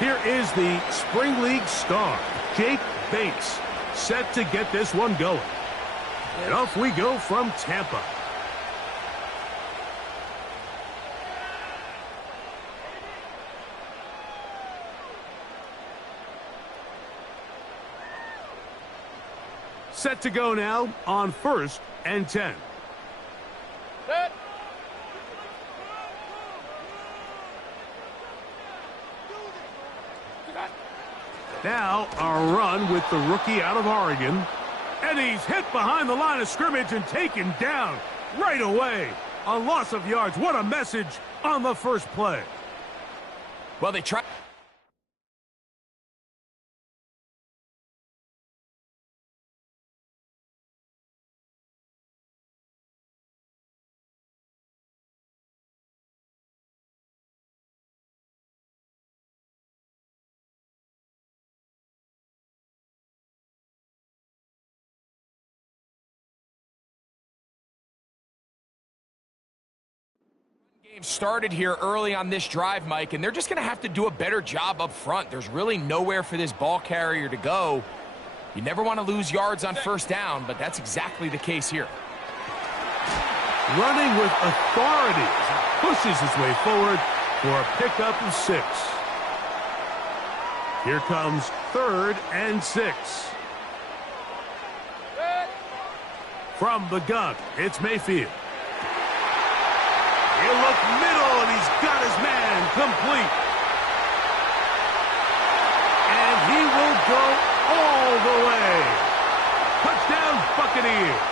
Here is the Spring League star, Jake Bates, set to get this one going. And off we go from Tampa. Set to go now on 1st and 10. Set. Now a run with the rookie out of Oregon. And he's hit behind the line of scrimmage and taken down right away. A loss of yards. What a message on the first play. Well, they tried. Game started here early on this drive, Mike, and they're just going to have to do a better job up front. There's really nowhere for this ball carrier to go. You never want to lose yards on first down, but that's exactly the case here. Running with authority, pushes his way forward for a pickup of 6. Here comes 3rd and 6. From the gun, it's Mayfield. He'll look middle, and he's got his man complete. And he will go all the way. Touchdown, Buccaneers.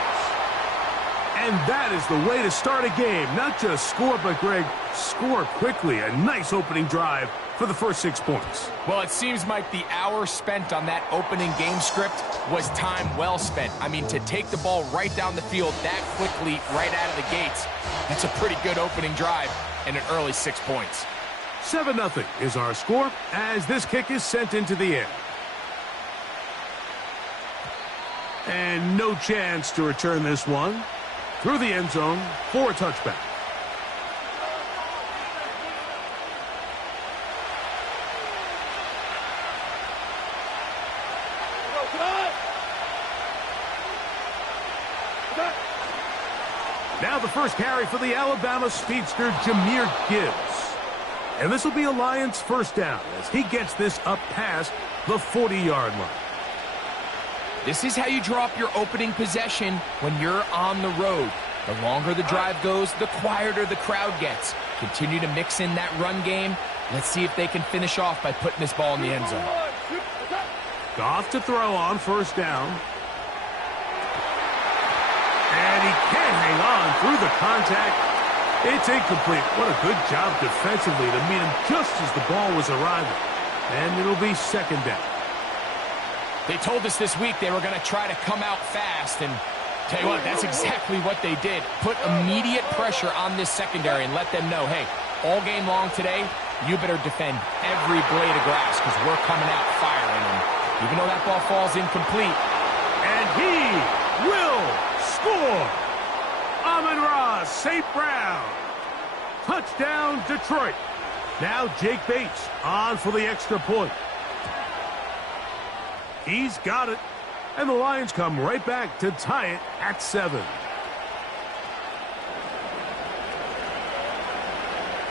And that is the way to start a game. Not just score, but, Greg, score quickly. A nice opening drive for the first 6 points. Well, it seems like the hour spent on that opening game script was time well spent. I mean, to take the ball right down the field that quickly right out of the gates, that's a pretty good opening drive and an early 6 points. 7-0 is our score as this kick is sent into the air. And no chance to return this one through the end zone for a touchback. Now the first carry for the Alabama speedster, Jahmyr Gibbs. And this will be a Lions first down as he gets this up past the 40-yard line. This is how you draw up your opening possession when you're on the road. The longer the drive goes, the quieter the crowd gets. Continue to mix in that run game. Let's see if they can finish off by putting this ball in the end zone. Goff to throw on first down. And he can't hang on through the contact. It's incomplete. What a good job defensively to meet him just as the ball was arriving. And it'll be second down. They told us this week they were going to try to come out fast, and tell you what, that's exactly what they did. Put immediate pressure on this secondary and let them know, hey, all game long today, you better defend every blade of grass because we're coming out firing. And even though that ball falls incomplete. And he will score. Amon-Ra St. Brown. Touchdown, Detroit. Now Jake Bates on for the extra point. He's got it. And the Lions come right back to tie it at 7.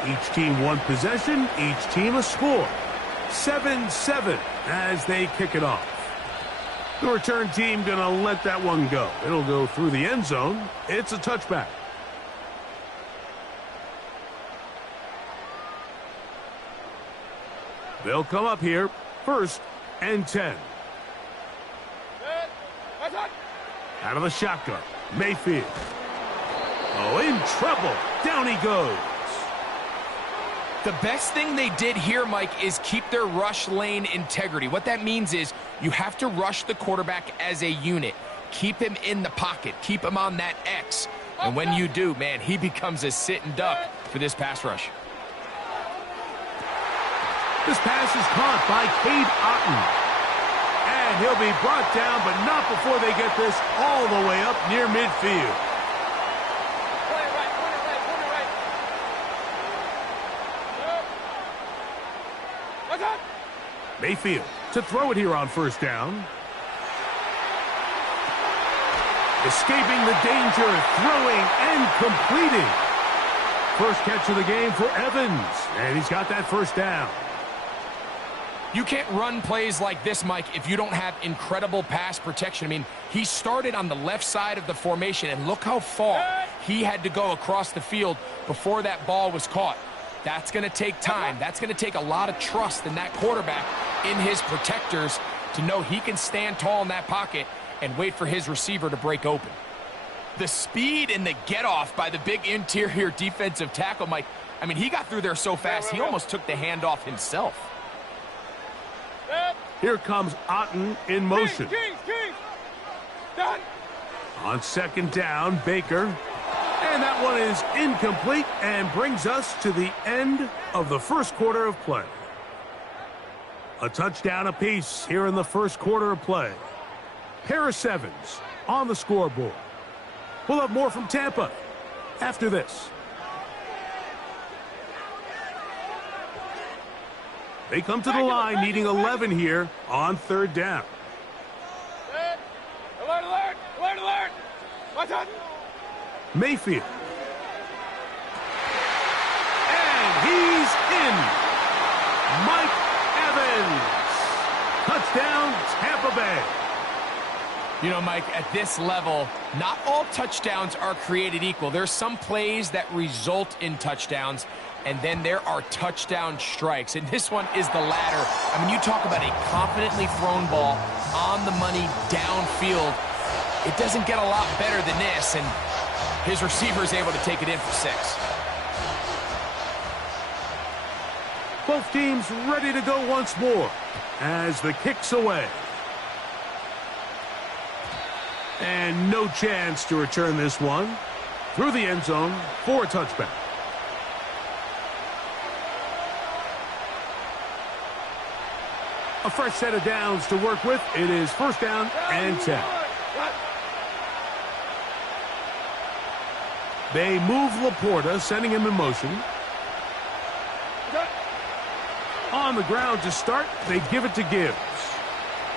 Each team one possession, each team a score. 7-7 as they kick it off. The return team going to let that one go. It'll go through the end zone. It's a touchback. They'll come up here, 1st and 10. Out of the shotgun, Mayfield. Oh, in trouble. Down he goes. The best thing they did here, Mike, is keep their rush lane integrity. What that means is you have to rush the quarterback as a unit. Keep him in the pocket. Keep him on that X. And when you do, man, he becomes a sit and duck for this pass rush. This pass is caught by Cade Otton. And he'll be brought down, but not before they get this all the way up near midfield. Mayfield to throw it here on first down. Escaping the danger, throwing and completing. First catch of the game for Evans, and he's got that first down. You can't run plays like this, Mike, if you don't have incredible pass protection. I mean, he started on the left side of the formation, and look how far he had to go across the field before that ball was caught. That's going to take time. That's going to take a lot of trust in that quarterback, in his protectors, to know he can stand tall in that pocket and wait for his receiver to break open. The speed and the get-off by the big interior defensive tackle, Mike, I mean, he got through there so fast, he almost took the handoff himself. Here comes Otten in motion. Done. On second down, Baker. And that one is incomplete and brings us to the end of the first quarter of play. A touchdown apiece here in the first quarter of play. Pair of sevens on the scoreboard. We'll have more from Tampa after this. They come to the line needing 11 here on third down. Alert, alert, alert, alert. What's up? Mayfield. And he's in. Mike Evans. Touchdown, Tampa Bay. You know, Mike, at this level, not all touchdowns are created equal. There's some plays that result in touchdowns, and then there are touchdown strikes, and this one is the latter. I mean, you talk about a confidently thrown ball on the money downfield. It doesn't get a lot better than this, and his receiver is able to take it in for 6. Both teams ready to go once more as the kick's away. And no chance to return this one through the end zone for a touchback. A fresh set of downs to work with. It is first down and 10. They move Laporta, sending him in motion. On the ground to start, they give it to Gibbs.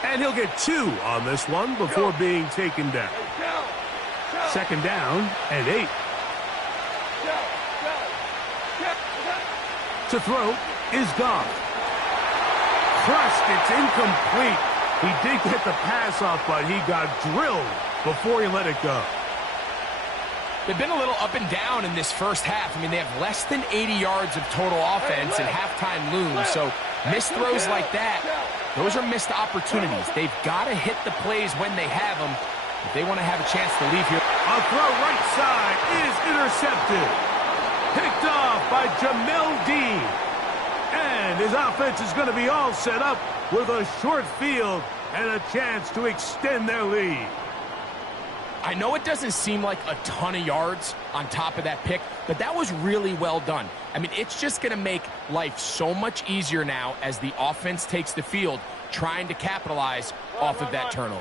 And he'll get 2 on this one before being taken down. Second down and 8. To throw is gone. Crushed, it's incomplete. He did get the pass off, but he got drilled before he let it go. They've been a little up and down in this first half. I mean, they have less than 80 yards of total offense and halftime looms, so missed throws like that, those are missed opportunities. They've got to hit the plays when they have them if they want to have a chance to leave here. A throw right side is intercepted. Picked off by Jamel Dean. And his offense is going to be all set up with a short field and a chance to extend their lead. I know it doesn't seem like a ton of yards on top of that pick, but that was really well done. I mean, it's just going to make life so much easier now as the offense takes the field, trying to capitalize off of that turnover.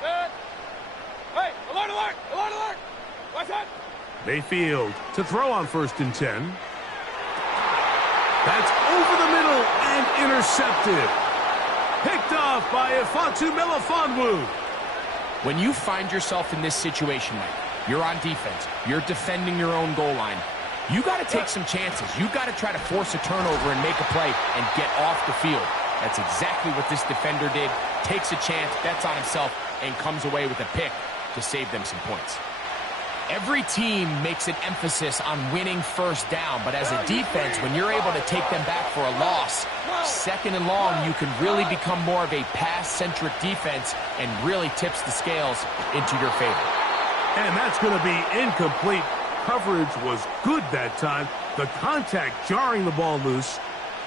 Hey, alert, alert, alert, alert. What's that? Mayfield to throw on first and 10. That's over the middle and intercepted. Picked off by Ifeatu Melifonwu. When you find yourself in this situation, Mike, you're on defense, you're defending your own goal line, you got to take some chances. You got to try to force a turnover and make a play and get off the field. That's exactly what this defender did. Takes a chance, bets on himself, and comes away with a pick to save them some points. Every team makes an emphasis on winning first down, but as a defense, when you're able to take them back for a loss, second and long, you can really become more of a pass-centric defense and really tips the scales into your favor. And that's going to be incomplete. Coverage was good that time. The contact jarring the ball loose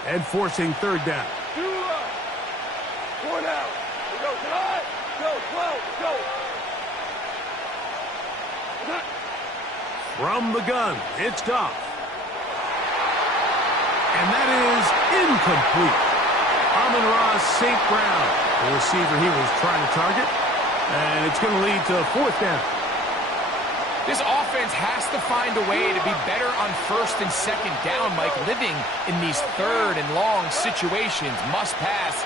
and forcing third down. 4 now. Go, tonight. Go, go. From the gun, it's Goff. And that is incomplete. Amon-Ra St. Brown, the receiver he was trying to target. And it's going to lead to fourth down. This offense defense has to find a way to be better on first and second down, Mike. Living in these third and long situations, must pass,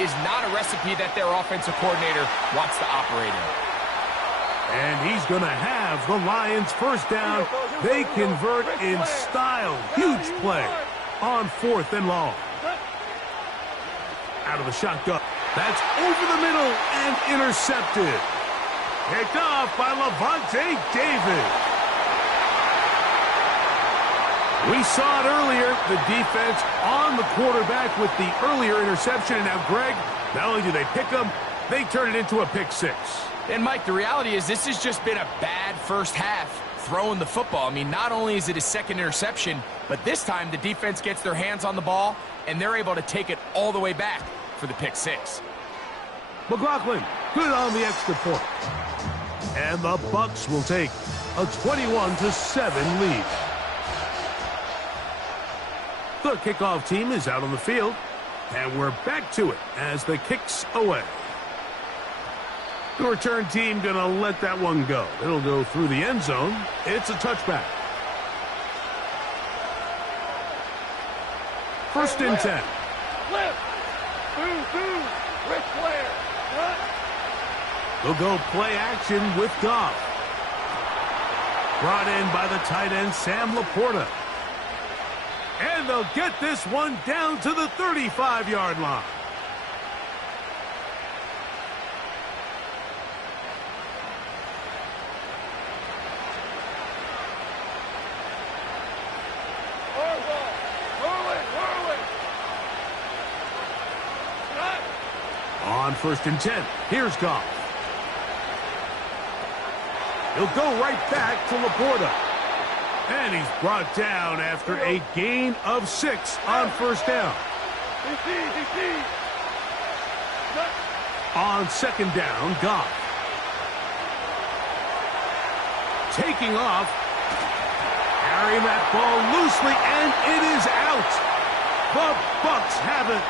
is not a recipe that their offensive coordinator wants to operate in. And he's going to have the Lions first down. They convert in style. Huge play on 4th and long. Out of the shotgun. That's over the middle and intercepted. Picked off by Levante David. We saw it earlier, the defense on the quarterback with the earlier interception. And now, Greg, not only do they pick him, they turn it into a pick 6. And, Mike, the reality is this has just been a bad first half throwing the football. I mean, not only is it a second interception, but this time the defense gets their hands on the ball, and they're able to take it all the way back for the pick 6. McLaughlin, good on the extra point. And the Bucs will take a 21-7 lead. The kickoff team is out on the field, and we're back to it as the kick's away. The return team going to let that one go. It'll go through the end zone. It's a touchback. 1st and 10. Flip. Boo. Ric Flair. They'll go play action with Goff. Brought in by the tight end, Sam Laporta. And they'll get this one down to the 35-yard line. On 1st and 10, here's Goff. He'll go right back to Laporta. And he's brought down after a gain of 6 on 1st down. On 2nd down, Goff. Taking off. Carrying that ball loosely, and it is out. The Bucs have it.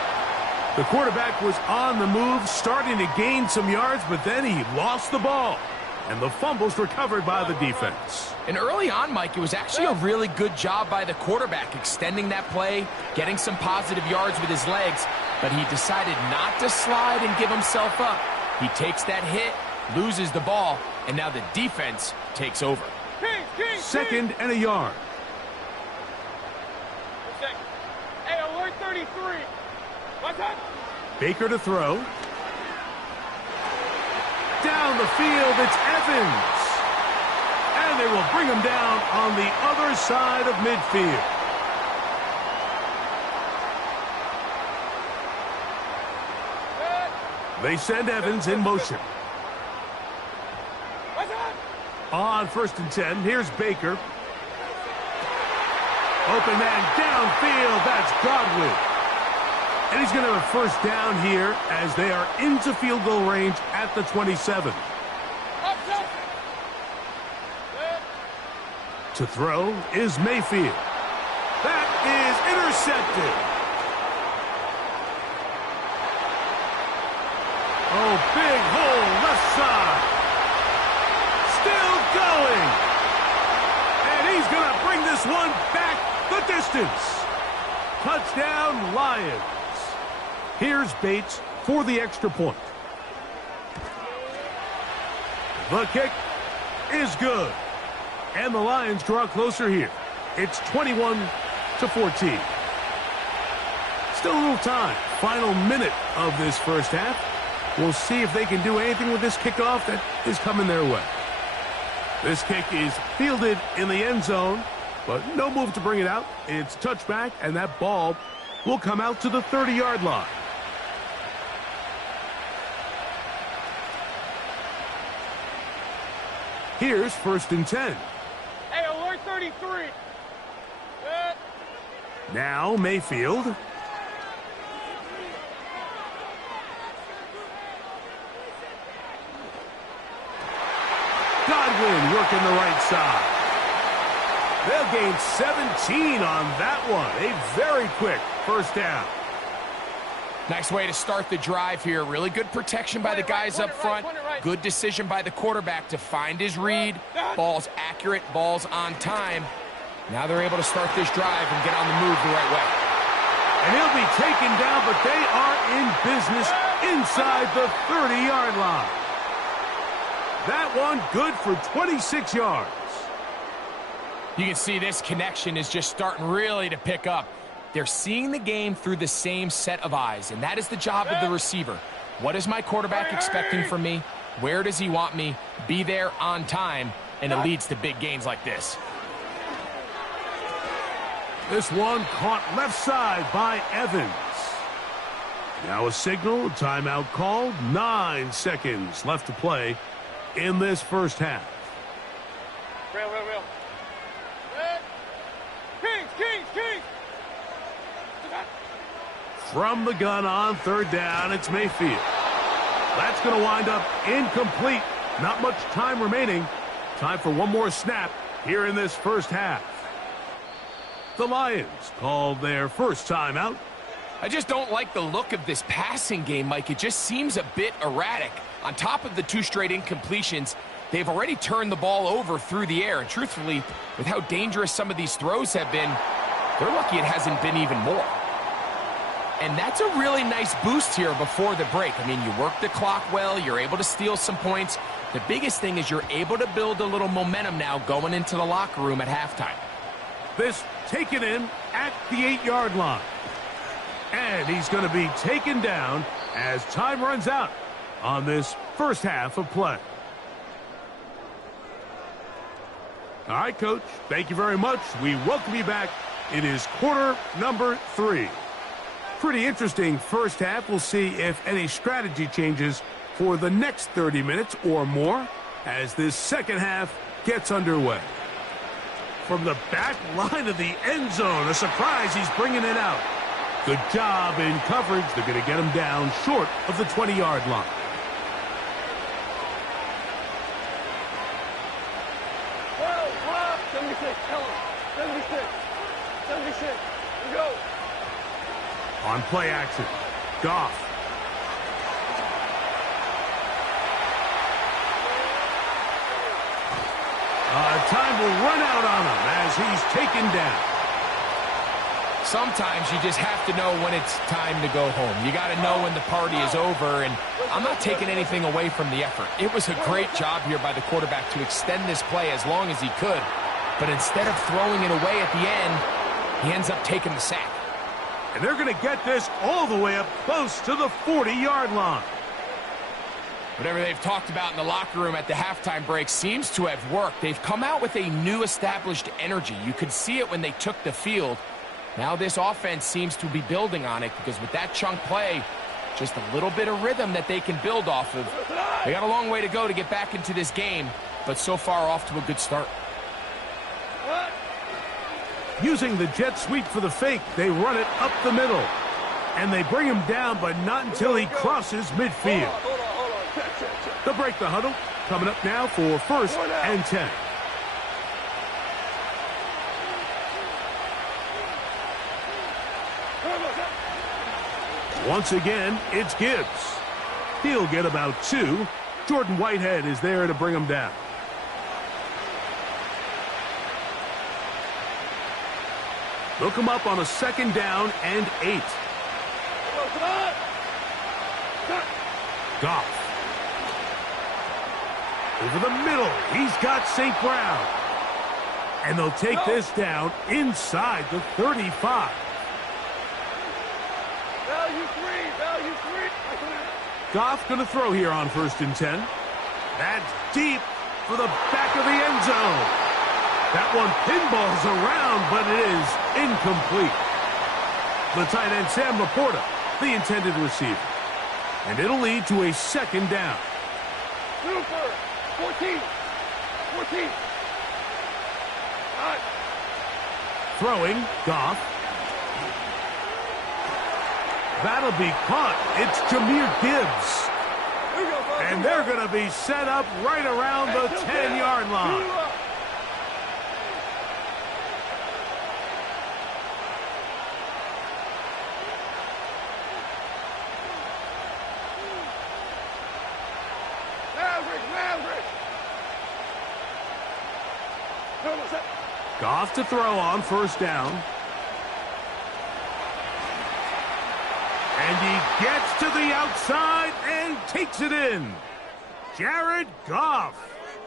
The quarterback was on the move, starting to gain some yards, but then he lost the ball. And the fumble's recovered by the defense. And early on, Mike, it was actually a really good job by the quarterback, extending that play, getting some positive yards with his legs, but he decided not to slide and give himself up. He takes that hit, loses the ball, and now the defense takes over. 2nd and a yard. Hey, alert 33. What's up? Baker to throw. Down the field, it's Evans. And they will bring him down on the other side of midfield. They send Evans in motion. On 1st and 10, here's Baker. Open man downfield, that's Godwin. And he's going to have a first down here as they are into field goal range at the 27. To throw is Mayfield. That is intercepted. Oh, big hole left side. Still going. And he's going to bring this one back the distance. Touchdown, Lions. Here's Bates for the extra point. The kick is good. And the Lions draw closer here. It's 21-14. Still a little time. Final minute of this first half. We'll see if they can do anything with this kickoff that is coming their way. This kick is fielded in the end zone, but no move to bring it out. It's touchback, and that ball will come out to the 30-yard line. Here's 1st and 10. Hey, alert 33. Now Mayfield. Godwin working the right side. They'll gain 17 on that one. A very quick first down. Nice way to start the drive here. Really good protection by the guys up front. Good decision by the quarterback to find his read. Ball's accurate, ball's on time. Now they're able to start this drive and get on the move the right way. And he'll be taken down, but they are in business inside the 30-yard line. That one good for 26 yards. You can see this connection is just starting really to pick up. They're seeing the game through the same set of eyes, and that is the job of the receiver. What is my quarterback expecting from me? Where does he want me? Be there on time, and it leads to big gains like this. This one caught left side by Evans. Now a signal, timeout called. 9 seconds left to play in this first half. Real. Kings! From the gun on third down, it's Mayfield. That's going to wind up incomplete. Not much time remaining. Time for one more snap here in this first half. The Lions called their first timeout. I just don't like the look of this passing game, Mike. It just seems a bit erratic. On top of the 2 straight incompletions, they've already turned the ball over through the air. And truthfully, with how dangerous some of these throws have been, they're lucky it hasn't been even more. And that's a really nice boost here before the break. I mean, you work the clock well, you're able to steal some points. The biggest thing is you're able to build a little momentum now going into the locker room at halftime. This taken in at the 8-yard line. And he's going to be taken down as time runs out on this first half of play. All right, Coach, thank you very much. We welcome you back. It is quarter number 3. Pretty interesting first half. We'll see if any strategy changes for the next 30 minutes or more as this second half gets underway. From the back line of the end zone, a surprise, he's bringing it out. Good job in coverage. They're going to get him down short of the 20-yard line. Whoa, 76, tell him. 76, let's go. On play action, Goff. Time will run out on him as he's taken down. Sometimes you just have to know when it's time to go home. You got to know when the party is over, and I'm not taking anything away from the effort. It was a great job here by the quarterback to extend this play as long as he could, but instead of throwing it away at the end, he ends up taking the sack. And they're going to get this all the way up close to the 40-yard line. Whatever they've talked about in the locker room at the halftime break seems to have worked. They've come out with a new established energy. You could see it when they took the field. Now this offense seems to be building on it because with that chunk play, just a little bit of rhythm that they can build off of. They got a long way to go to get back into this game, but so far off to a good start. Using the jet sweep for the fake, they run it up the middle. And they bring him down, but not until he crosses midfield. They'll break the huddle. Coming up now for 1st and 10. Once again, it's Gibbs. He'll get about 2. Jordan Whitehead is there to bring him down. They'll come up on a 2nd down and 8. Goff. Over the middle, he's got St. Brown. And they'll take this down inside the 35. Value 3. Goff going to throw here on 1st and 10. That's deep for the back of the end zone. That one pinballs around, but it is incomplete. The tight end, Sam Laporta, the intended receiver. And it'll lead to a 2nd down. Super. 14. Throwing, Goff. That'll be caught. It's Jahmyr Gibbs. And they're going to be set up right around the 10-yard line. Goff to throw on first down. And he gets to the outside and takes it in. Jared Goff.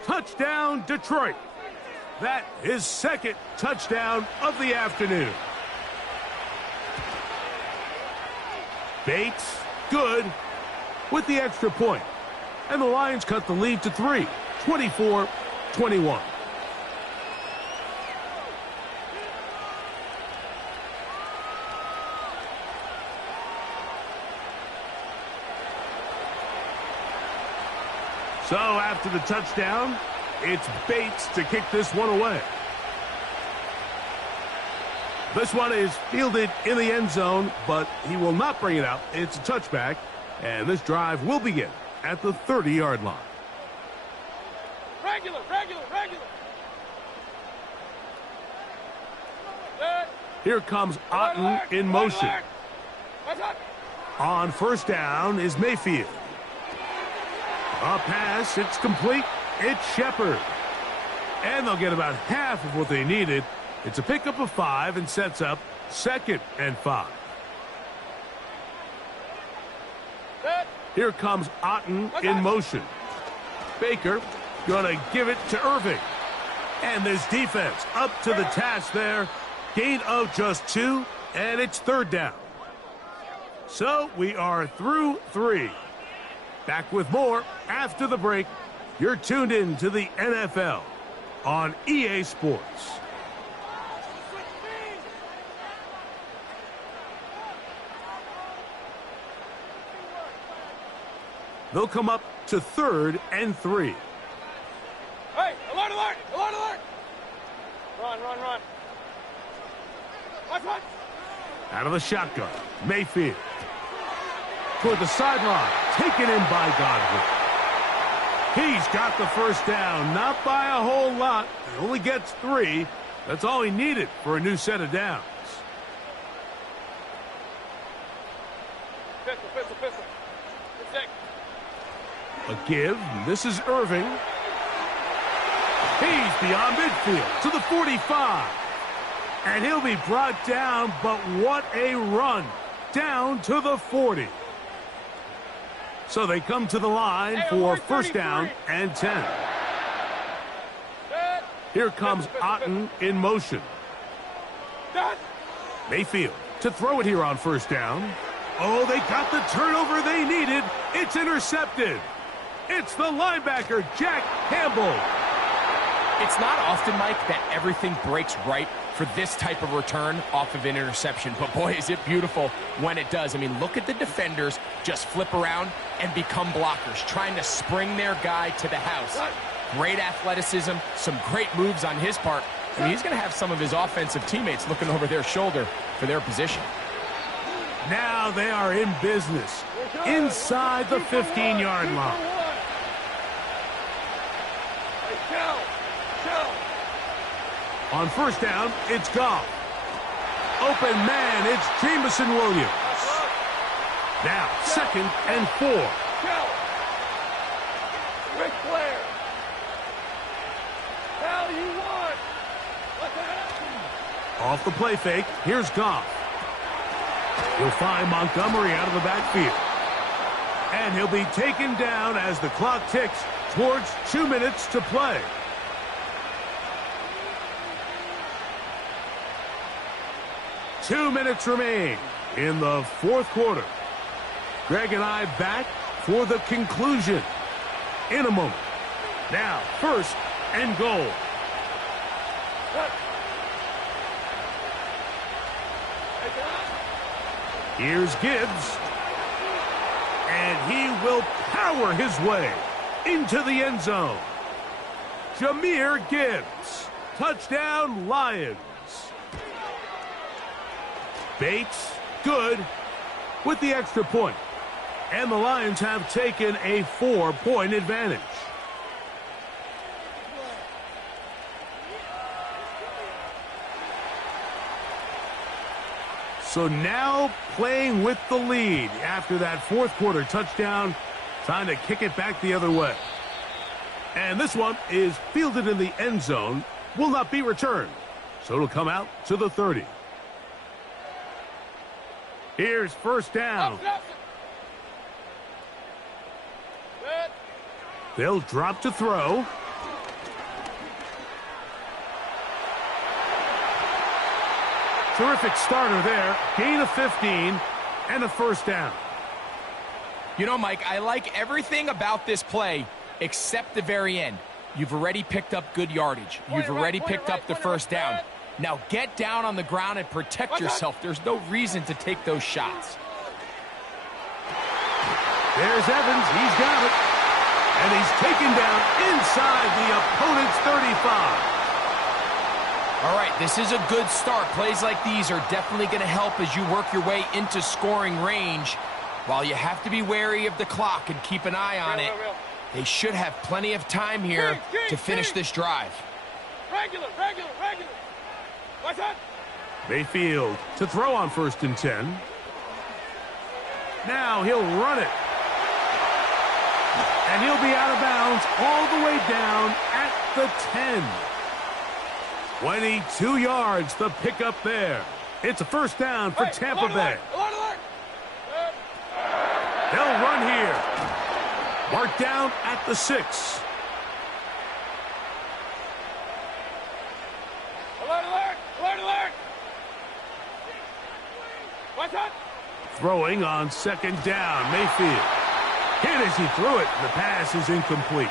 Touchdown, Detroit. That is second touchdown of the afternoon. Bates, good, with the extra point. And the Lions cut the lead to 3, 24-21. So after the touchdown, it's Bates to kick this one away. This one is fielded in the end zone, but he will not bring it out. It's a touchback, and this drive will begin at the 30-yard line. Regular. Here comes Otten in motion. On first down is Mayfield. A pass, it's complete. It's Shepard. And they'll get about half of what they needed. It's a pickup of 5 and sets up 2nd and 5. Here comes Otten in motion. Baker gonna give it to Irving. And this defense up to the task there. Gain of just 2, and it's 3rd down. So we are through 3. Back with more after the break. You're tuned in to the NFL on EA Sports. They'll come up to 3rd and 3. Hey, alert! Run. Watch. Out of the shotgun, Mayfield. Toward the sideline, taken in by Godwin. He's got the first down, not by a whole lot. He only gets 3. That's all he needed for a new set of downs. Pistol. A give. This is Irving. He's beyond midfield to the 45. And he'll be brought down, but what a run. Down to the 40. So they come to the line for first down and 10. Here comes Otten in motion. Mayfield to throw it here on first down. Oh, they got the turnover they needed. It's intercepted. It's the linebacker, Jack Campbell. It's not often, Mike, that everything breaks right for this type of return off of an interception. But, boy, is it beautiful when it does. I mean, look at the defenders just flip around and become blockers, trying to spring their guy to the house. Great athleticism, some great moves on his part. I mean, he's going to have some of his offensive teammates looking over their shoulder for their position. Now they are in business inside the 15-yard line. On first down, it's Goff. Open man, it's Jameson Williams. Now, 2nd and 4. Ric Flair. Hell you want? What the hell? Off the play fake, here's Goff. He'll find Montgomery out of the backfield. And he'll be taken down as the clock ticks towards 2 minutes to play. Two minutes remain in the 4th quarter. Greg and I back for the conclusion in a moment. Now, 1st and goal. Here's Gibbs. And he will power his way into the end zone. Jahmyr Gibbs. Touchdown, Lions. Bates, good, with the extra point. And the Lions have taken a 4-point advantage. So now playing with the lead after that 4th quarter touchdown, trying to kick it back the other way. And this one is fielded in the end zone, will not be returned. So it'll come out to the 30. Here's first down. They'll drop to throw. Terrific starter there. Gain of 15 and a first down. You know, Mike, I like everything about this play except the very end. You've already picked up good yardage. You've already picked up the first down. Now get down on the ground and protect yourself. There's no reason to take those shots. There's Evans. He's got it. And he's taken down inside the opponent's 35. All right, this is a good start. Plays like these are definitely going to help as you work your way into scoring range. While you have to be wary of the clock and keep an eye on it, they should have plenty of time here to finish this drive. Regular. What's that? Mayfield to throw on 1st and 10. Now he'll run it. And he'll be out of bounds all the way down at the 10. 22 yards, the pickup there. It's a first down for Tampa Bay. They'll run here. Marked down at the 6. Alert! What's that? Throwing on 2nd down, Mayfield. Hit as he threw it. The pass is incomplete.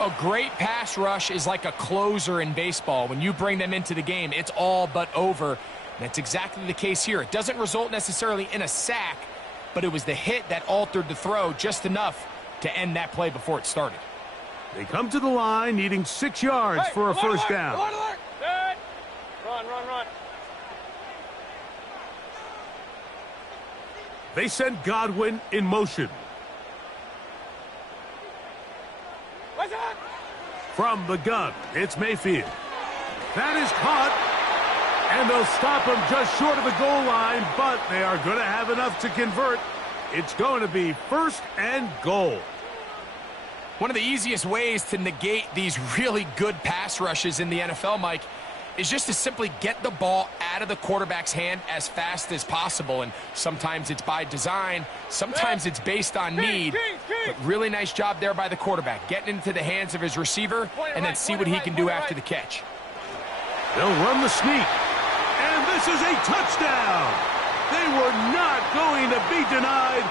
A great pass rush is like a closer in baseball. When you bring them into the game, it's all but over. That's exactly the case here. It doesn't result necessarily in a sack, but it was the hit that altered the throw just enough to end that play before it started. They come to the line needing 6 yards for a first down. Run. They send Godwin in motion. What's that? From the gun, it's Mayfield. That is caught. And they'll stop him just short of the goal line, but they are going to have enough to convert. It's going to be 1st and goal. One of the easiest ways to negate these really good pass rushes in the NFL, Mike, is just to simply get the ball out of the quarterback's hand as fast as possible. And sometimes it's by design, sometimes it's based on need. But really nice job there by the quarterback, getting into the hands of his receiver and then see what he can do after the catch. They'll run the sneak. And this is a touchdown. They were not going to be denied,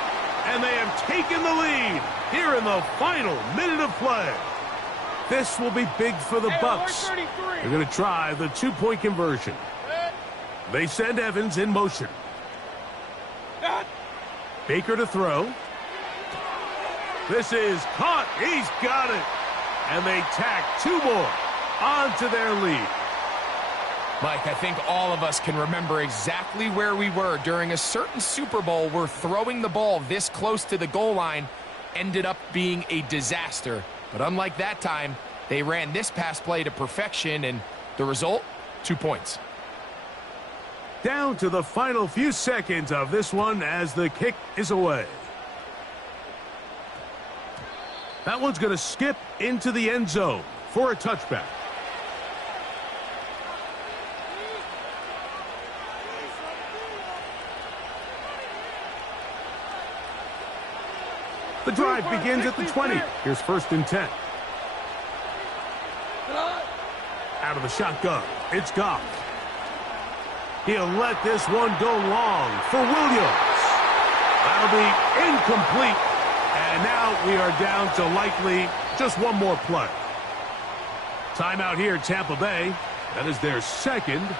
and they have taken the lead here in the final minute of play. This will be big for the Bucs. They're going to try the 2-point conversion. They send Evans in motion. Baker to throw. This is caught. He's got it. And they tack 2 more onto their lead. Mike, I think all of us can remember exactly where we were during a certain Super Bowl where throwing the ball this close to the goal line ended up being a disaster. But unlike that time, they ran this pass play to perfection, and the result, 2 points. Down to the final few seconds of this one as the kick is away. That one's going to skip into the end zone for a touchback. The drive begins at the 20. Here's 1st and 10. Out of the shotgun, it's Goff. He'll let this one go long for Williams. That'll be incomplete. And now we are down to likely just one more play. Timeout here, Tampa Bay. That is their 2nd.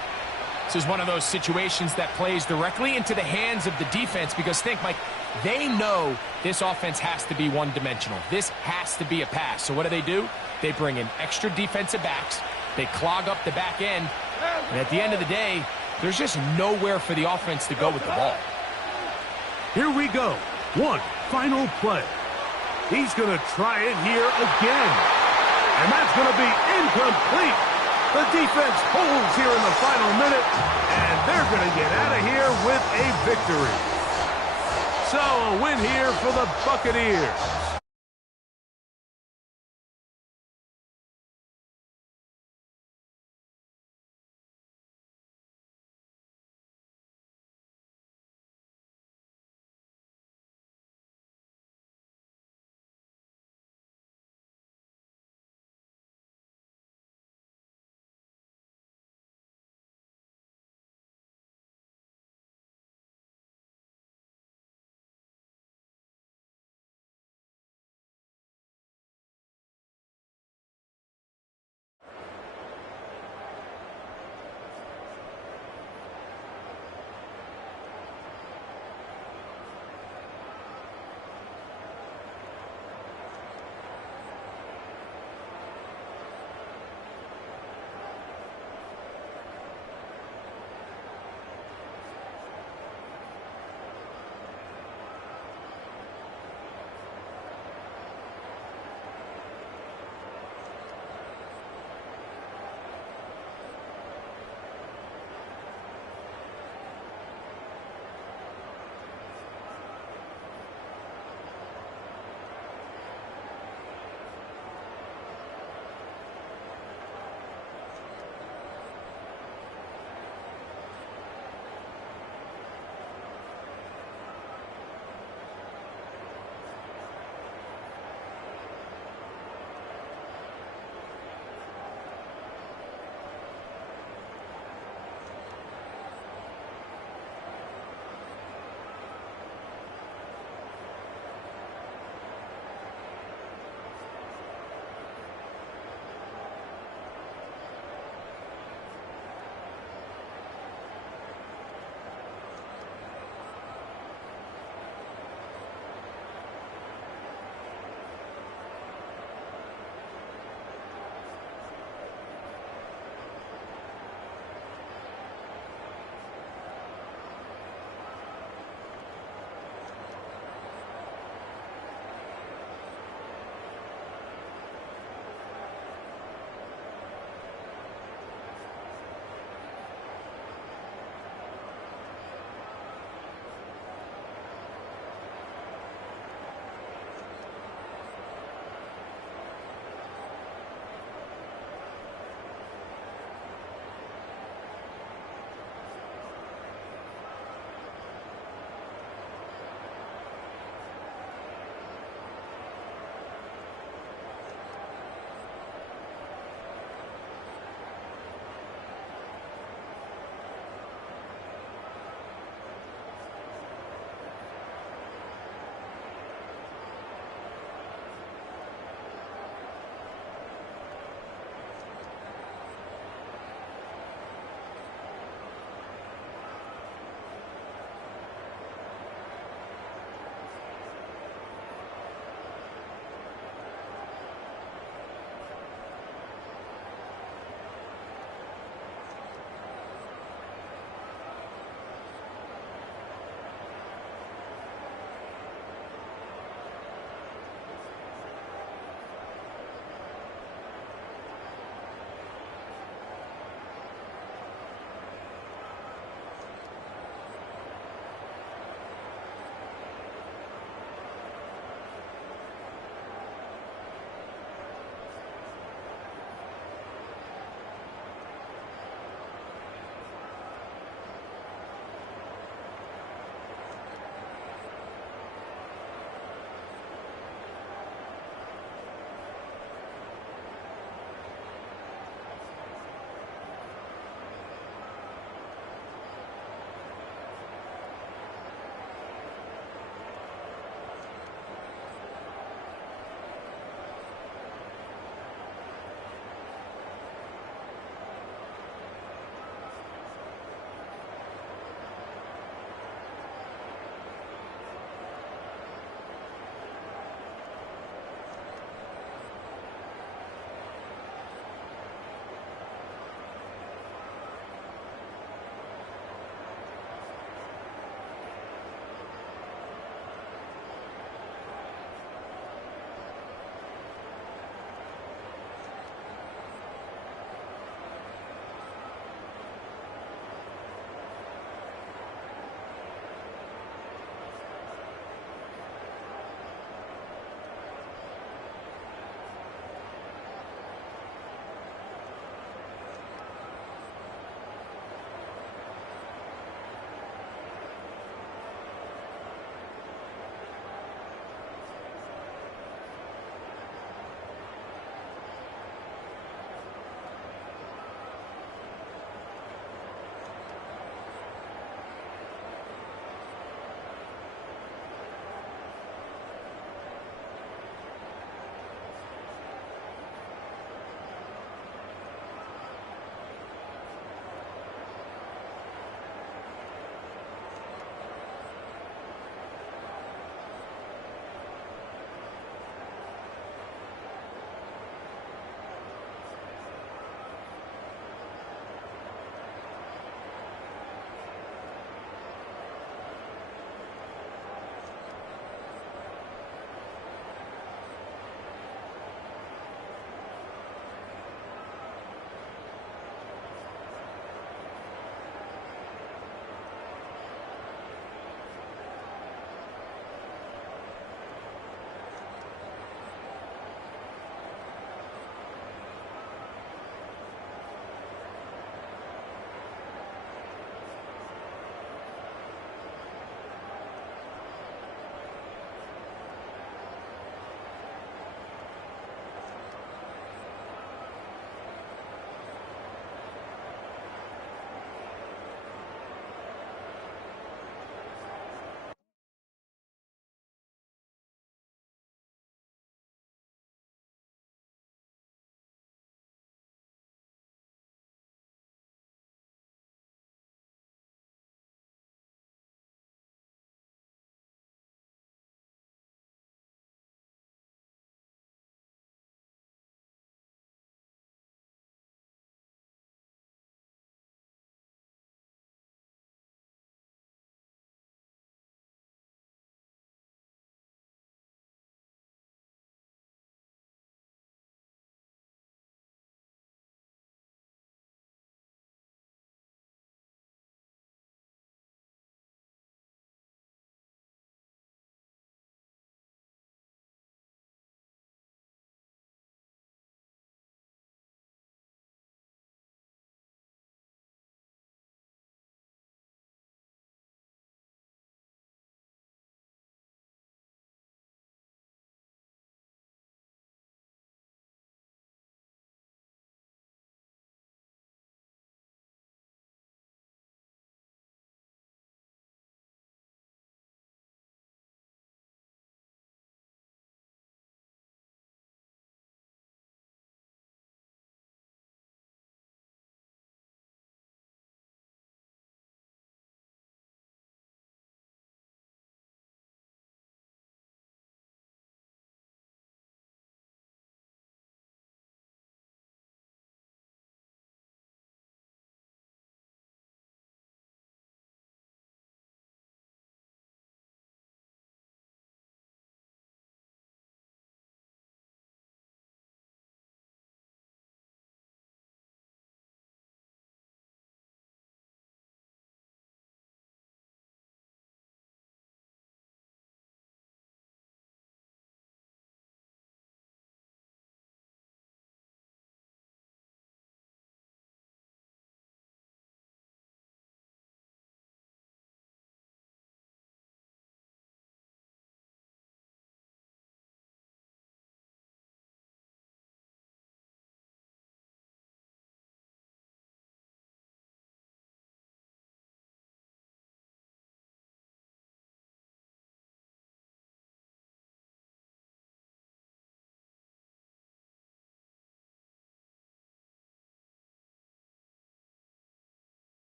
This is one of those situations that plays directly into the hands of the defense because think, Mike, they know this offense has to be one-dimensional. This has to be a pass. So what do? They bring in extra defensive backs. They clog up the back end. And at the end of the day, there's just nowhere for the offense to go with the ball. Here we go. One final play. He's going to try it here again. And that's going to be incomplete. The defense holds here in the final minute, and they're going to get out of here with a victory. So a win here for the Buccaneers.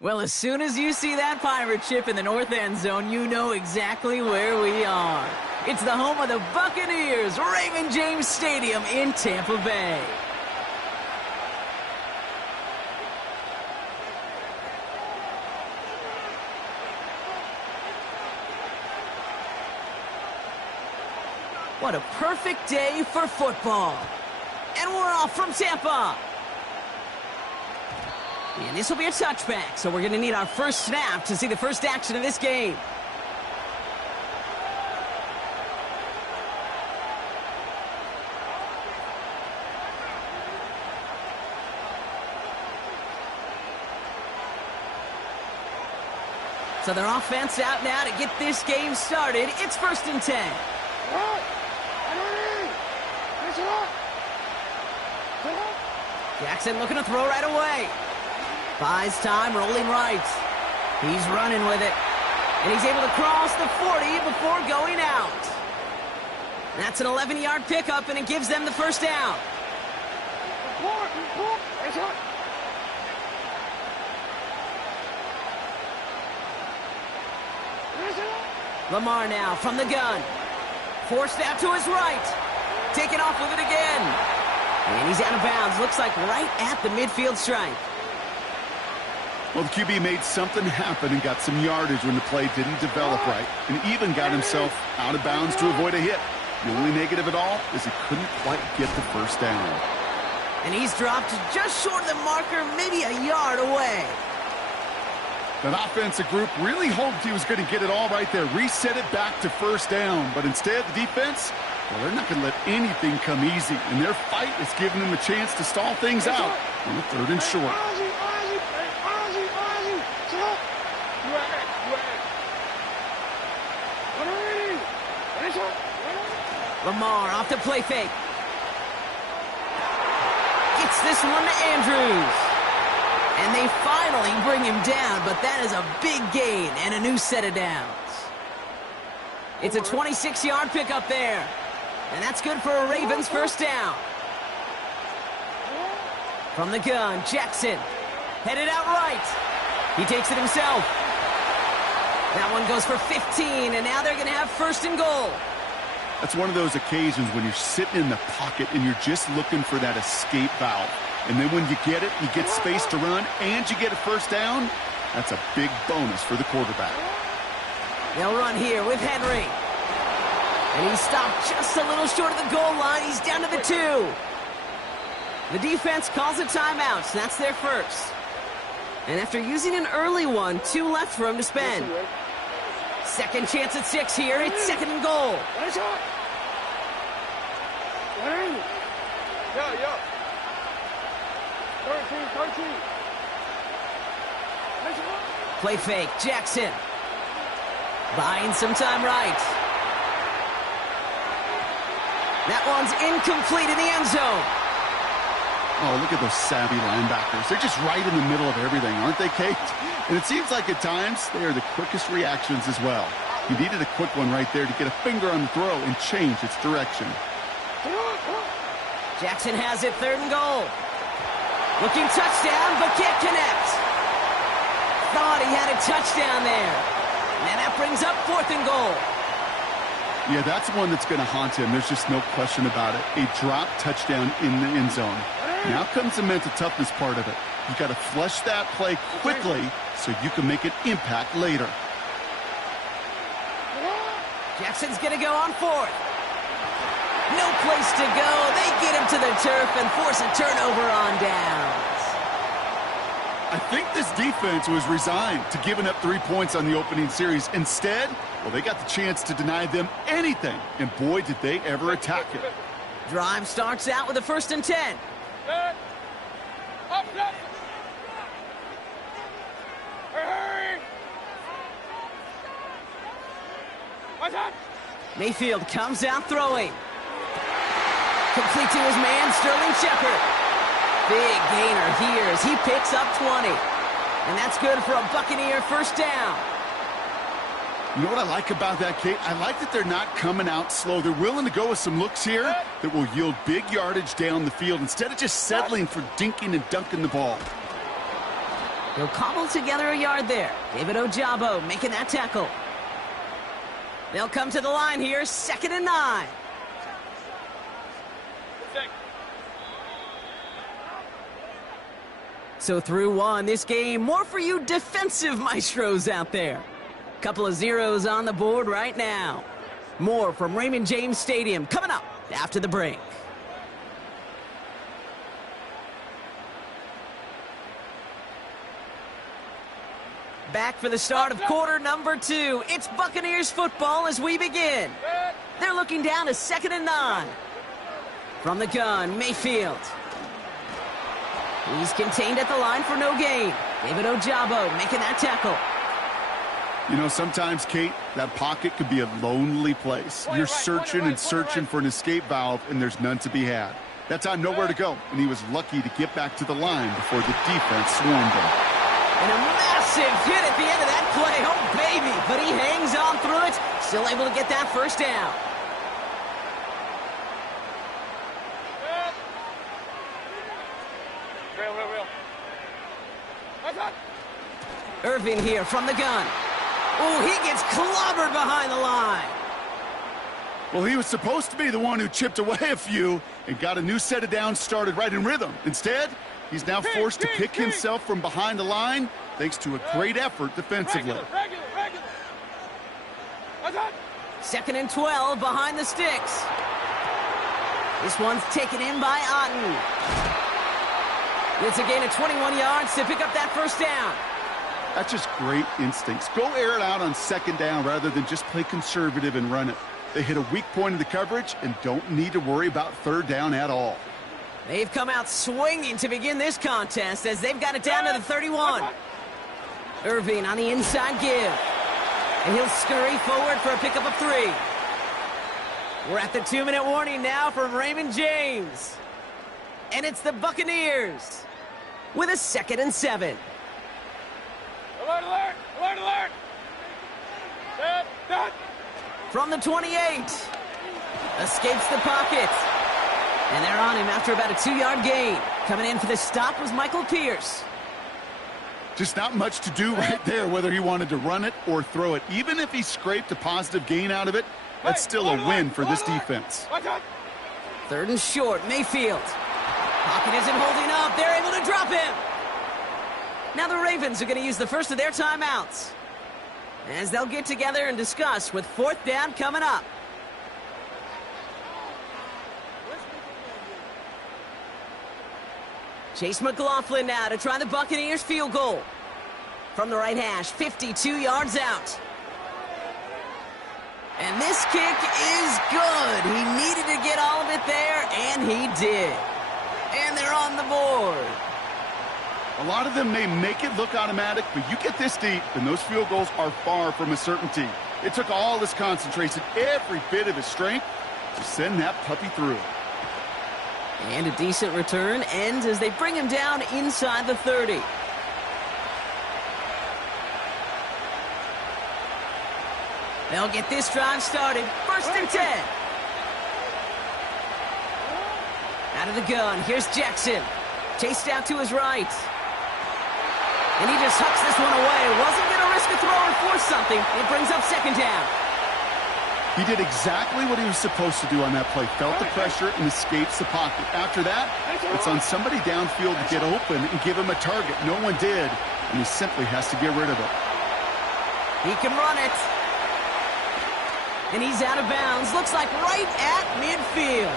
Well, as soon as you see that pirate ship in the north end zone, you know exactly where we are. It's the home of the Buccaneers, Raymond James Stadium in Tampa Bay. What a perfect day for football. And we're off from Tampa. And this will be a touchback, so we're going to need our first snap to see the first action of this game. So their offense out now to get this game started. It's 1st and 10. Jackson looking to throw right away. Buys time, rolling right. He's running with it. And he's able to cross the 40 before going out. That's an 11-yard pickup, and it gives them the first down. Lamar now from the gun. Forced out to his right. Taking off with it again. And he's out of bounds. Looks like right at the midfield stripe. Well, the QB made something happen and got some yardage when the play didn't develop right, and even got himself out of bounds to avoid a hit. The only negative at all is he couldn't quite get the first down. And he's dropped just short of the marker, maybe a yard away. That offensive group really hoped he was going to get it all right there, reset it back to first down, but instead the defense, well, they're not going to let anything come easy, and their fight is giving them a chance to stall things out on the 3rd and short. Lamar off the play fake. Gets this one to Andrews. And they finally bring him down, but that is a big gain and a new set of downs. It's a 26-yard pickup there. And that's good for a Ravens first down. From the gun, Jackson. Headed out right. He takes it himself. That one goes for 15, and now they're going to have 1st and goal. That's one of those occasions when you're sitting in the pocket and you're just looking for that escape valve. And then when you get it, you get space to run, and you get a first down. That's a big bonus for the quarterback. They'll run here with Henry. And he stopped just a little short of the goal line. He's down to the 2. The defense calls a timeout, so that's their first. And after using an early one, 2 left for him to spend. Second chance at 6 here. It's 2nd and goal. Yeah. 13. Play fake, Jackson. Buying some time right. That one's incomplete in the end zone. Oh, look at those savvy linebackers. They're just right in the middle of everything, aren't they, Kate? And it seems like at times they are the quickest reactions as well. You needed a quick one right there to get a finger on the throw and change its direction. Jackson has it, 3rd and goal. Looking touchdown, but can't connect. Thought he had a touchdown there. And that brings up 4th and goal. Yeah, that's one that's going to haunt him. There's just no question about it. A drop touchdown in the end zone. Now comes the mental toughness part of it. You got to flush that play quickly so you can make an impact later. Jackson's going to go on 4th. No place to go. They get him to the turf and force a turnover on downs. I think this defense was resigned to giving up 3 points on the opening series. Instead, well, they got the chance to deny them anything. And boy, did they ever attack it. Drive starts out with a 1st and 10. Up, left. Hurry. What's that? Mayfield comes out throwing. Complete to his man, Sterling Shepard. Big gainer here as he picks up 20. And that's good for a Buccaneer first down. You know what I like about that, Kate? I like that they're not coming out slow. They're willing to go with some looks here that will yield big yardage down the field instead of just settling for dinking and dunking the ball. He'll cobble together a yard there. David Ojabo making that tackle. They'll come to the line here, 2nd and 9. So through one, this game, more for you defensive maestros out there. Couple of zeros on the board right now. More from Raymond James Stadium coming up after the break. Back for the start of quarter number 2. It's Buccaneers football as we begin. They're looking down to 2nd and 9. From the gun, Mayfield. He's contained at the line for no gain. David Ojabo making that tackle. You know, sometimes, Kate, that pocket could be a lonely place. You're searching and searching for an escape valve, and there's none to be had. That time, nowhere to go, and he was lucky to get back to the line before the defense swarmed him. And a massive hit at the end of that play. Oh, baby. But he hangs on through it. Still able to get that first down. Irvin here from the gun. Oh, he gets clobbered behind the line. Well, he was supposed to be the one who chipped away a few and got a new set of downs started right in rhythm. Instead, he's now forced to pick himself from behind the line thanks to a great effort defensively. Regular. 2nd and 12 behind the sticks. This one's taken in by Otten. It's a gain of 21 yards to pick up that first down. That's just great instincts. Go air it out on 2nd down rather than just play conservative and run it. They hit a weak point in the coverage and don't need to worry about 3rd down at all. They've come out swinging to begin this contest as they've got it down to the 31. Irving on the inside give. And he'll scurry forward for a pickup of 3. We're at the 2-minute warning now from Raymond James. And it's the Buccaneers with a 2nd and 7. Alert! Done. From the 28. Escapes the pocket. And they're on him after about a 2-yard gain. Coming in for the stop was Michael Pierce. Just not much to do right there, whether he wanted to run it or throw it. Even if he scraped a positive gain out of it, that's still a win for this defense. 3rd and short, Mayfield. Pocket isn't holding up. They're able to drop him. Now the Ravens are going to use the first of their timeouts, as they'll get together and discuss with 4th down coming up. Chase McLaughlin now to try the Buccaneers field goal. From the right hash, 52 yards out. And this kick is good. He needed to get all of it there, and he did. And they're on the board. A lot of them may make it look automatic, but you get this deep, and those field goals are far from a certainty. It took all his concentration, every bit of his strength, to send that puppy through. And a decent return ends as they bring him down inside the 30. They'll get this drive started. 1st and 10. Out of the gun, here's Jackson. Chased out to his right. And he just hucks this one away. Wasn't going to risk a throw or force something. It brings up 2nd down. He did exactly what he was supposed to do on that play. Felt the pressure and escapes the pocket. After that, it's on somebody downfield to get open and give him a target. No one did, and he simply has to get rid of it. He can run it. And he's out of bounds. Looks like right at midfield.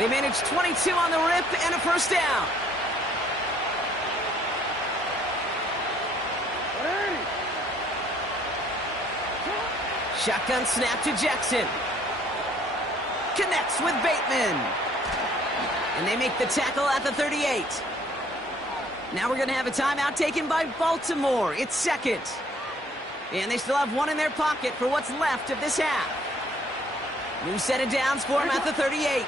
They managed 22 on the rip and a first down. Shotgun snap to Jackson. Connects with Bateman. And they make the tackle at the 38. Now we're going to have a timeout taken by Baltimore. It's 2nd. And they still have one in their pocket for what's left of this half. New set of downs for him at the 38.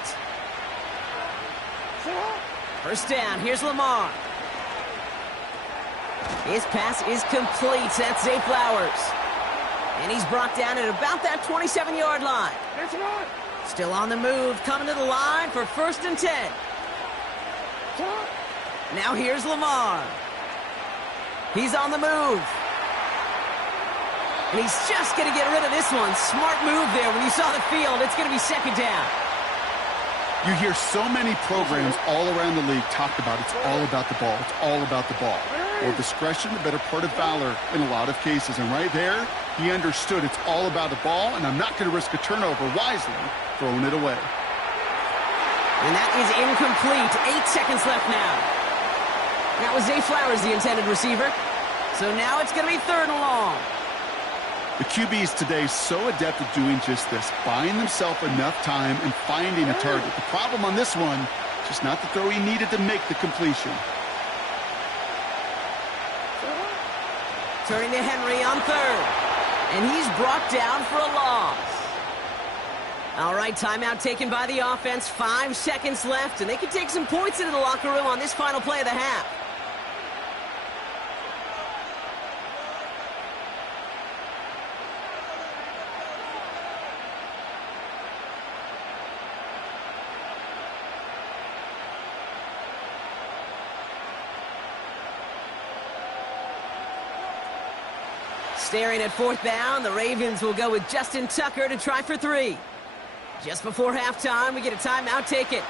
First down, here's Lamar. His pass is complete. That's Zay Flowers. And he's brought down at about that 27-yard line. Still on the move, coming to the line for 1st and 10. Now here's Lamar. He's on the move. And he's just going to get rid of this one. Smart move there. When you saw the field, it's going to be second down. You hear so many programs all around the league talk about it's all about the ball. It's all about the ball. Well, discretion, the better part of valor in a lot of cases. And right there, he understood it's all about the ball, and I'm not going to risk a turnover, wisely throwing it away. And that is incomplete. 8 seconds left now. That was Zay Flowers, the intended receiver. So now it's going to be third and long. The QBs today so adept at doing just this, buying themselves enough time and finding a target. The problem on this one, just not the throw he needed to make the completion. Turning to Henry on third. And he's brought down for a loss. All right, timeout taken by the offense. 5 seconds left, and they can take some points into the locker room on this final play of the half. Staring at fourth down, the Ravens will go with Justin Tucker to try for 3. Just before halftime, we get a timeout taken.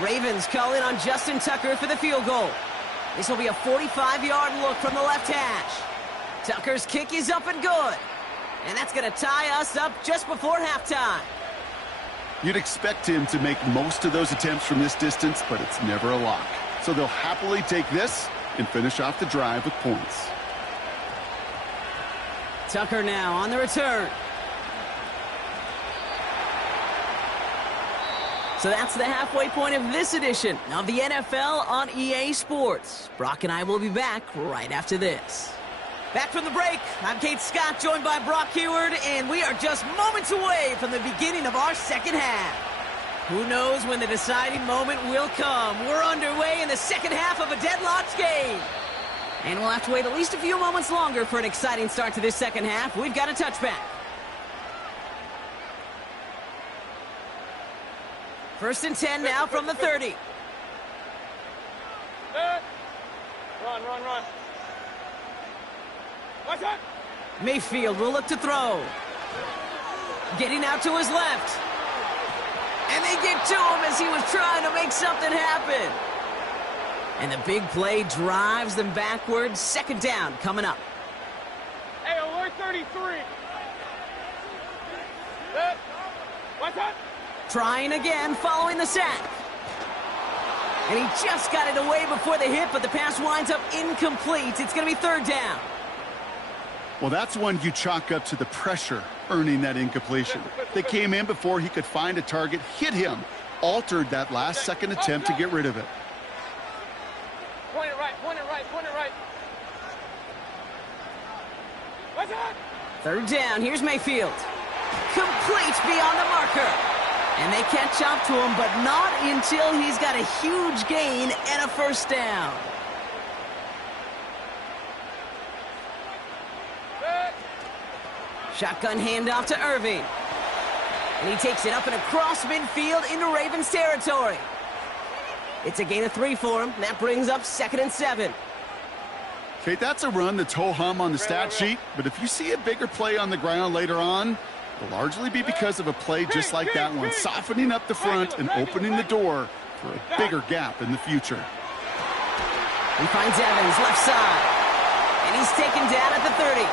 Ravens call in on Justin Tucker for the field goal. This will be a 45-yard look from the left hash. Tucker's kick is up and good. And that's going to tie us up just before halftime. You'd expect him to make most of those attempts from this distance, but it's never a lock. So they'll happily take this and finish off the drive with points. Tucker now on the return. So that's the halfway point of this edition of the NFL on EA Sports. Brock and I will be back right after this. Back from the break, I'm Kate Scott, joined by Brock Heward, and we are just moments away from the beginning of our second half. Who knows when the deciding moment will come? We're underway in the second half of a deadlocked game. And we'll have to wait at least a few moments longer for an exciting start to this second half. We've got a touchback. First and 10 now from the 30. Run. What's that? Mayfield will look to throw. Getting out to his left. And they get to him as he was trying to make something happen. And the big play drives them backwards. Second down coming up. Hey, alert 33. What's that? Trying again following the sack. And he just got it away before the hit, but the pass winds up incomplete. It's going to be third down. Well, that's one you chalk up to the pressure earning that incompletion. They came in before he could find a target, hit him, altered that last-second attempt to get rid of it. Point it right. What's that? Third down, here's Mayfield. Complete beyond the marker. And they catch up to him, but not until he's got a huge gain and a first down. Shotgun handoff to Irving. And he takes it up and across midfield into Ravens territory. It's a gain of 3 for him. That brings up 2nd and 7. Okay, that's a run that's ho-hum on the stat sheet, but if you see a bigger play on the ground later on, it'll largely be because of a play just like that one, softening up the front and opening the door for a bigger gap in the future. He finds Evans left side. And he's taken down at the 30.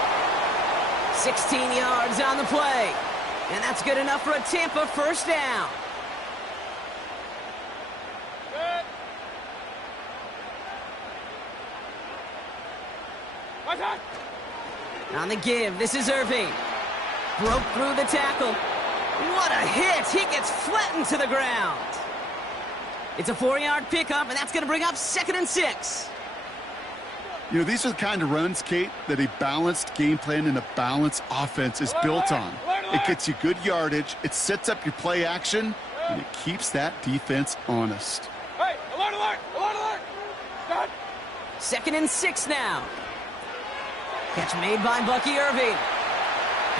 16 yards on the play. And that's good enough for a Tampa first down. On the give, this is Irving. Broke through the tackle. What a hit! He gets flattened to the ground. It's a 4-yard pickup, and that's going to bring up 2nd and 6. You know, these are the kind of runs, Kate, that a balanced game plan and a balanced offense is built on. It gets you good yardage, it sets up your play action, and it keeps that defense honest. Hey, alert! 2nd and 6 now. Catch made by Bucky Irving.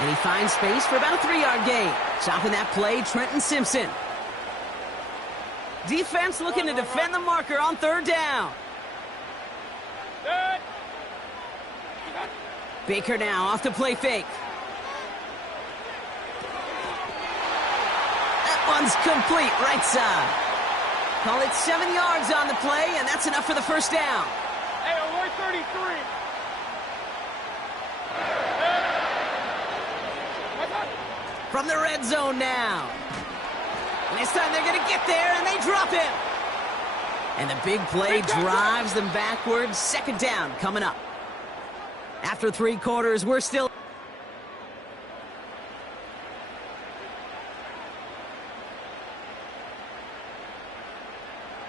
And he finds space for about a 3-yard gain. Stopping that play, Trenton Simpson. Defense looking to defend the marker on 3rd down. Baker now off to play fake. That one's complete, right side. Call it 7 yards on the play, and that's enough for the 1st down. Hey, alert 33. From the red zone now. And this time they're going to get there, and they drop him. And the big play drives them backwards. 2nd down coming up. After 3 quarters, we're still...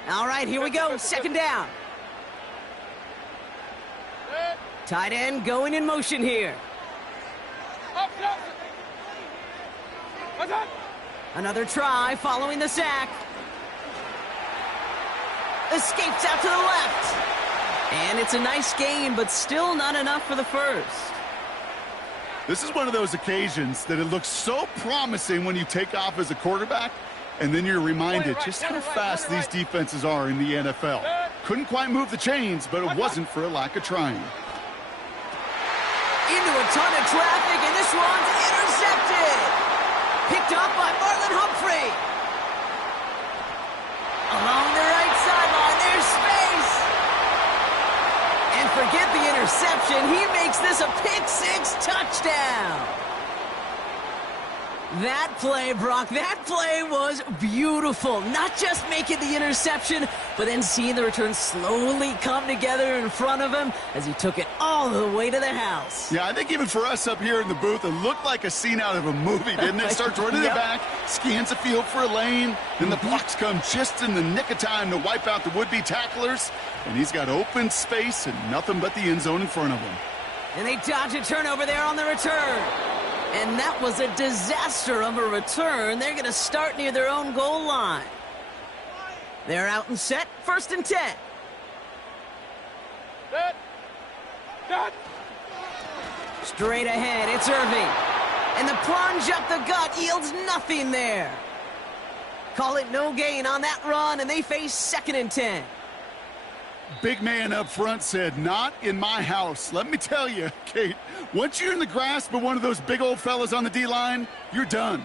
All right, here we go. 2nd down. Tight end going in motion here. Another try following the sack. Escapes out to the left. And it's a nice gain, but still not enough for the 1st. This is one of those occasions that it looks so promising when you take off as a quarterback, and then you're reminded just how fast these defenses are in the NFL. Couldn't quite move the chains, but it wasn't for a lack of trying. Into a ton of traffic, and this one's intercepted. Picked up by Marlon Humphrey. Along the right sideline, there's space. And forget the interception. He makes this a pick-6 touchdown. That play, Brock, that play was beautiful. Not just making the interception, but then seeing the return slowly come together in front of him as he took it all the way to the house. Yeah, I think even for us up here in the booth, it looked like a scene out of a movie, didn't it? Starts running it back, scans the field for a lane, then the blocks come just in the nick of time to wipe out the would-be tacklers, and he's got open space and nothing but the end zone in front of him. And they dodge a turnover there on the return. And that was a disaster of a return. They're going to start near their own goal line. They're out and set. 1st and 10. Straight ahead, it's Irving. And the plunge up the gut yields nothing there. Call it no gain on that run, and they face 2nd and 10. Big man up front said, not in my house. Let me tell you, Kate, once you're in the grasp of one of those big old fellas on the D-line, you're done.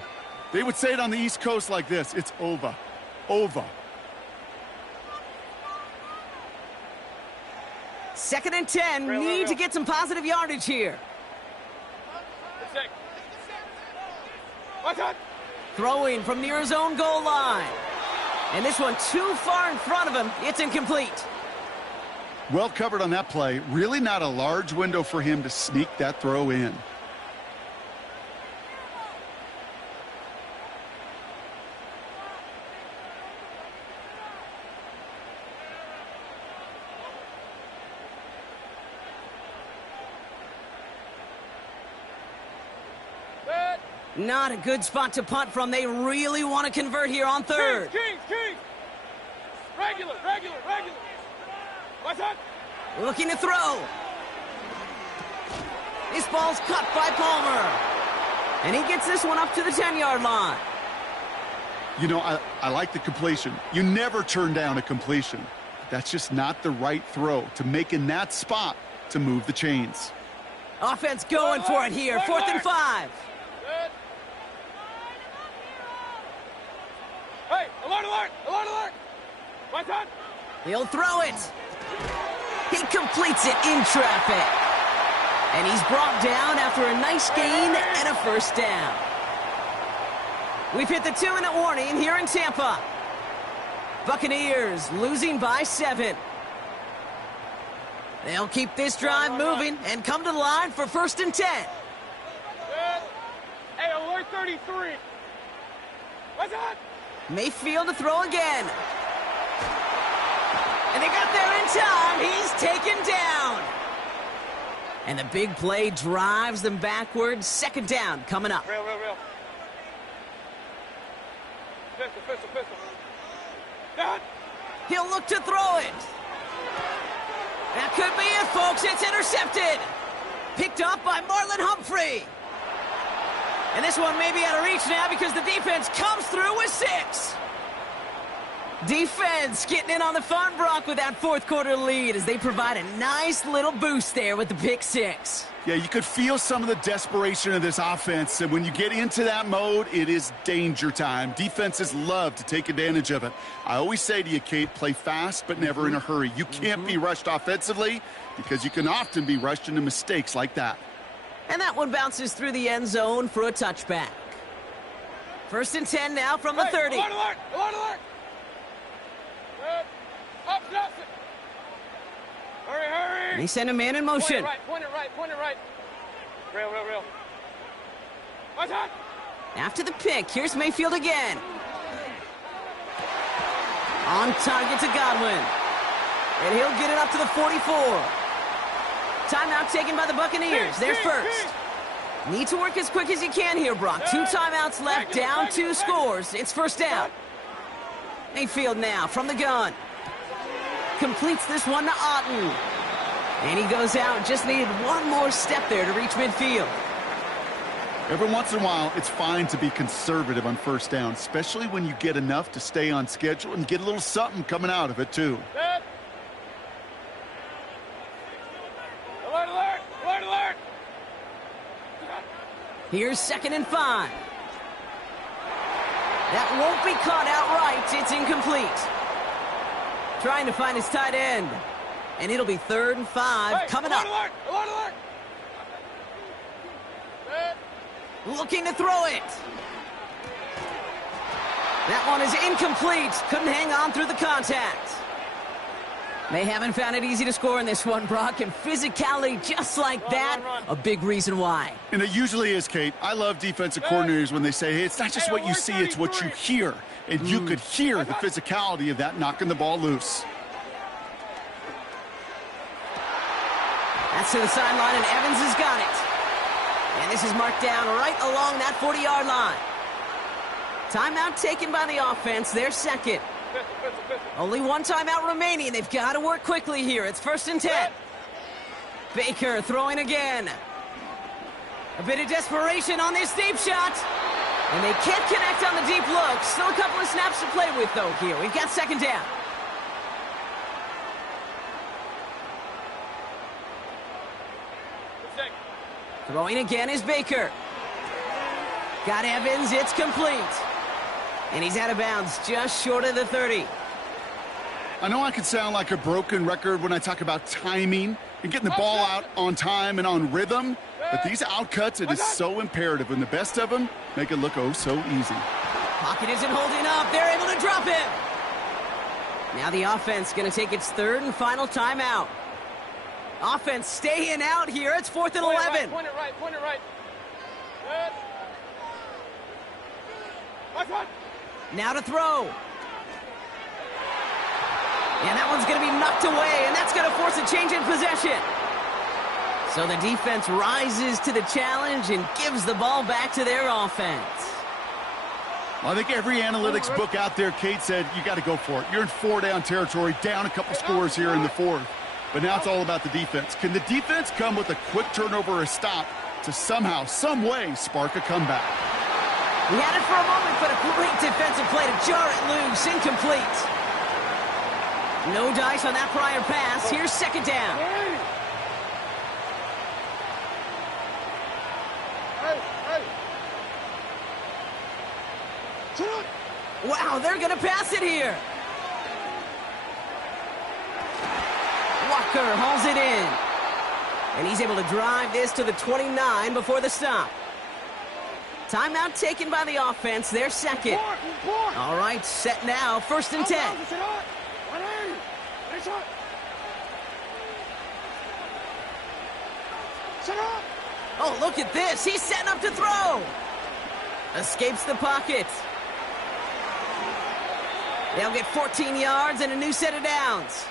They would say it on the East Coast like this, it's over. Over. 2nd and 10, need to get some positive yardage here. Throwing from near his own goal line. And this one too far in front of him, it's incomplete. Well covered on that play. Really not a large window for him to sneak that throw in. Not a good spot to punt from. They really want to convert here on 3rd. Kings. Regular. What's that? Looking to throw. This ball's cut by Palmer. And he gets this one up to the 10-yard line. You know, I like the completion. You never turn down a completion. That's just not the right throw to make in that spot to move the chains. Offense going for it here. 4th and 5. Hey, alert! What's that? He'll throw it. He completes it in traffic. And he's brought down after a nice gain and a 1st down. We've hit the 2-minute warning here in Tampa. Buccaneers losing by 7. They'll keep this drive moving and come to the line for 1st and 10. Hey, alert 33. What's that? Mayfield to throw again. And they got there in time. He's taken down. And the big play drives them backwards. 2nd down coming up. Real. Pistol. Dad. He'll look to throw it. That could be it, folks. It's intercepted. Picked up by Marlon Humphrey. And this one may be out of reach now because the defense comes through with 6. Defense getting in on the fun, Brock, with that fourth quarter lead as they provide a nice little boost there with the pick 6. Yeah, you could feel some of the desperation of this offense, and when you get into that mode, it is danger time. Defenses love to take advantage of it. I always say to you, Kate, play fast but never in a hurry. You can't be rushed offensively because you can often be rushed into mistakes like that. And that one bounces through the end zone for a touchback. 1st and 10 now from the 30. Alert, alert, alert, alert. Up, Johnson. Hurry, hurry. They send a man in motion. Point it right. Real. Watch out. After the pick, here's Mayfield again. On target to Godwin. And he'll get it up to the 44. Timeout taken by the Buccaneers. They're first. Need to work as quick as you can here, Brock. 2 timeouts left, down 2 scores. It's first down. Mayfield now from the gun. Completes this one to Otten. And he goes out. Just needed one more step there to reach midfield. Every once in a while, it's fine to be conservative on first down, especially when you get enough to stay on schedule and get a little something coming out of it, too. Alert. Here's 2nd and 5. That won't be caught outright. It's incomplete. Trying to find his tight end. And it'll be 3rd and 5 coming up. Alert. Looking to throw it. That one is incomplete. Couldn't hang on through the contact. They haven't found it easy to score in this one, Brock, and physicality just like that, a big reason why. And it usually is, Kate. I love defensive coordinators when they say, hey, it's not just what you see, it's what you hear. And you could hear the physicality of that knocking the ball loose. That's to the sideline, and Evans has got it. And this is marked down right along that 40-yard line. Timeout taken by the offense, their second. Only 1 timeout remaining. They've got to work quickly here. It's 1st and 10. Baker throwing again. A bit of desperation on this deep shot. And they can't connect on the deep look. Still a couple of snaps to play with, though, here. We've got 2nd down. Throwing again is Baker. Got Evans. It's complete. And he's out of bounds just short of the 30. I know I could sound like a broken record when I talk about timing and getting the ball out on time and on rhythm, but these outcuts, it is so imperative, and the best of them make it look oh so easy. Pocket isn't holding up. They're able to drop him. Now the offense going to take its 3rd and final timeout. Offense staying out here. It's 4th and 11. Point it right. Good. Watch out. Now to throw. And that one's going to be knocked away, and that's going to force a change in possession. So the defense rises to the challenge and gives the ball back to their offense. Well, I think every analytics book out there, Kate, said you got to go for it. You're in 4-down territory, down a couple scores here in the 4th. But now it's all about the defense. Can the defense come with a quick turnover or a stop to somehow, some way, spark a comeback? He had it for a moment, but a great defensive play to jar it loose. Incomplete. No dice on that prior pass. Here's 2nd down. Wow, they're going to pass it here. Walker hauls it in. And he's able to drive this to the 29 before the stop. Timeout taken by the offense, their second. All right, set now, 1st and 10. Oh, look at this. He's setting up to throw. Escapes the pocket. They'll get 14 yards and a new set of downs.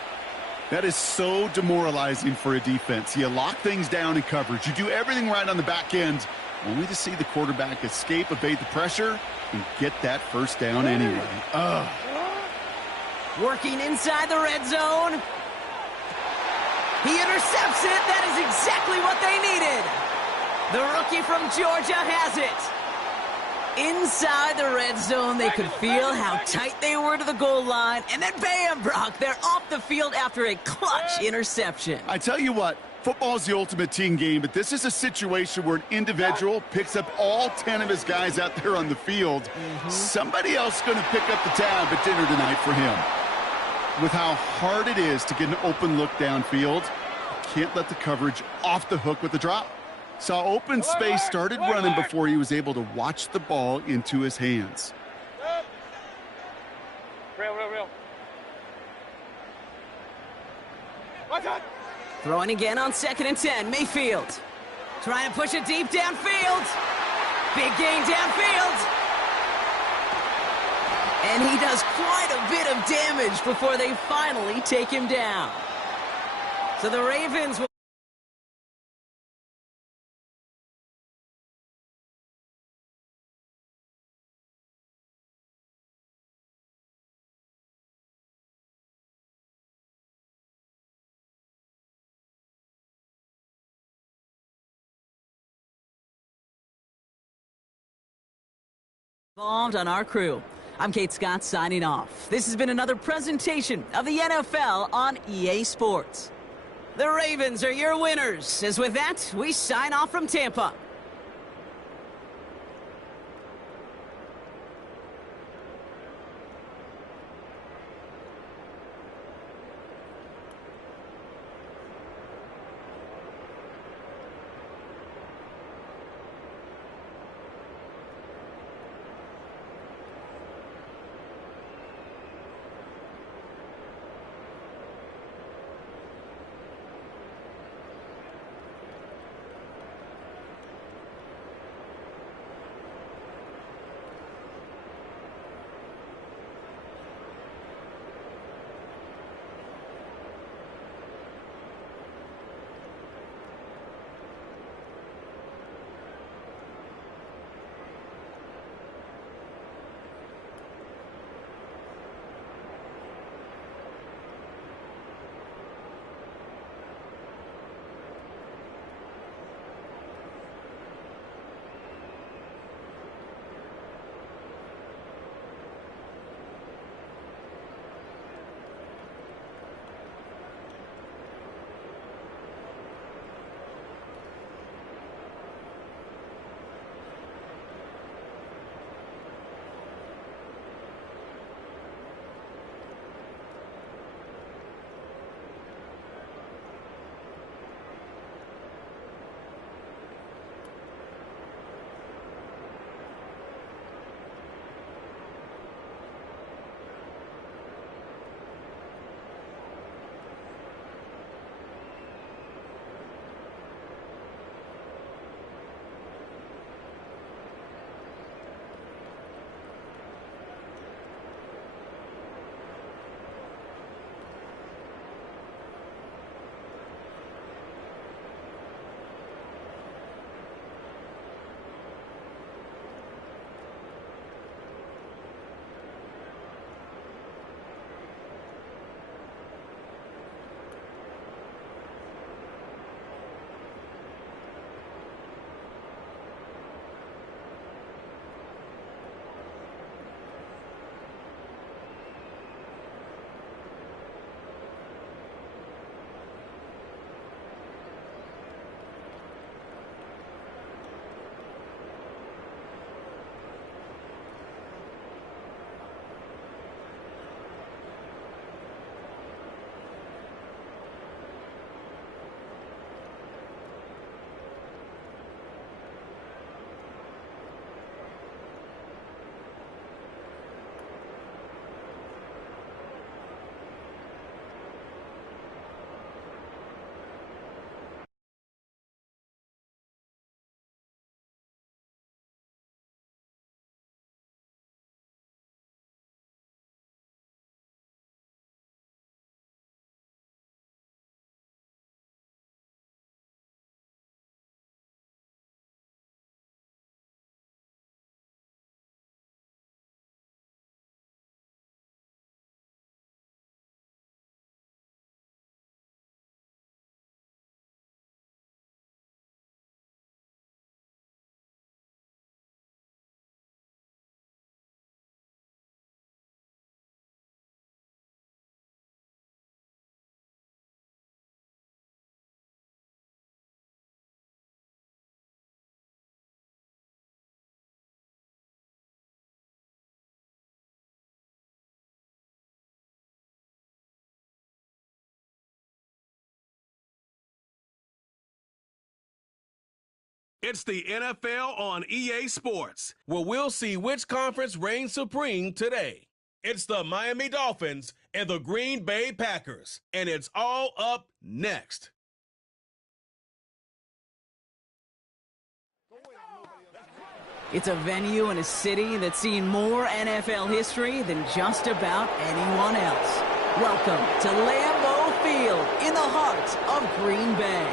That is so demoralizing for a defense. You lock things down in coverage. You do everything right on the back end, only to see the quarterback escape, evade the pressure, and get that 1st down anyway. Ugh. Working inside the red zone. He intercepts it. That is exactly what they needed. The rookie from Georgia has it. Inside the red zone, they could feel how tight they were to the goal line. And then bam, Brock, they're off the field after a clutch interception. I tell you what, football's the ultimate team game, but this is a situation where an individual picks up all 10 of his guys out there on the field. Somebody else is going to pick up the tab at dinner tonight for him. With how hard it is to get an open look downfield, you can't let the coverage off the hook with the drop. Saw open space, started running before he was able to watch the ball into his hands. Real. Watch out! Throwing again on 2nd and 10. Mayfield trying to push it deep downfield. Big gain downfield. And he does quite a bit of damage before they finally take him down. So the Ravens will... involved on our crew. I'm Kate Scott signing off. This has been another presentation of the NFL on EA Sports. The Ravens are your winners. As with that, we sign off from Tampa. It's the NFL on EA Sports, where we'll see which conference reigns supreme today. It's the Miami Dolphins and the Green Bay Packers, and it's all up next. It's a venue and a city that's seen more NFL history than just about anyone else. Welcome to Lambeau Field in the heart of Green Bay.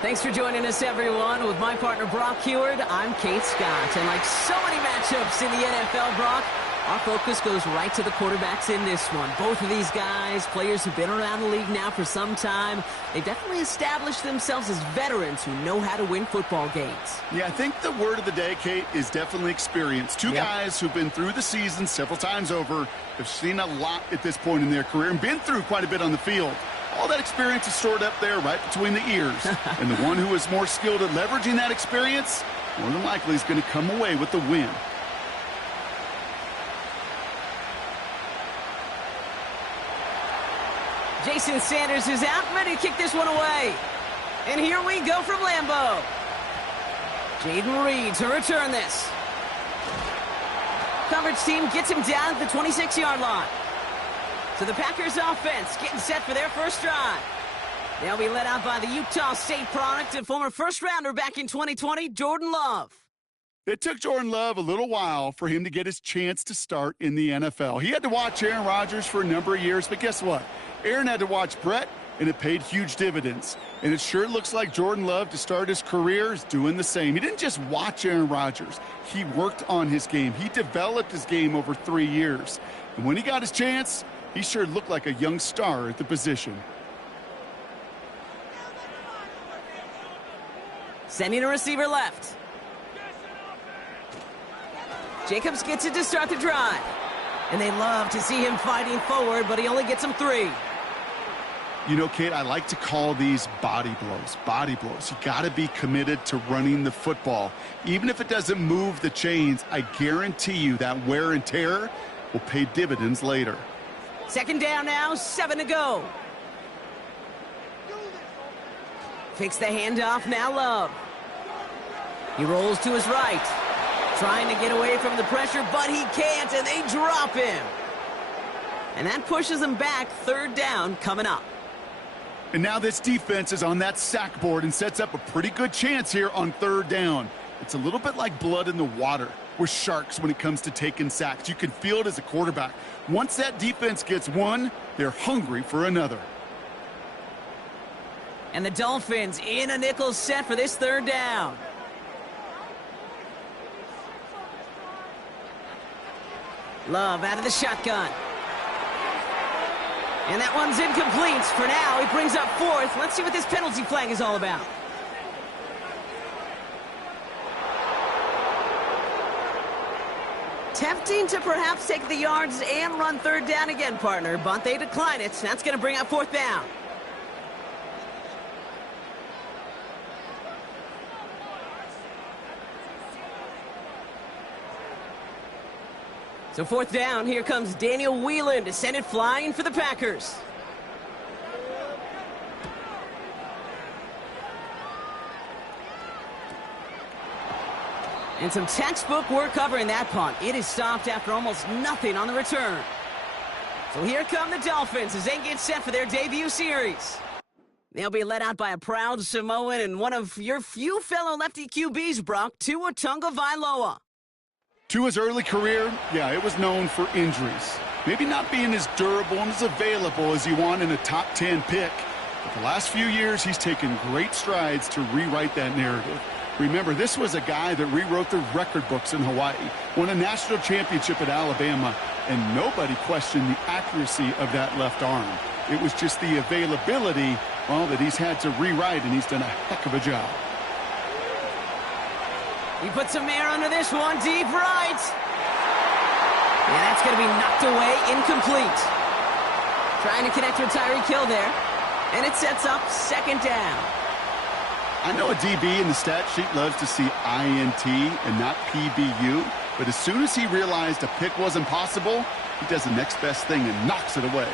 Thanks for joining us, everyone. With my partner, Brock Heward, I'm Kate Scott. And like so many matchups in the NFL, Brock, our focus goes right to the quarterbacks in this one. Both of these guys, players who've been around the league now for some time, they've definitely established themselves as veterans who know how to win football games. Yeah, I think the word of the day, Kate, is definitely experience. Two guys who've been through the season several times over, have seen a lot at this point in their career, and been through quite a bit on the field. All that experience is stored up there right between the ears. And the one who is more skilled at leveraging that experience, more than likely is going to come away with the win. Jason Sanders is out, ready to kick this one away. And here we go from Lambeau. Jaden Reed to return this. Coverage team gets him down at the 26-yard line. So the Packers offense getting set for their first drive. They'll be led out by the Utah State product and former first-rounder back in 2020, Jordan Love. It took Jordan Love a little while for him to get his chance to start in the NFL. He had to watch Aaron Rodgers for a number of years, but guess what? Aaron had to watch Brett, and it paid huge dividends. And it sure looks like Jordan Love, to start his career, is doing the same. He didn't just watch Aaron Rodgers. He worked on his game. He developed his game over 3 years. And when he got his chance, he sure looked like a young star at the position. Sending a receiver left. Jacobs gets it to start the drive. And they love to see him fighting forward, but he only gets them 3. You know, Kate, I like to call these body blows. Body blows. You got to be committed to running the football. Even if it doesn't move the chains, I guarantee you that wear and tear will pay dividends later. Second down now, 7 to go. Fakes the handoff, now Love. He rolls to his right. Trying to get away from the pressure, but he can't, and they drop him. And that pushes him back. Third down coming up. And now this defense is on that sack board and sets up a pretty good chance here on third down. It's a little bit like blood in the water with sharks when it comes to taking sacks. You can feel it as a quarterback. Once that defense gets one, they're hungry for another. And the Dolphins in a nickel set for this third down. Love out of the shotgun. And that one's incomplete. For now, he brings up 4th. Let's see what this penalty flag is all about. Tempting to perhaps take the yards and run third down again, partner, but they decline it. That's going to bring up 4th down. So 4th down, here comes Daniel Whelan to send it flying for the Packers. And some textbook work covering that punt. It is stopped after almost nothing on the return. So here come the Dolphins as they get set for their debut series. They'll be led out by a proud Samoan and one of your few fellow lefty QBs, Brock, Tua Tagovailoa. Tua's early career, yeah, it was known for injuries. Maybe not being as durable and as available as you want in a top 10 pick. But the last few years, he's taken great strides to rewrite that narrative. Remember, this was a guy that rewrote the record books in Hawaii, won a national championship at Alabama, and nobody questioned the accuracy of that left arm. It was just the availability, well, that he's had to rewrite, and he's done a heck of a job. He puts some air under this one, deep right. And that's going to be knocked away, incomplete. Trying to connect with Tyreek Hill there. And it sets up 2nd down. I know a DB in the stat sheet loves to see INT and not PBU, but as soon as he realized a pick wasn't possible, he does the next best thing and knocks it away.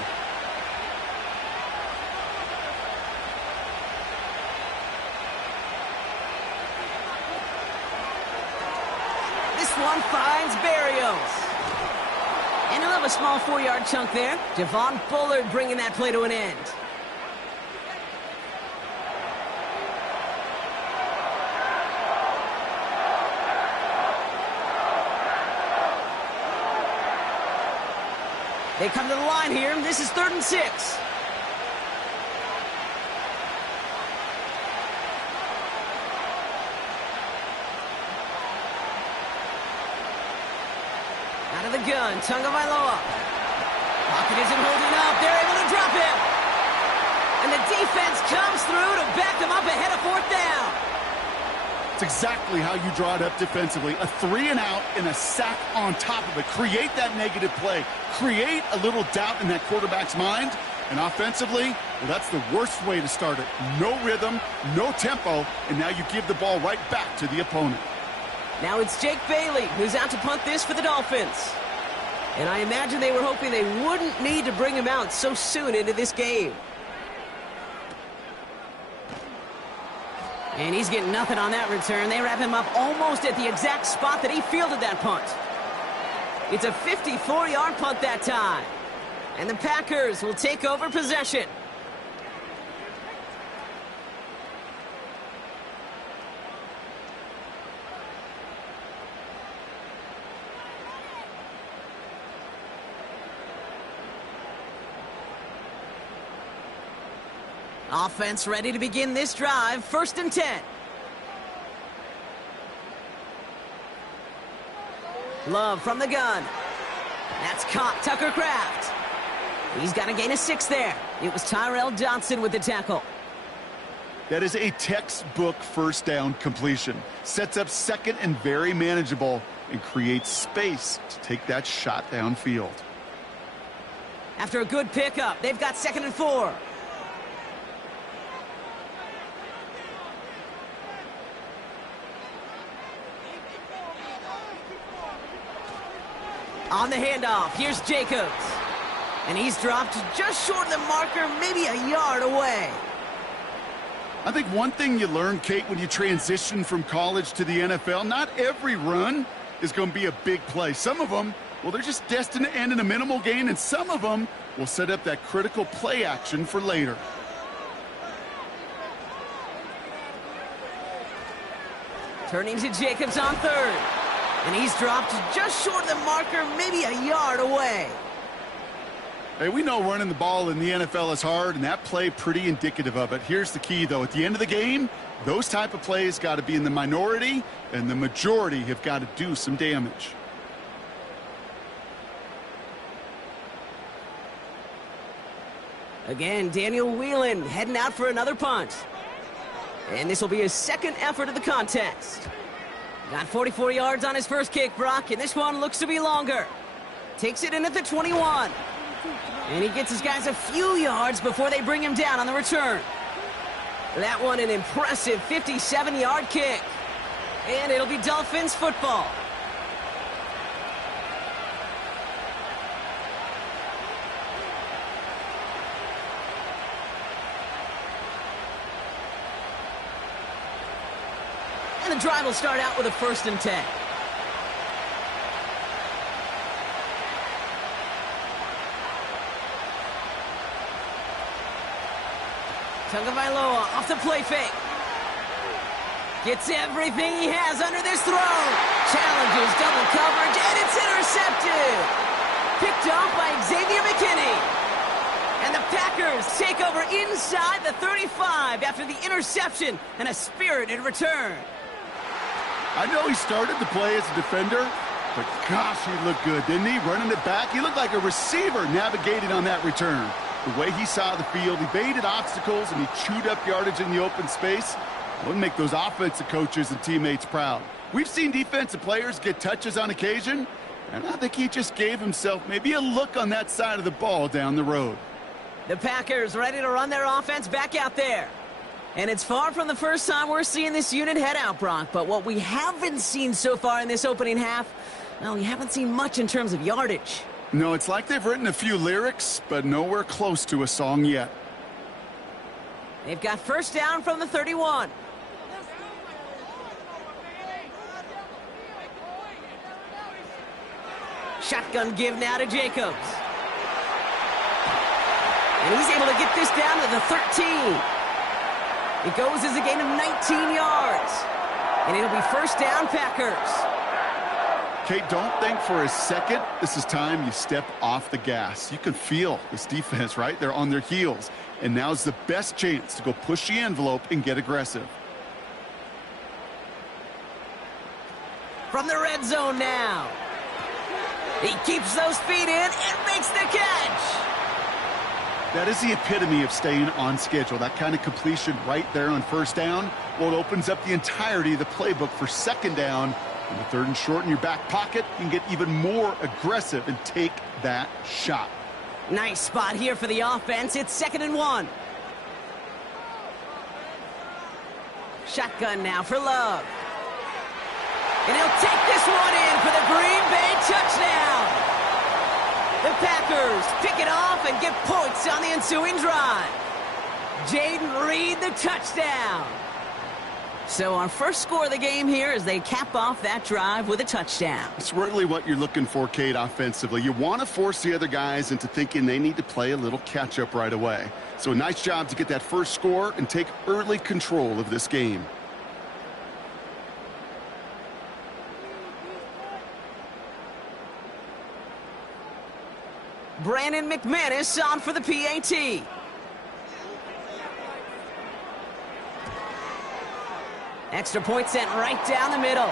one finds Barrios. And he'll have a small 4-yard chunk there. Devon Bullard bringing that play to an end. They come to the line here. This is 3rd and 6. Out of the gun, Tagovailoa. Pocket isn't holding up. They're able to drop him. And the defense comes through to back them up ahead of 4th down. It's exactly how you draw it up defensively. A 3-and-out and a sack on top of it. Create that negative play. Create a little doubt in that quarterback's mind. And offensively, well, that's the worst way to start it. No rhythm, no tempo, and now you give the ball right back to the opponent. Now it's Jake Bailey who's out to punt this for the Dolphins. And I imagine they were hoping they wouldn't need to bring him out so soon into this game. And he's getting nothing on that return. They wrap him up almost at the exact spot that he fielded that punt. It's a 54-yard punt that time. And the Packers will take over possession. Offense ready to begin this drive. 1st and 10. Love from the gun. That's caught. Tucker Kraft. He's got a gain of 6 there. It was Tyrell Johnson with the tackle. That is a textbook 1st down completion. Sets up 2nd and very manageable and creates space to take that shot downfield. After a good pickup, they've got 2nd and 4. On the handoff, here's Jacobs. And he's dropped just short of the marker, maybe a yard away. I think one thing you learn, Kate, when you transition from college to the NFL, not every run is going to be a big play. Some of them, well, they're just destined to end in a minimal gain, and some of them will set up that critical play action for later. Turning to Jacobs on 3rd. And he's dropped just short of the marker, maybe a yard away. Hey, we know running the ball in the NFL is hard, and that play pretty indicative of it. Here's the key, though. At the end of the game, those type of plays got to be in the minority, and the majority have got to do some damage. Again, Daniel Whelan heading out for another punt. And this will be his 2nd effort of the contest. Got 44 yards on his first kick, Brock, and this one looks to be longer. Takes it in at the 21. And he gets his guys a few yards before they bring him down on the return. That one an impressive 57-yard kick. And it'll be Dolphins football. And the drive will start out with a 1st and 10. Tagovailoa off the play fake. Gets everything he has under this throw. Challenges double coverage, and it's intercepted. Picked off by Xavier McKinney. And the Packers take over inside the 35 after the interception and a spirited return. I know he started the play as a defender, but gosh, he looked good, didn't he? Running it back, he looked like a receiver navigating on that return. The way he saw the field, he baited obstacles, and he chewed up yardage in the open space. It would make those offensive coaches and teammates proud. We've seen defensive players get touches on occasion, and I think he just gave himself maybe a look on that side of the ball down the road. The Packers ready to run their offense back out there. And it's far from the first time we're seeing this unit head out, Brock. But what we haven't seen so far in this opening half, well, we haven't seen much in terms of yardage. No, it's like they've written a few lyrics, but nowhere close to a song yet. They've got 1st down from the 31. Shotgun give now to Jacobs. And he's able to get this down to the 13. It goes as a gain of 19 yards. And it'll be first down, Packers. Okay, don't think for a second this is time you step off the gas. You can feel this defense, right? They're on their heels. And now's the best chance to go push the envelope and get aggressive. From the red zone now. He keeps those feet in and makes the catch. That is the epitome of staying on schedule. That kind of completion right there on first down. Well, it opens up the entirety of the playbook for second down. In the third and short in your back pocket, you can get even more aggressive and take that shot. Nice spot here for the offense. It's 2nd and 1. Shotgun now for Love. And he'll take this one in for the Green Bay touchdown. The Packers pick it off and get points on the ensuing drive. Jaden Reed, the touchdown. So our first score of the game here as they cap off that drive with a touchdown. It's really what you're looking for, Kate, offensively. You want to force the other guys into thinking they need to play a little catch-up right away. So a nice job to get that first score and take early control of this game. Brandon McManus on for the PAT. Extra point sent right down the middle.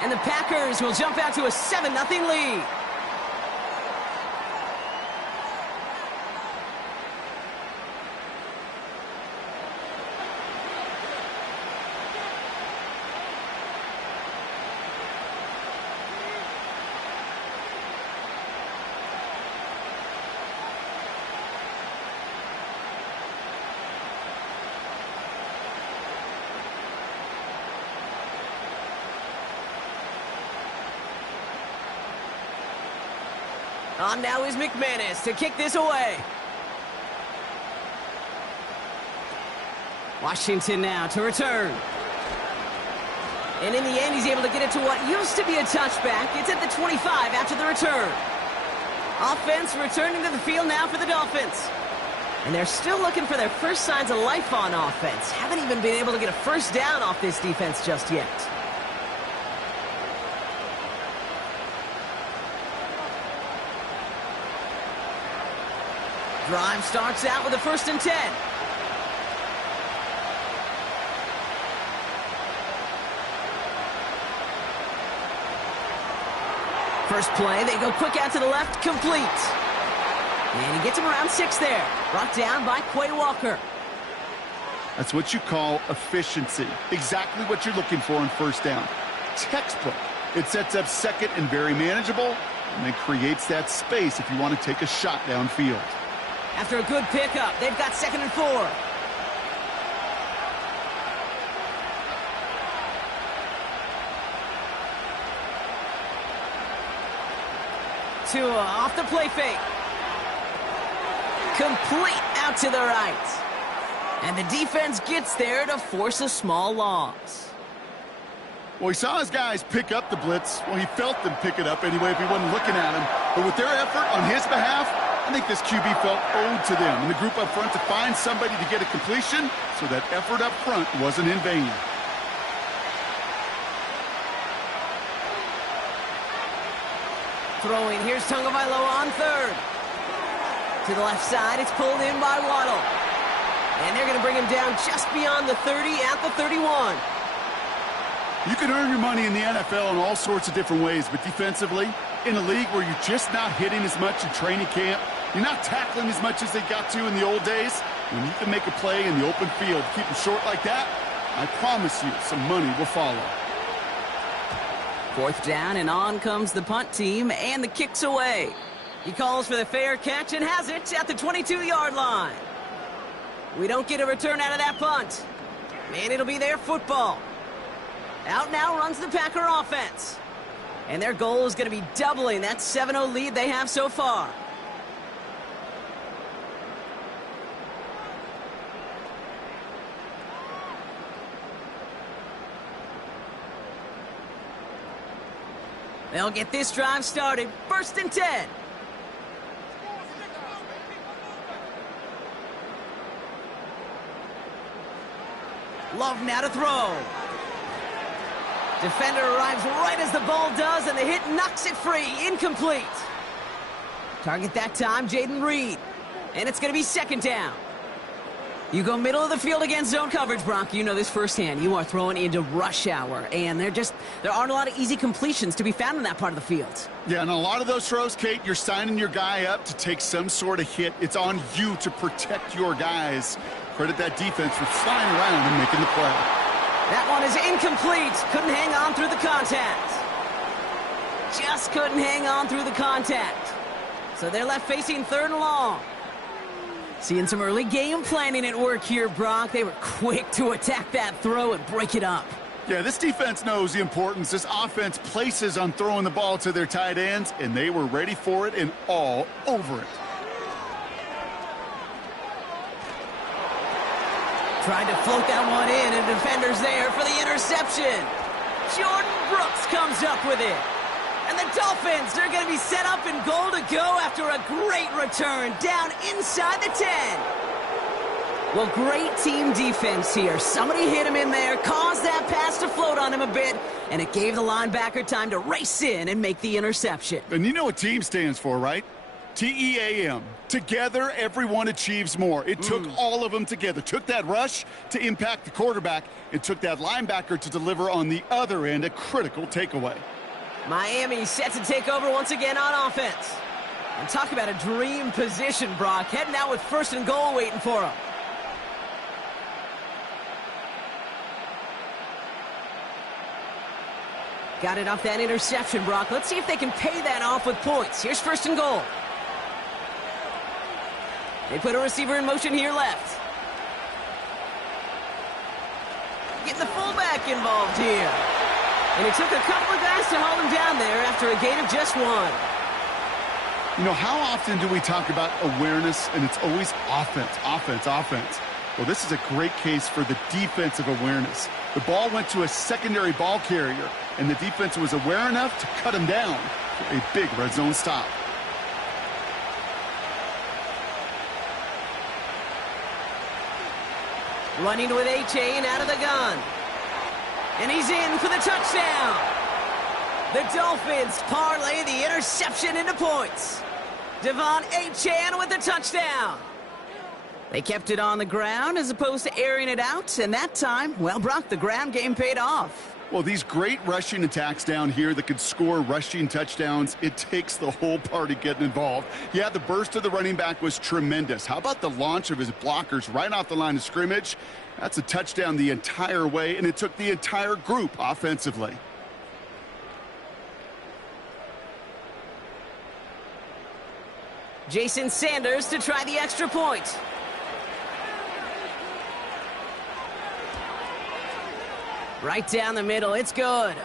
And the Packers will jump out to a 7-0 lead. On now is McManus to kick this away. Washington now to return. And in the end, he's able to get it to what used to be a touchback. It's at the 25 after the return. Offense returning to the field now for the Dolphins. And they're still looking for their first signs of life on offense. Haven't even been able to get a first down off this defense just yet. Drive starts out with a 1st and 10. First play, they go quick out to the left, complete. And he gets him around 6 there. Brought down by Quay Walker. That's what you call efficiency. Exactly what you're looking for on first down. Textbook. It sets up second and very manageable, and then creates that space if you want to take a shot downfield. After a good pickup, they've got 2nd and 4. Tua off the play fake. Complete out to the right. And the defense gets there to force a small loss. Well, he saw his guys pick up the blitz. Well, he felt them pick it up anyway if he wasn't looking at him. But with their effort on his behalf, I think this QB felt owed to them and the group up front to find somebody to get a completion, so that effort up front wasn't in vain. Throwing, here's Tagovailoa on 3rd. To the left side, it's pulled in by Waddle. And they're going to bring him down just beyond the 30 at the 31. You can earn your money in the NFL in all sorts of different ways, but defensively, in a league where you're just not hitting as much in training camp, you're not tackling as much as they got to in the old days, when you can make a play in the open field, keep them short like that, I promise you some money will follow. 4th down, and on comes the punt team, and the kick's away. He calls for the fair catch and has it at the 22-yard line. We don't get a return out of that punt. And it'll be their football. Out now runs the Packer offense. And their goal is going to be doubling that 7-0 lead they have so far. They'll get this drive started. 1st and 10. Love now to throw. Defender arrives right as the ball does, and the hit knocks it free. Incomplete. Target that time, Jaden Reed. And it's going to be 2nd down. You go middle of the field against zone coverage, Brock. You know this firsthand. You are throwing into rush hour, and there aren't a lot of easy completions to be found in that part of the field. Yeah, and a lot of those throws, Kate, you're signing your guy up to take some sort of hit. It's on you to protect your guys. Credit that defense for flying around and making the play. That one is incomplete. Couldn't hang on through the contact. Just couldn't hang on through the contact. So they're left facing 3rd and long. Seeing some early game planning at work here, Brock. They were quick to attack that throw and break it up. Yeah, this defense knows the importance this offense places on throwing the ball to their tight ends, and they were ready for it and all over it. Tried to float that one in, and defender's there for the interception. Jordan Brooks comes up with it. And the Dolphins are going to be set up in goal to go after a great return down inside the 10. Well, great team defense here. Somebody hit him in there, caused that pass to float on him a bit, and it gave the linebacker time to race in and make the interception. And you know what team stands for, right? T-E-A-M. Together, everyone achieves more. It took all of them together. Took that rush to impact the quarterback. It took that linebacker to deliver on the other end a critical takeaway. Miami set to take over once again on offense. And talk about a dream position, Brock. Heading out with 1st and goal waiting for him. Got it off that interception, Brock. Let's see if they can pay that off with points. Here's 1st and goal. They put a receiver in motion here left. Getting the fullback involved here. And it took a couple of guys to hold him down there after a gain of just 1. You know, how often do we talk about awareness, and it's always offense, offense, offense? Well, this is a great case for the defensive awareness. The ball went to a secondary ball carrier, and the defense was aware enough to cut him down for a big red zone stop. Running with H.A. and out of the gun. And he's in for the touchdown. The Dolphins parlay the interception into points. Devon Achane with the touchdown. They kept it on the ground as opposed to airing it out, and that time, well, Brock, the ground game paid off. Well, these great rushing attacks down here that could score rushing touchdowns, it takes the whole party getting involved. Yeah, the burst of the running back was tremendous. How about the launch of his blockers right off the line of scrimmage? That's a touchdown the entire way, and it took the entire group offensively. Jason Sanders to try the extra point. Right down the middle, it's good.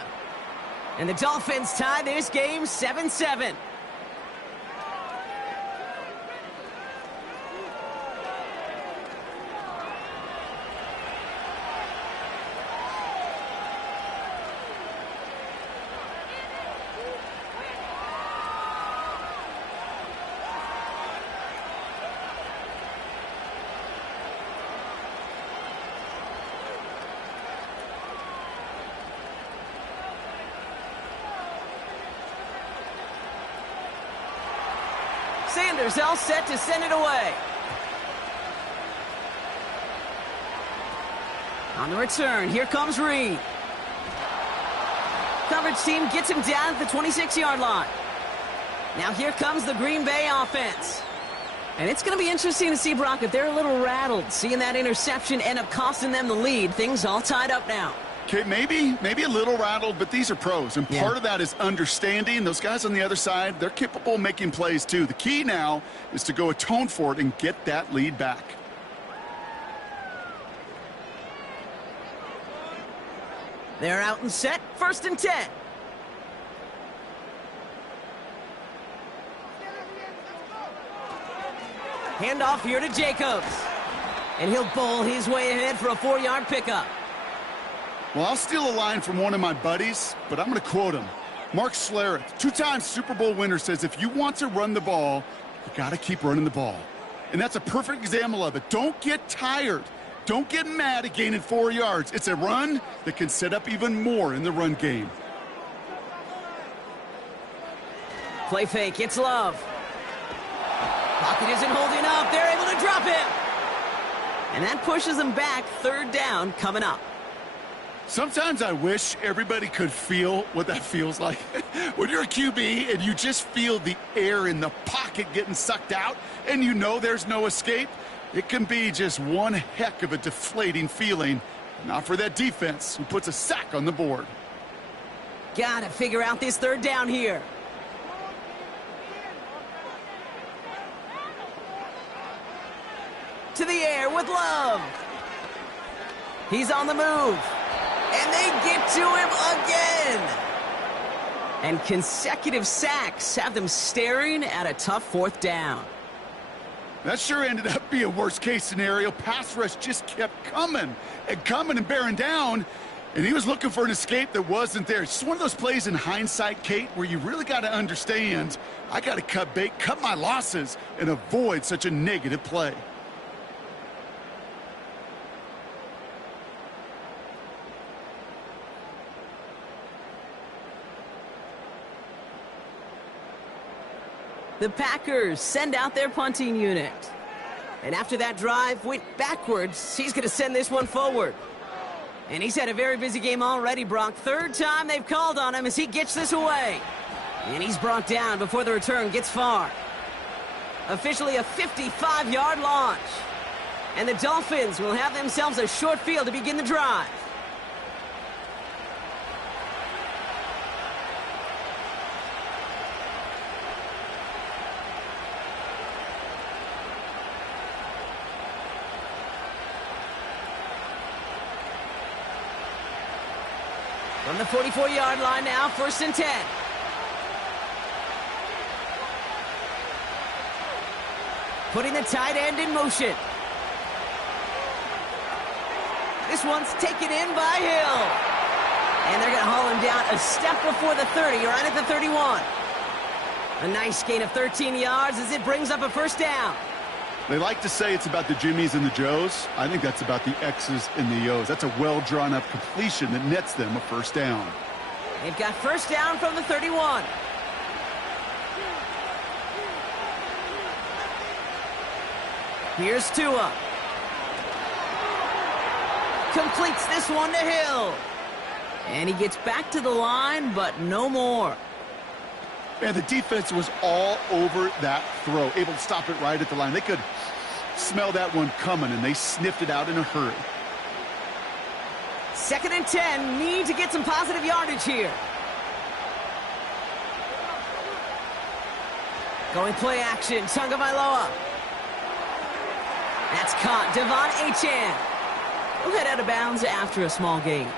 And the Dolphins tie this game 7-7. Sanders all set to send it away. On the return, here comes Reed. Coverage team gets him down at the 26-yard line. Now here comes the Green Bay offense. And it's going to be interesting to see, Brock, if they're a little rattled, seeing that interception end up costing them the lead. Things all tied up now. Okay, maybe a little rattled, but these are pros, and part of that is understanding. Those guys on the other side, they're capable of making plays too. The key now is to go atone for it and get that lead back. They're out and set, 1st and 10. Handoff here to Jacobs. And he'll bowl his way ahead for a 4-yard pickup. Well, I'll steal a line from one of my buddies, but I'm going to quote him. Mark Schlereth, two-time Super Bowl winner, says if you want to run the ball, you got to keep running the ball. And that's a perfect example of it. Don't get tired. Don't get mad at gaining 4 yards. It's a run that can set up even more in the run game. Play fake, it's Love. Pocket isn't holding up. They're able to drop him. And that pushes them back. 3rd down coming up. Sometimes I wish everybody could feel what that feels like. When you're a QB and you just feel the air in the pocket getting sucked out and you know there's no escape, it can be just one heck of a deflating feeling. Not for that defense who puts a sack on the board. Gotta figure out this 3rd down here. To the air with Love. He's on the move. And they get to him again. And consecutive sacks have them staring at a tough 4th down. That sure ended up being a worst-case scenario. Pass rush just kept coming and bearing down. And he was looking for an escape that wasn't there. It's just one of those plays in hindsight, Kate, where you really got to understand, I got to cut bait, cut my losses, and avoid such a negative play. The Packers send out their punting unit. And after that drive went backwards, he's going to send this one forward. And he's had a very busy game already, Brock. 3rd time they've called on him as he gets this away. And he's brought down before the return gets far. Officially a 55-yard launch. And the Dolphins will have themselves a short field to begin the drive. From the 44-yard line now, 1st and 10. Putting the tight end in motion. This one's taken in by Hill. And they're going to haul him down a step before the 30, right at the 31. A nice gain of 13 yards as it brings up a 1st down. They like to say it's about the Jimmies and the Joes. I think that's about the X's and the O's. That's a well-drawn-up completion that nets them a 1st down. They've got 1st down from the 31. Here's Tua. Completes this one to Hill. And he gets back to the line, but no more. And the defense was all over that throw, able to stop it right at the line. They could smell that one coming, and they sniffed it out in a hurry. 2nd and 10, need to get some positive yardage here. Going play action, Tagovailoa. That's caught, Devon Achane. He'll head out of bounds after a small gain.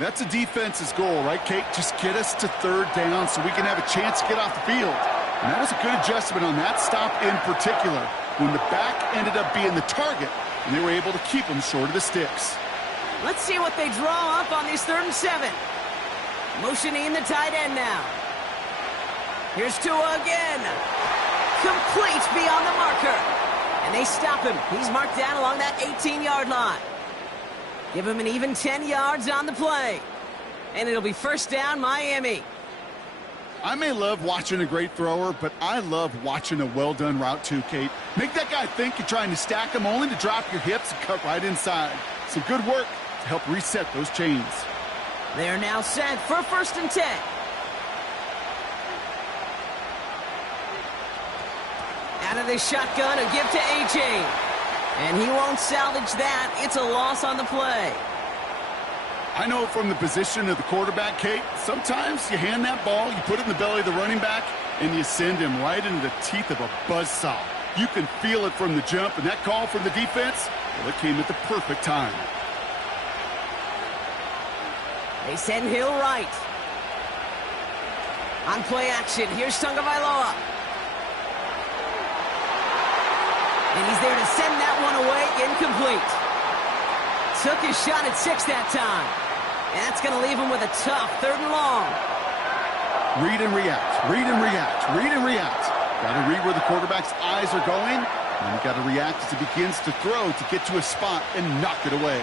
That's a defense's goal, right, Kate? Just get us to 3rd down so we can have a chance to get off the field. And that was a good adjustment on that stop in particular, when the back ended up being the target, and they were able to keep him short of the sticks. Let's see what they draw up on this 3rd and 7. Motioning the tight end now. Here's Tua again. Complete beyond the marker. And they stop him. He's marked down along that 18-yard line. Give him an even 10 yards on the play. And it'll be 1st down, Miami. I may love watching a great thrower, but I love watching a well-done route too, Kate. Make that guy think you're trying to stack him only to drop your hips and cut right inside. Some good work to help reset those chains. They are now set for 1st and 10. Out of the shotgun, a give to A.J. And he won't salvage that. It's a loss on the play. I know from the position of the quarterback, Kate, sometimes you hand that ball, you put it in the belly of the running back, and you send him right into the teeth of a buzzsaw. You can feel it from the jump, and that call from the defense, well, it came at the perfect time. They send Hill right. On play action, here's Tagovailoa. And he's there to send that one away, incomplete. Took his shot at 6 that time. And that's going to leave him with a tough 3rd and long. Read and react, read and react, read and react. Got to read where the quarterback's eyes are going, and you got to react as he begins to throw to get to a spot and knock it away.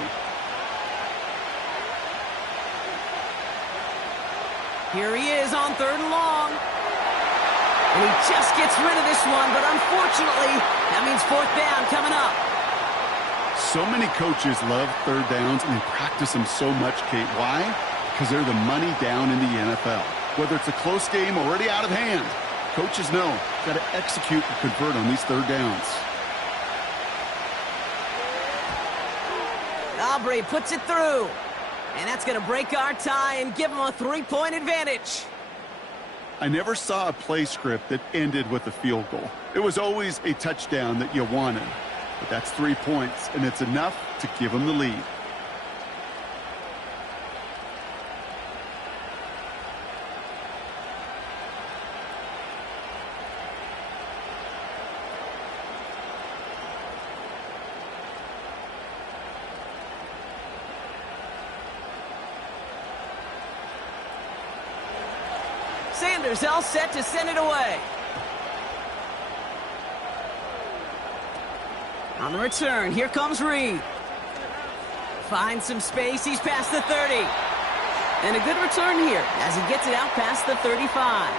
Here he is on 3rd and long. And he just gets rid of this one, but unfortunately, that means 4th down coming up. So many coaches love 3rd downs, and they practice them so much, Kate. Why? Because they're the money down in the NFL. Whether it's a close game already out of hand, coaches know got to execute and convert on these 3rd downs. Aubrey puts it through. And that's going to break our tie and give them a 3-point advantage. I never saw a play script that ended with a field goal. It was always a touchdown that you wanted. But that's 3 points, and it's enough to give them the lead. Sanders all set to send it away. On the return, here comes Reed. Finds some space, he's past the 30. And a good return here as he gets it out past the 35.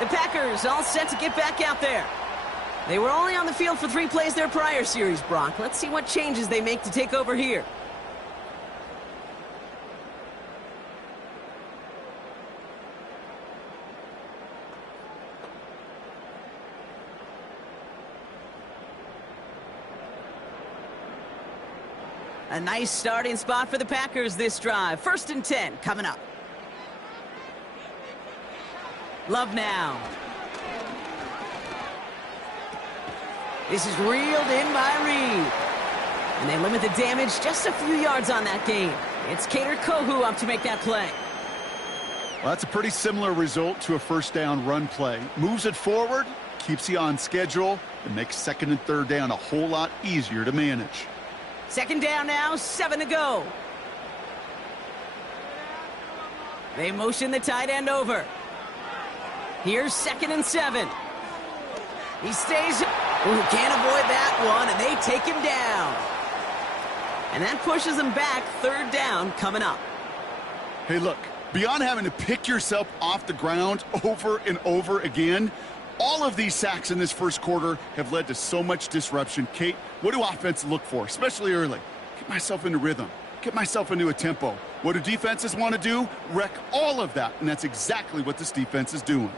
The Packers all set to get back out there. They were only on the field for 3 plays their prior series, Brock. Let's see what changes they make to take over here. A nice starting spot for the Packers this drive. 1st and 10 coming up. Love now. This is reeled in by Reed. And they limit the damage just a few yards on that game. It's Cater Kohu up to make that play. Well, that's a pretty similar result to a 1st down run play. Moves it forward, keeps you on schedule, and makes 2nd and 3rd down a whole lot easier to manage. 2nd down now, 7 to go. They motion the tight end over. Here's 2nd and 7. He stays. Ooh, can't avoid that one, and they take him down. And that pushes him back. 3rd down coming up. Hey, look, beyond having to pick yourself off the ground over and over again, all of these sacks in this 1st quarter have led to so much disruption. Kate, what do offenses look for, especially early? Get myself into rhythm. Get myself into a tempo. What do defenses want to do? Wreck all of that, and that's exactly what this defense is doing.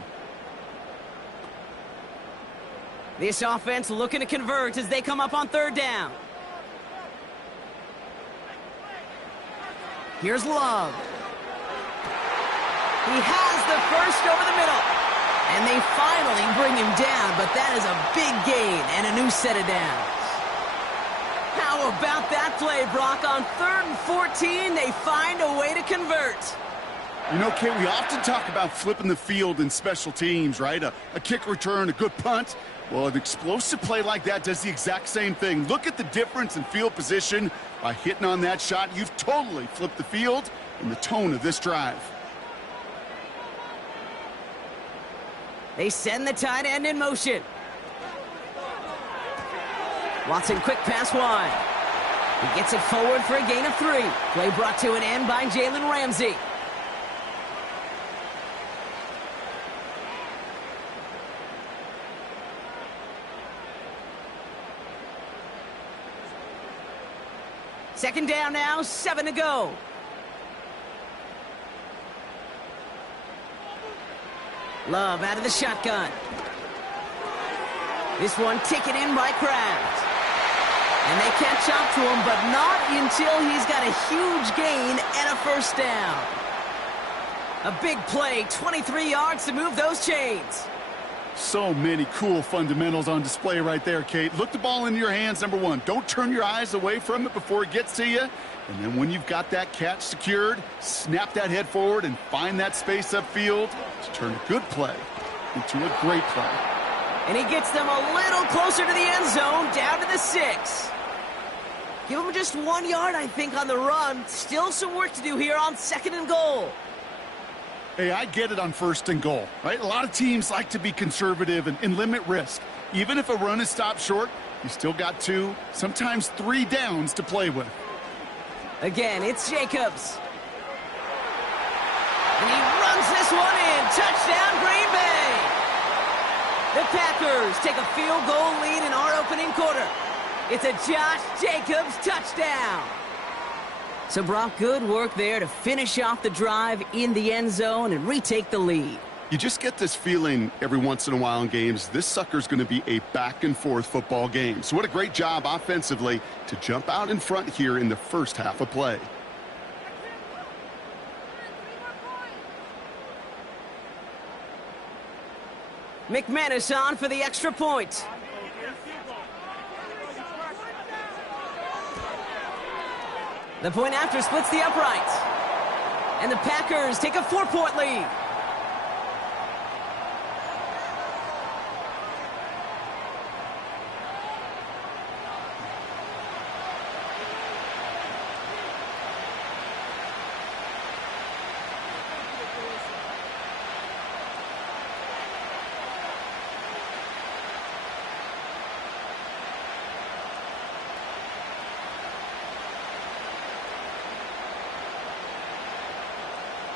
This offense looking to convert as they come up on 3rd down. Here's Love. He has the 1st over the middle. And they finally bring him down, but that is a big gain and a new set of downs. How about that play, Brock? On 3rd and 14, they find a way to convert. You know, Kate, we often talk about flipping the field in special teams, right? A kick return, a good punt. Well, an explosive play like that does the exact same thing. Look at the difference in field position. By hitting on that shot, you've totally flipped the field and the tone of this drive. They send the tight end in motion. Watson, quick pass wide. He gets it forward for a gain of 3. Play brought to an end by Jalen Ramsey. Second down now, 7 to go. Love out of the shotgun. This one taken in by Kraft. And they catch up to him, but not until he's got a huge gain and a 1st down. A big play, 23 yards to move those chains. So many cool fundamentals on display right there, Kate. Look the ball into your hands, number 1. Don't turn your eyes away from it before it gets to you. And then when you've got that catch secured, snap that head forward and find that space upfield to turn a good play into a great play. And he gets them a little closer to the end zone, down to the 6. Give him just 1 yard, I think, on the run. Still some work to do here on 2nd and goal. Hey, I get it on 1st and goal, right? A lot of teams like to be conservative and limit risk. Even if a run is stopped short, you still got 2, sometimes 3 downs to play with. Again, it's Jacobs. And he runs this one in. Touchdown, Green Bay. The Packers take a field goal lead in our opening quarter. It's a Josh Jacobs touchdown. So, Brock, good work there to finish off the drive in the end zone and retake the lead. You just get this feeling every once in a while in games, this sucker's going to be a back-and-forth football game. So what a great job offensively to jump out in front here in the first half of play. McManus on for the extra point. The point after splits the uprights. And the Packers take a 4-point lead.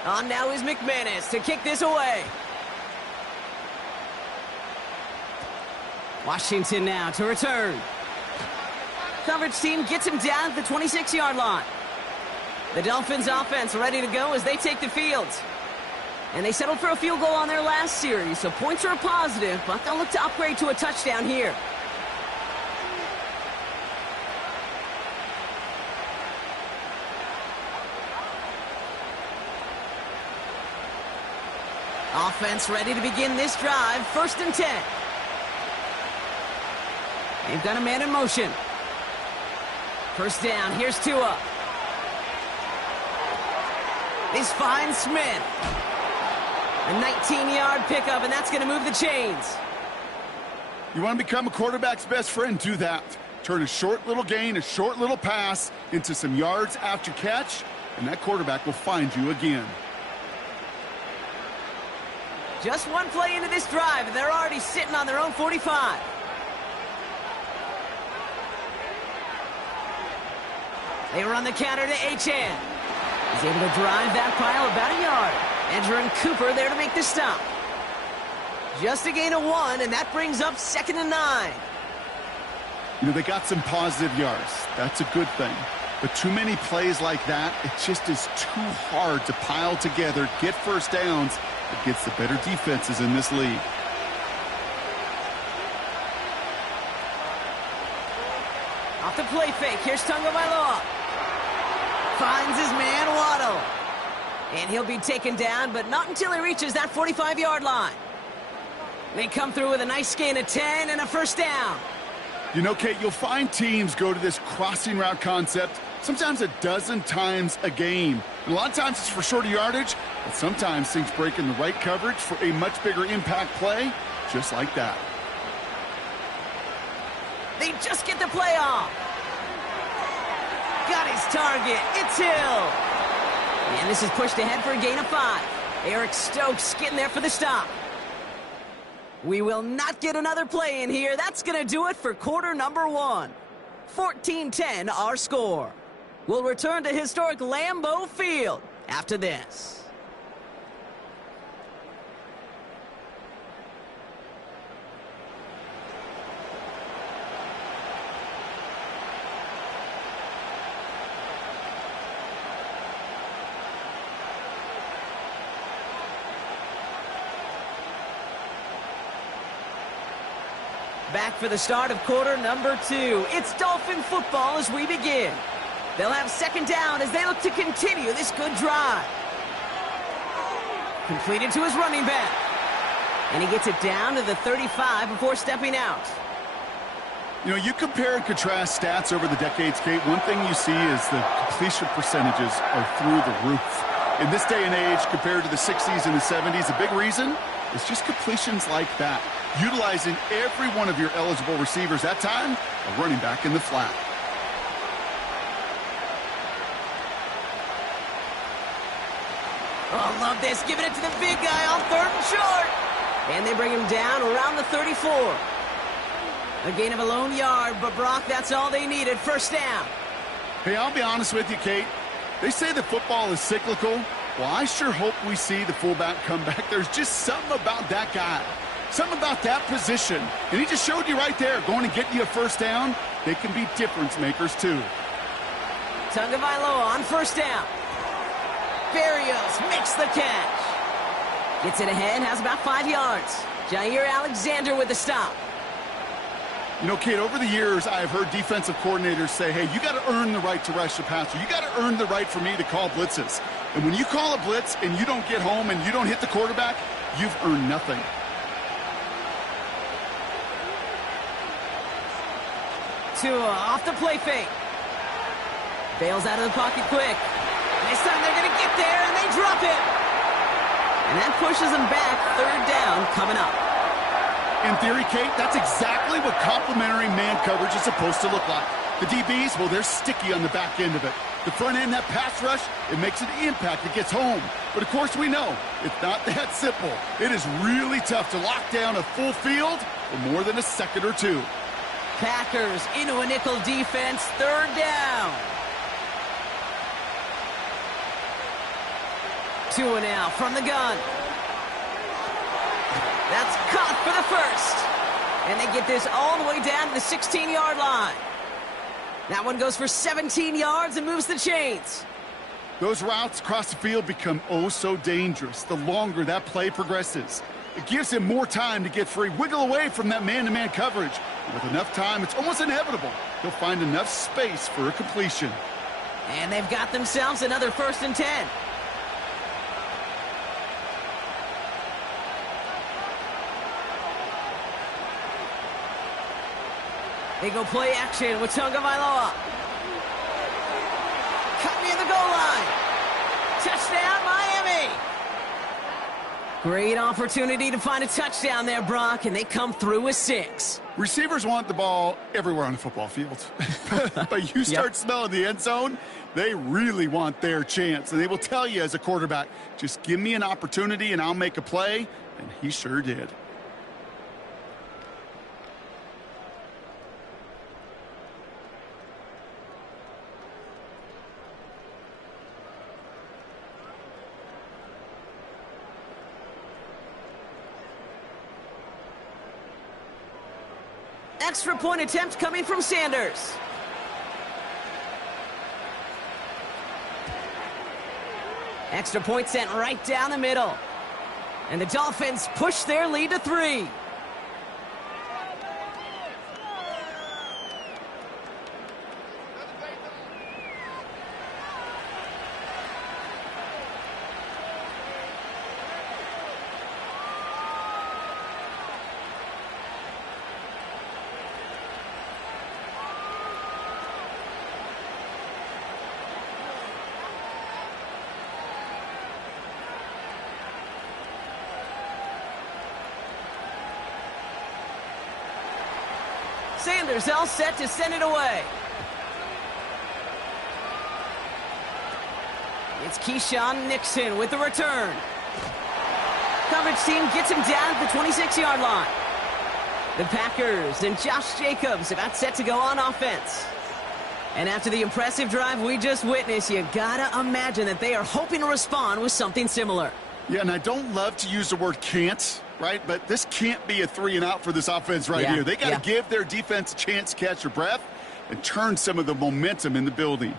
On now is McManus to kick this away. Washington now to return. Coverage team gets him down at the 26-yard line. The Dolphins offense ready to go as they take the field. And they settled for a field goal on their last series, so points are a positive, but they'll look to upgrade to a touchdown here. Offense ready to begin this drive. 1st and 10. They've got a man in motion. 1st down. Here's Tua. This finds Smith. A 19-yard pickup, and that's going to move the chains. You want to become a quarterback's best friend? Do that. Turn a short little gain, a short little pass into some yards after catch, and that quarterback will find you again. Just one play into this drive, and they're already sitting on their own 45. They run the counter to Achane. He's able to drive that pile about a yard. Edger and Cooper there to make the stop. Just a gain of 1, and that brings up 2nd and 9. You know, they got some positive yards. That's a good thing. But too many plays like that, it just is too hard to pile together, get 1st downs against the better defenses in this league. Off the play fake. Here's Tagovailoa. Finds his man Waddle. And he'll be taken down, but not until he reaches that 45-yard line. They come through with a nice gain of 10 and a 1st down. You know, Kate, you'll find teams go to this crossing route concept sometimes a dozen times a game. And a lot of times it's for shorter yardage, but sometimes things break in the right coverage for a much bigger impact play, just like that. They just get the play off. Got his target. It's Hill. And this is pushed ahead for a gain of 5. Eric Stokes getting there for the stop. We will not get another play in here. That's going to do it for quarter number 1. 14-10 our score. We'll return to historic Lambeau Field after this. Back for the start of quarter number 2. It's Dolphin football as we begin. They'll have 2nd down as they look to continue this good drive. Completed to his running back. And he gets it down to the 35 before stepping out. You know, you compare and contrast stats over the decades, Kate. One thing you see is the completion percentages are through the roof. In this day and age, compared to the 60s and the 70s, a big reason is just completions like that. Utilizing every one of your eligible receivers that time, a running back in the flat. Oh, love this. Giving it to the big guy on 3rd and short. And they bring him down around the 34. A gain of a lone yard, but Brock, that's all they needed. 1st down. Hey, I'll be honest with you, Kate. They say that football is cyclical. Well, I sure hope we see the fullback come back. There's just something about that guy. Something about that position. And he just showed you right there, going to get you a 1st down. They can be difference makers, too. Tagovailoa on 1st down. Barrios makes the catch. Gets it ahead, has about 5 yards. Jair Alexander with the stop. You know, Kate, over the years, I've heard defensive coordinators say, hey, you got to earn the right to rush the passer. You got to earn the right for me to call blitzes. And when you call a blitz and you don't get home and you don't hit the quarterback, you've earned nothing. Tua off the play fake. Bails out of the pocket quick. This time they're going to get there, and they drop it. And that pushes them back. 3rd down coming up. In theory, Kate, that's exactly what complementary man coverage is supposed to look like. The DBs, well, they're sticky on the back end of it. The front end, that pass rush, it makes an impact. It gets home. But, of course, we know it's not that simple. It is really tough to lock down a full field for more than a second or two. Packers into a nickel defense. 3rd down. Tua now from the gun. That's caught for the 1st. And they get this all the way down to the 16-yard line. That one goes for 17 yards and moves the chains. Those routes across the field become oh so dangerous the longer that play progresses. It gives him more time to get free, wiggle away from that man-to-man coverage. And with enough time, it's almost inevitable he'll find enough space for a completion. And they've got themselves another 1st and 10. They go play action with Tagovailoa. Cut near the goal line. Touchdown, Miami. Great opportunity to find a touchdown there, Brock, and they come through with 6. Receivers want the ball everywhere on the football field. But you start smelling the end zone, they really want their chance. And they will tell you as a quarterback, just give me an opportunity and I'll make a play. And he sure did. Extra point attempt coming from Sanders. Extra point sent right down the middle. And the Dolphins push their lead to 3. Sanders all set to send it away. It's Keyshawn Nixon with the return. Coverage team gets him down at the 26-yard line. The Packers and Josh Jacobs about set to go on offense. And after the impressive drive we just witnessed, you gotta imagine that they are hoping to respond with something similar. Yeah, and I don't love to use the word can't, right? But this can't be a 3-and-out for this offense right here. They got to give their defense a chance to catch their breath and turn some of the momentum in the building.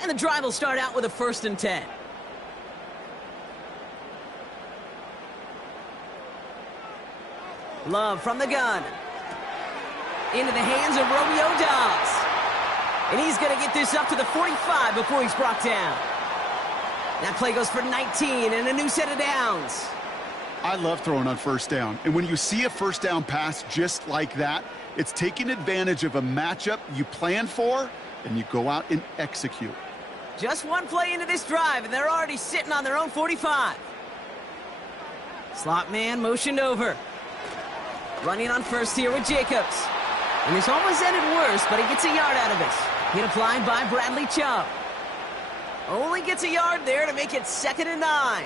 And the drive will start out with a 1st and 10. Love from the gun. Into the hands of Romeo Dobbs. And he's going to get this up to the 45 before he's brought down. That play goes for 19 and a new set of downs. I love throwing on 1st down. And when you see a 1st down pass just like that, it's taking advantage of a matchup you plan for, and you go out and execute. Just one play into this drive, and they're already sitting on their own 45. Slot man motioned over. Running on 1st here with Jacobs. And this almost ended worse, but he gets a yard out of it. Hit applied by Bradley Chubb. Only gets a yard there to make it 2nd and 9.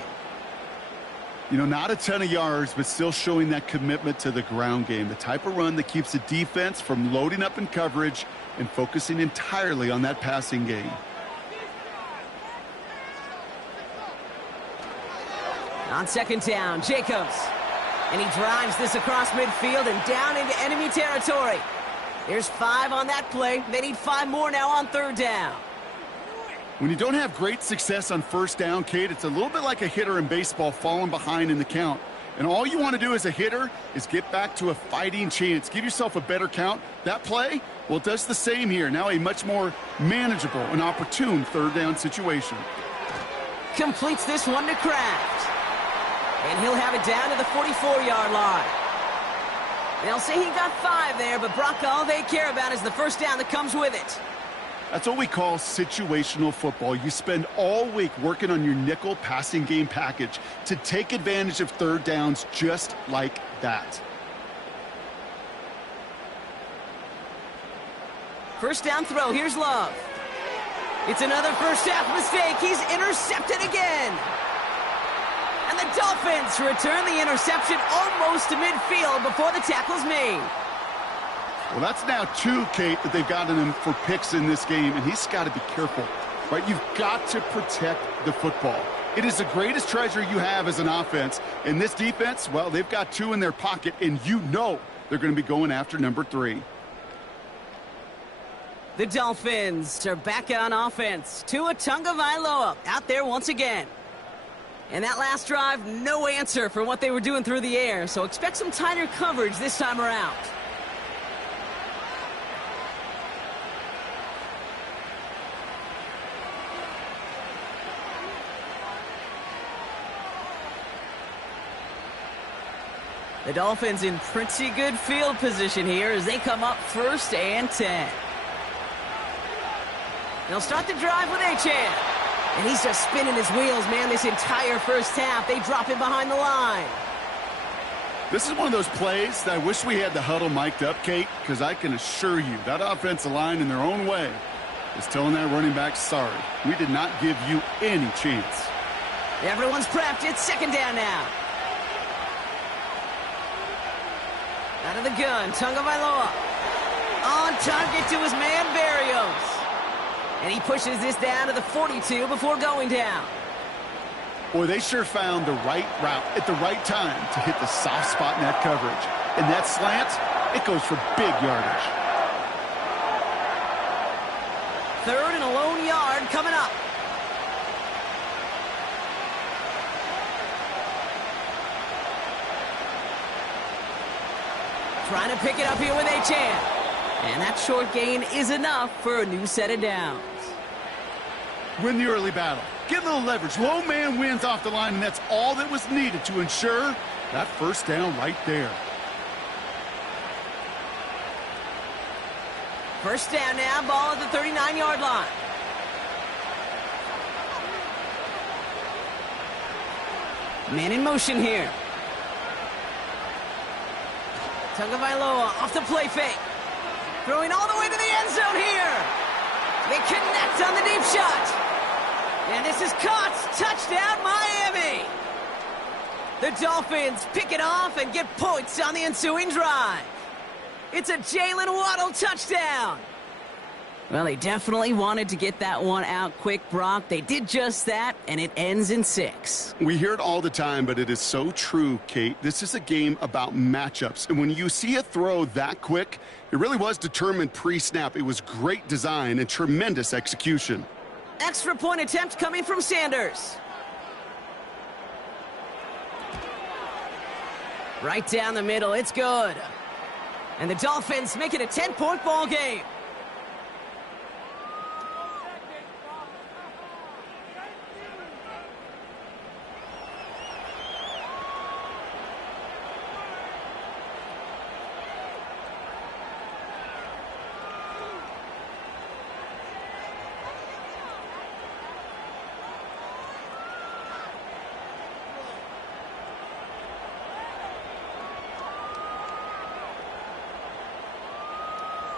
You know, not a ton of yards, but still showing that commitment to the ground game. The type of run that keeps the defense from loading up in coverage and focusing entirely on that passing game. On 2nd down, Jacobs. And he drives this across midfield and down into enemy territory. There's 5 on that play. They need 5 more now on 3rd down. When you don't have great success on 1st down, Kate, it's a little bit like a hitter in baseball falling behind in the count. And all you want to do as a hitter is get back to a fighting chance. Give yourself a better count. That play, well, it does the same here. Now a much more manageable and opportune 3rd down situation. Completes this one to Kraft. And he'll have it down to the 44-yard line. They'll say he got 5 there, but Brock, all they care about is the 1st down that comes with it. That's what we call situational football. You spend all week working on your nickel passing game package to take advantage of 3rd downs just like that. 1st down throw. Here's Love. It's another first half mistake. He's intercepted again. And the Dolphins return the interception almost to midfield before the tackle's made. Well, that's now 2, Kate, that they've gotten him for picks in this game, and he's got to be careful, right? You've got to protect the football. It is the greatest treasure you have as an offense. And this defense, well, they've got 2 in their pocket, and you know they're going to be going after number 3. The Dolphins are back on offense. Tua Tagovailoa out there once again. And that last drive, no answer for what they were doing through the air, so expect some tighter coverage this time around. The Dolphins in pretty good field position here as they come up 1st and 10. They'll start the drive with Achane. And he's just spinning his wheels, man, this entire 1st half. They drop him behind the line. This is one of those plays that I wish we had the huddle mic'd up, Kate, because I can assure you that offensive line in their own way is telling that running back, sorry, we did not give you any chance. Everyone's prepped. It's 2nd down now. Out of the gun, Tagovailoa. On target to his man, Berrios. And he pushes this down to the 42 before going down. Boy, they sure found the right route at the right time to hit the soft spot in that coverage. And that slant, it goes for big yardage. 3rd and a lone yard coming up. Trying to pick it up here with Achane. And that short gain is enough for a new set of downs. Win the early battle. Get a little leverage. Low man wins off the line, and that's all that was needed to ensure that 1st down right there. 1st down now, ball at the 39-yard line. Man in motion here. Tagovailoa off the play fake. Throwing all the way to the end zone here. They connect on the deep shot. And this is caught. Touchdown, Miami. The Dolphins pick it off and get points on the ensuing drive. It's a Jalen Waddle touchdown. Well, they definitely wanted to get that one out quick, Brock. They did just that, and it ends in 6. We hear it all the time, but it is so true, Kate. This is a game about matchups. And when you see a throw that quick, it really was determined pre-snap. It was great design and tremendous execution. Extra point attempt coming from Sanders. Right down the middle, it's good. And the Dolphins make it a 10-point ball game.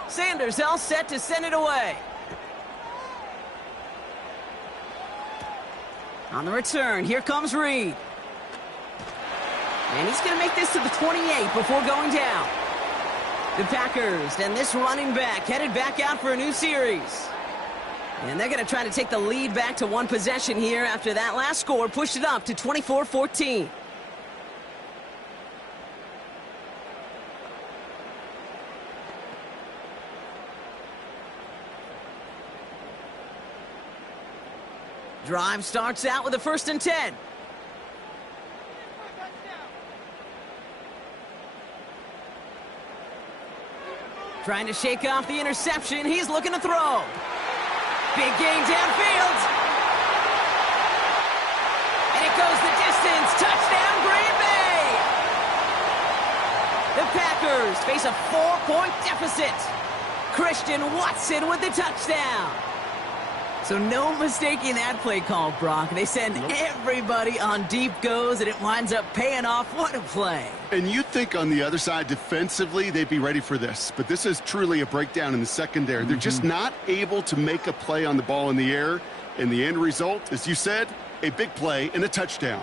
Sanders all set to send it away. On the return, here comes Reed. And he's going to make this to the 28 before going down. The Packers and this running back headed back out for a new series. And they're going to try to take the lead back to one possession here after that last score pushed it up to 24-14. Drive starts out with a 1st and 10. Trying to shake off the interception. He's looking to throw. Big gain downfield. And it goes the distance. Touchdown, Green Bay. The Packers face a 4-point deficit. Christian Watson with the touchdown. So no mistaking that play call, Brock. They send everybody on deep goes, and it winds up paying off. What a play. And you think on the other side defensively they'd be ready for this. But this is truly a breakdown in the secondary. They're just not able to make a play on the ball in the air. And the end result, as you said, a big play and a touchdown.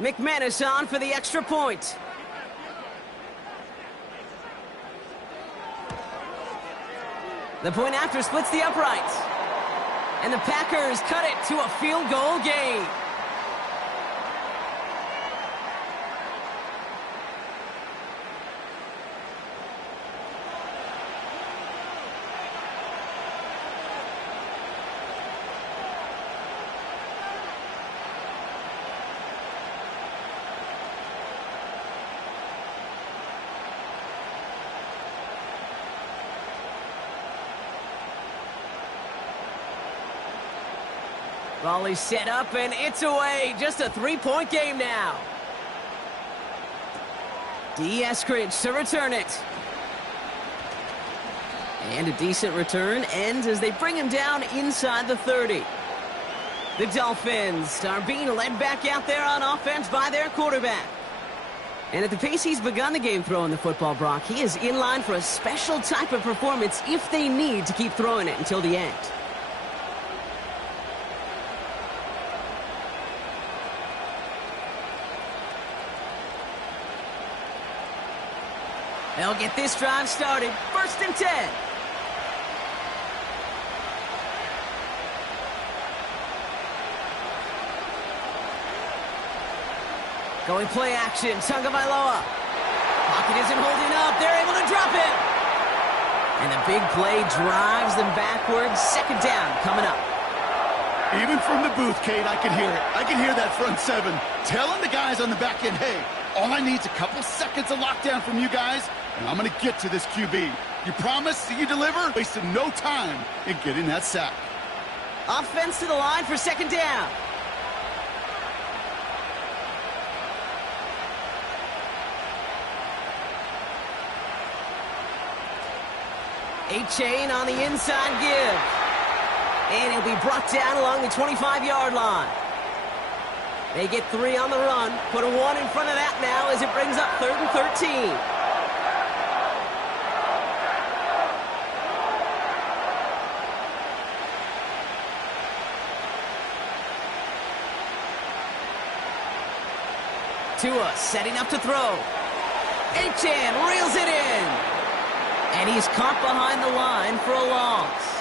McManus on for the extra point. The point after splits the uprights. And the Packers cut it to a field goal game. Volley set up, and it's away. Just a 3-point game now. D. Eskridge to return it. And a decent return ends as they bring him down inside the 30. The Dolphins are being led back out there on offense by their quarterback. And at the pace he's begun the game throwing the football, Brock, he is in line for a special type of performance if they need to keep throwing it until the end. They'll get this drive started. 1st and 10. Going play action. Tagovailoa. Pocket isn't holding up. They're able to drop it. And the big play drives them backwards. 2nd down coming up. Even from the booth, Kate, I can hear it. I can hear that front seven telling the guys on the back end, hey, all I need is a couple seconds of lockdown from you guys, and I'm going to get to this QB. You promise that you deliver? Wasted no time in getting that sack. Offense to the line for 2nd down. A-chain on the inside give. And he'll be brought down along the 25-yard line. They get 3 on the run. Put a 1 in front of that now as it brings up 3rd and 13. Tua setting up to throw. Achane reels it in. And he's caught behind the line for a loss.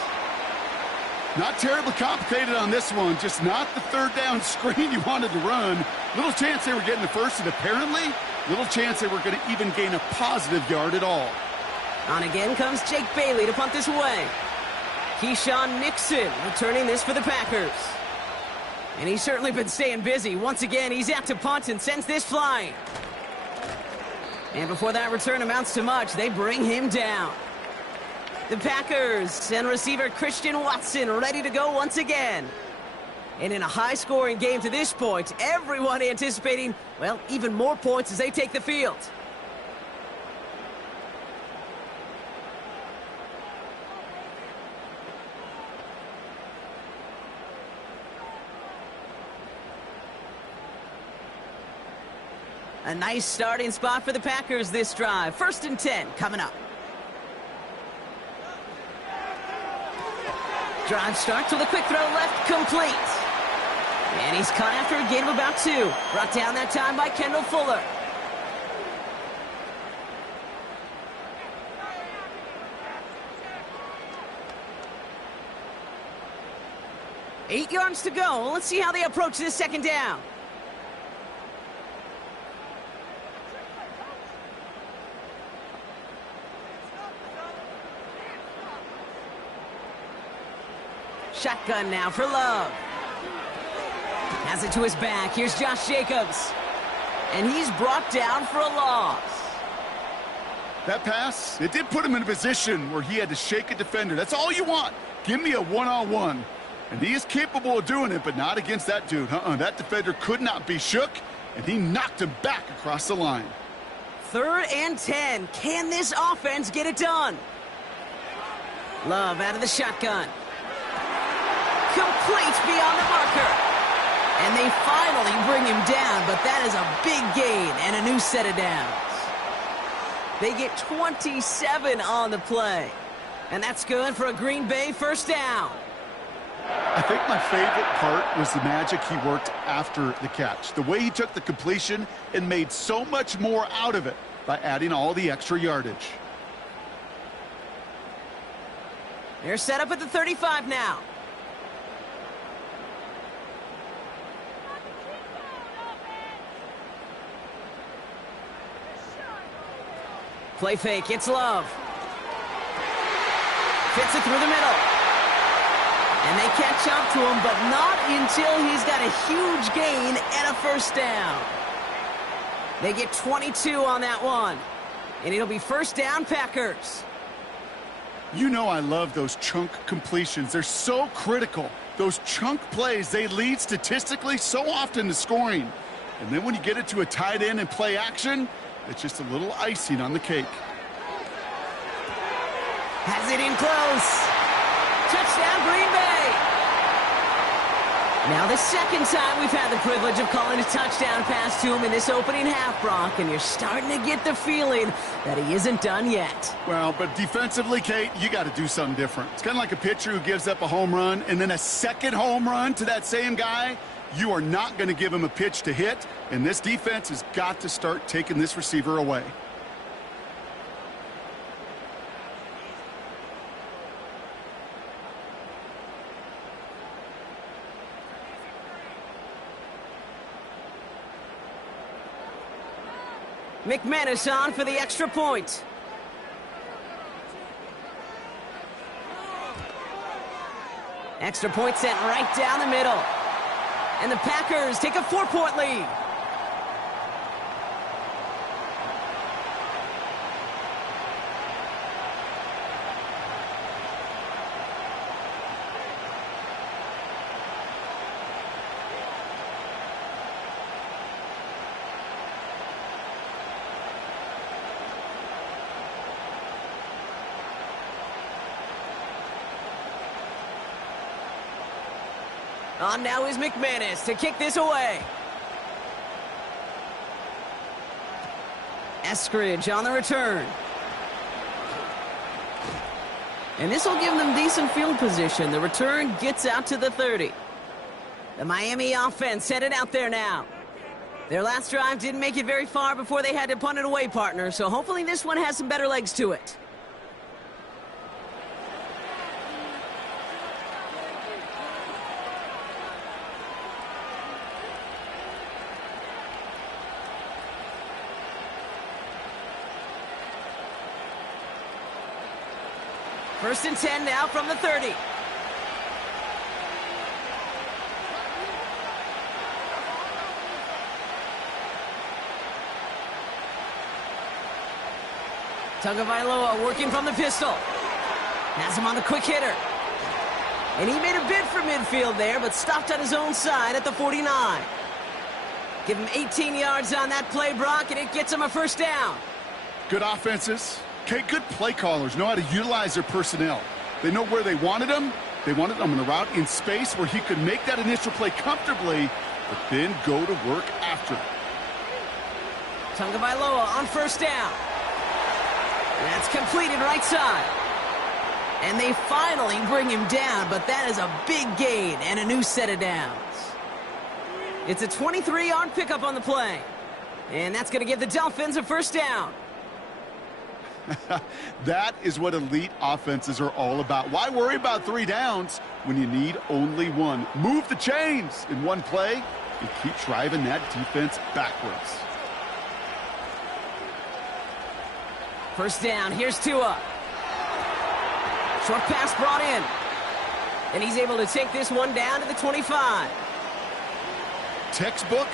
Not terribly complicated on this one, just not the 3rd down screen you wanted to run. Little chance they were getting the first, and apparently, little chance they were going to even gain a positive yard at all. On again comes Jake Bailey to punt this away. Keyshawn Nixon returning this for the Packers. And he's certainly been staying busy. Once again, he's out to punt and sends this flying. And before that return amounts to much, they bring him down. The Packers and receiver Christian Watson ready to go once again. And in a high-scoring game to this point, everyone anticipating, well, even more points as they take the field. A nice starting spot for the Packers this drive. 1st and 10 coming up. Drive starts with a quick throw left, complete. And he's caught after a gain of about 2. Brought down that time by Kendall Fuller. Eight yards to go. Let's see how they approach this second down. Shotgun now for Love. Has it to his back. Here's Josh Jacobs. And he's brought down for a loss. That pass, it did put him in a position where he had to shake a defender. That's all you want. Give me a one-on-one. And he is capable of doing it, but not against that dude. That defender could not be shook, and he knocked him back across the line. 3rd and 10. Can this offense get it done? Love out of the shotgun. Complete beyond the marker. And they finally bring him down, but that is a big gain and a new set of downs. They get 27 on the play. And that's good for a Green Bay first down. I think my favorite part was the magic he worked after the catch. The way he took the completion and made so much more out of it by adding all the extra yardage. They're set up at the 35 now. Play fake, it's Love. Fits it through the middle. And they catch up to him, but not until he's got a huge gain and a first down. They get 22 on that one. And it'll be first down, Packers. You know I love those chunk completions. They're so critical. Those chunk plays, they lead statistically so often to scoring. And then when you get it to a tight end and play action, it's just a little icing on the cake. Has it in close. Touchdown, Green Bay. Now the second time we've had the privilege of calling a touchdown pass to him in this opening half, Brock, and you're starting to get the feeling that he isn't done yet. Well, but defensively, Kate, you got to do something different. It's kind of like a pitcher who gives up a home run and then a second home run to that same guy. You are not going to give him a pitch to hit, and this defense has got to start taking this receiver away. McManus on for the extra point. Extra point sent right down the middle. And the Packers take a 4-point lead. On now is McManus to kick this away. Eskridge on the return. And this will give them decent field position. The return gets out to the 30. The Miami offense headed out there now. Their last drive didn't make it very far before they had to punt it away, partner. So hopefully this one has some better legs to it. First and 10 now from the 30. Tagovailoa working from the pistol. Has him on the quick hitter. And he made a bid for midfield there, but stopped on his own side at the 49. Give him 18 yards on that play, Brock, and it gets him a first down. Good offenses. Okay, good play callers know how to utilize their personnel. They know where they wanted them. They wanted them on a route in space where he could make that initial play comfortably, but then go to work after. Tagovailoa on first down. That's completed right side. And they finally bring him down, but that is a big gain and a new set of downs. It's a 23-yard pickup on the play. And that's going to give the Dolphins a first down. That is what elite offenses are all about. Why worry about 3 downs when you need only 1? Move the chains in one play and keep driving that defense backwards. First down, here's Tua. Short pass brought in. And he's able to take this one down to the 25. Textbook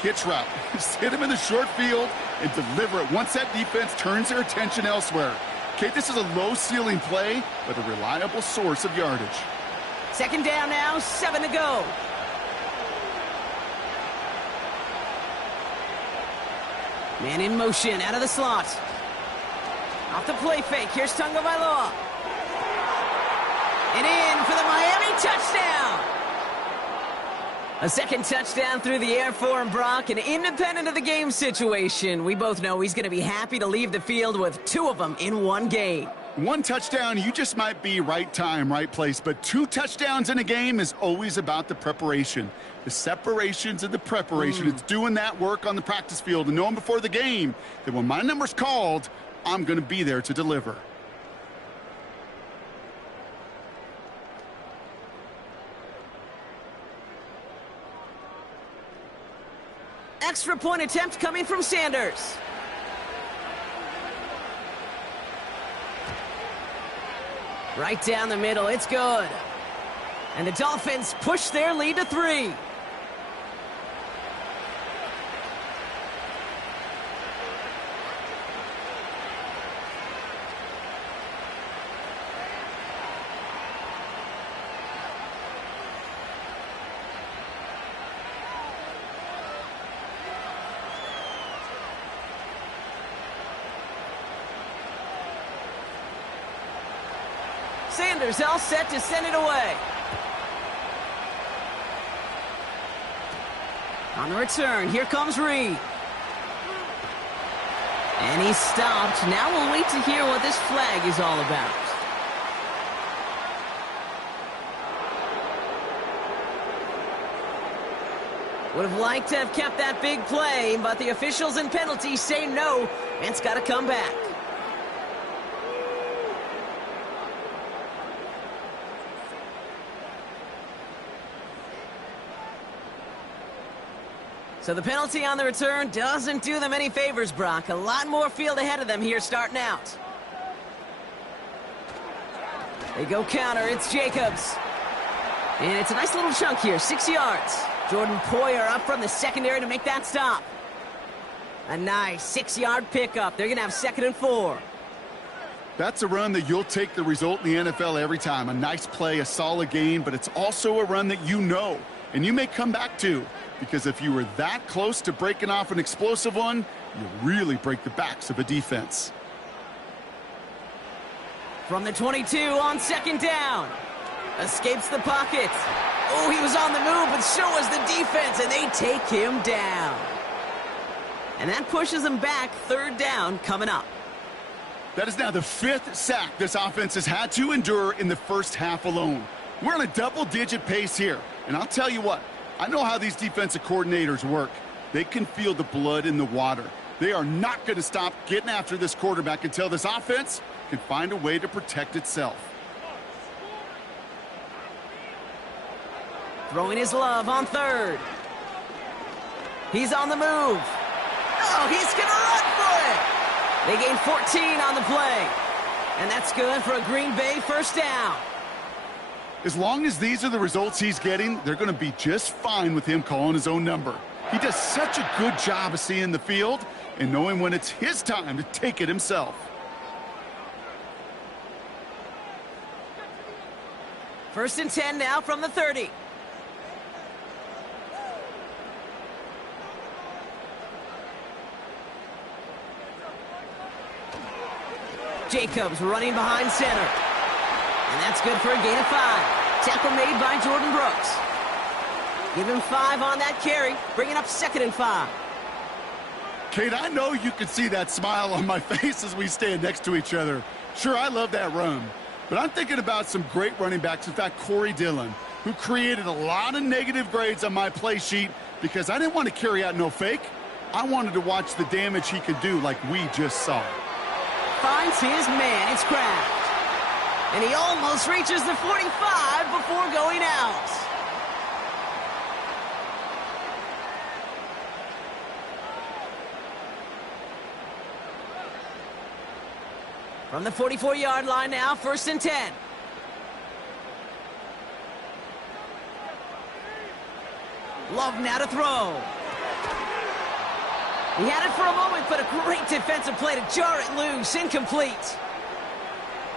hitch route. Just hit him in the short field and deliver it once that defense turns their attention elsewhere. Okay, this is a low-ceiling play, but a reliable source of yardage. Second down now, 7 to go. Man in motion, out of the slot. Off the play fake, here's Tagovailoa. And in for the Miami touchdown. A second touchdown through the air for him, Brock, and independent of the game situation, we both know he's going to be happy to leave the field with 2 of them in one game. 1 touchdown, you just might be right time, right place, but 2 touchdowns in a game is always about the preparation. The separations and the preparation. It's doing that work on the practice field and knowing before the game that when my number's called, I'm going to be there to deliver. Extra point attempt coming from Sanders. Right down the middle, it's good. And the Dolphins push their lead to 3. Sanders all set to send it away. On the return, here comes Reed. And he's stopped. Now we'll wait to hear what this flag is all about. Would have liked to have kept that big play, but the officials and penalties say no, and it's got to come back. So the penalty on the return doesn't do them any favors, Brock. A lot more field ahead of them here starting out. They go counter. It's Jacobs. And it's a nice little chunk here, 6 yards. Jordan Poyer up from the secondary to make that stop. A nice 6-yard pickup. They're going to have 2nd and 4. That's a run that you'll take the result in the NFL every time. A nice play, a solid gain, but it's also a run that you know and you may come back to. Because if you were that close to breaking off an explosive one, you really break the backs of a defense. From the 22 on 2nd down. Escapes the pocket. Oh, he was on the move, but so was the defense, and they take him down. And that pushes him back. 3rd down coming up. That is now the 5th sack this offense has had to endure in the first half alone. We're on a double-digit pace here. And I'll tell you what, I know how these defensive coordinators work. They can feel the blood in the water. They are not going to stop getting after this quarterback until this offense can find a way to protect itself. Throwing his love on 3rd. He's on the move. Oh, he's going to run for it. They gain 14 on the play. And that's good for a Green Bay first down. As long as these are the results he's getting, they're going to be just fine with him calling his own number. He does such a good job of seeing the field and knowing when it's his time to take it himself. First and 10 now from the 30. Jacobs running behind center. And that's good for a gain of 5. Tackle made by Jordan Brooks. Give him 5 on that carry, bringing up 2nd and 5. Kate, I know you can see that smile on my face as we stand next to each other. Sure, I love that run. But I'm thinking about some great running backs. In fact, Corey Dillon, who created a lot of negative grades on my play sheet because I didn't want to carry out no fake. I wanted to watch the damage he could do like we just saw. Finds his man. It's Kraft. And he almost reaches the 45 before going out. From the 44-yard line now, 1st and 10. Love now to throw. He had it for a moment, but a great defensive play to jar it loose. Incomplete.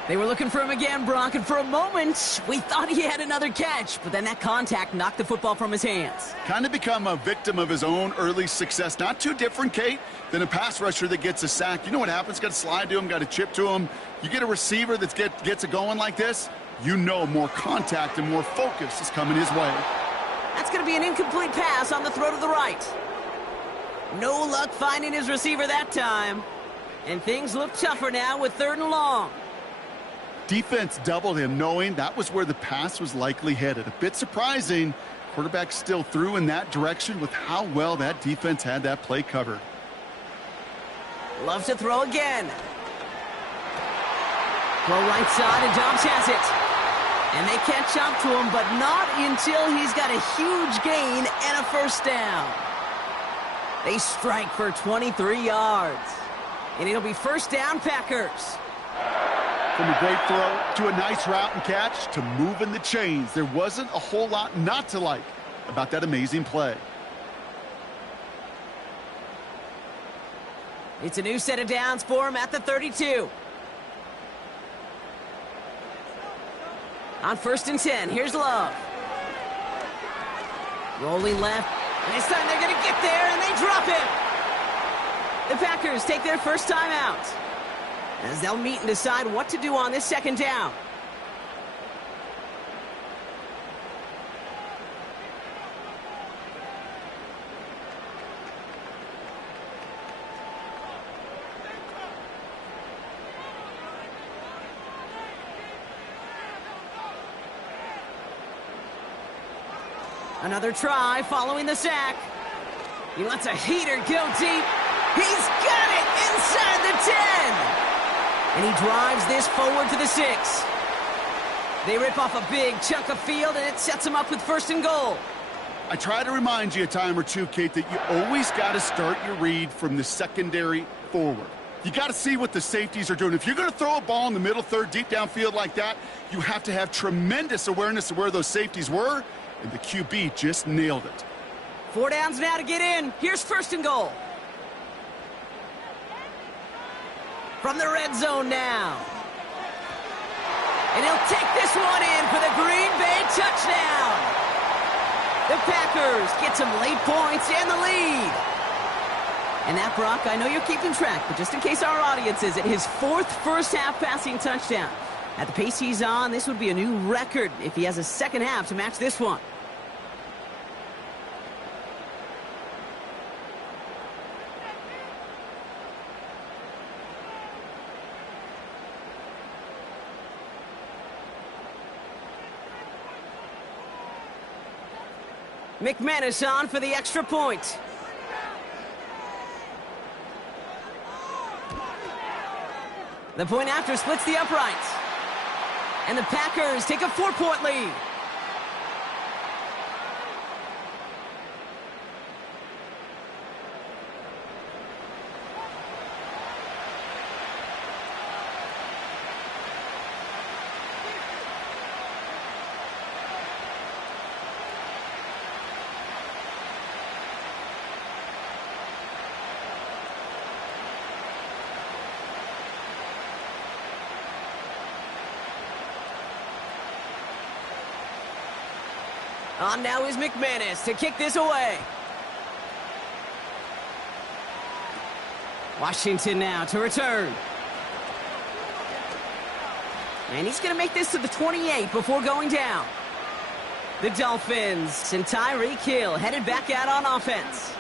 They were looking for him again, Brock, and for a moment, we thought he had another catch, but then that contact knocked the football from his hands. Kind of become a victim of his own early success. Not too different, Kate, than a pass rusher that gets a sack. You know what happens? Got to slide to him, got to chip to him. You get a receiver that gets it going like this, you know more contact and more focus is coming his way. That's going to be an incomplete pass on the throw to the right. No luck finding his receiver that time. And things look tougher now with 3rd and long. Defense doubled him, knowing that was where the pass was likely headed. A bit surprising. Quarterback still threw in that direction with how well that defense had that play covered. Love to throw again. Throw right side, and Dobbs has it. And they catch up to him, but not until he's got a huge gain and a 1st down. They strike for 23 yards. And it'll be 1st down, Packers. From a great throw to a nice route and catch to moving the chains, there wasn't a whole lot not to like about that amazing play. It's a new set of downs for him at the 32. On 1st and 10, here's Love. Rolling left, and this time they're going to get there, and they drop him. The Packers take their 1st time out, as they'll meet and decide what to do on this 2nd down. Another try following the sack. He lets a heater go deep. He's got it inside the 10. And he drives this forward to the 6. They rip off a big chunk of field, and it sets them up with 1st and goal. I try to remind you a time or two, Kate, that you always got to start your read from the secondary forward. You got to see what the safeties are doing. If you're going to throw a ball in the middle third, deep downfield like that, you have to have tremendous awareness of where those safeties were, and the QB just nailed it. 4 downs now to get in. Here's 1st and goal. From the red zone now. And he'll take this one in for the Green Bay touchdown. The Packers get some late points and the lead. And that, Brock, I know you're keeping track, but just in case our audience isn't, his 4th first-half passing touchdown. At the pace he's on, this would be a new record if he has a 2nd half to match this one. McManus on for the extra point. The point after splits the uprights. And the Packers take a 4-point lead. On now is McManus to kick this away. Washington now to return. And he's going to make this to the 28 before going down. The Dolphins and Tyreek Hill headed back out on offense.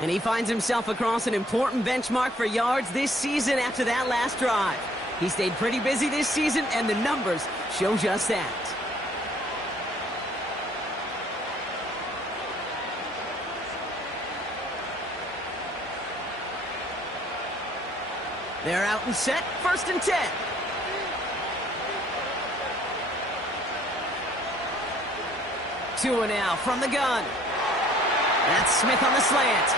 And he finds himself across an important benchmark for yards this season after that last drive. He stayed pretty busy this season, and the numbers show just that. They're out and set, 1st and 10. Tua now from the gun. That's Smith on the slant.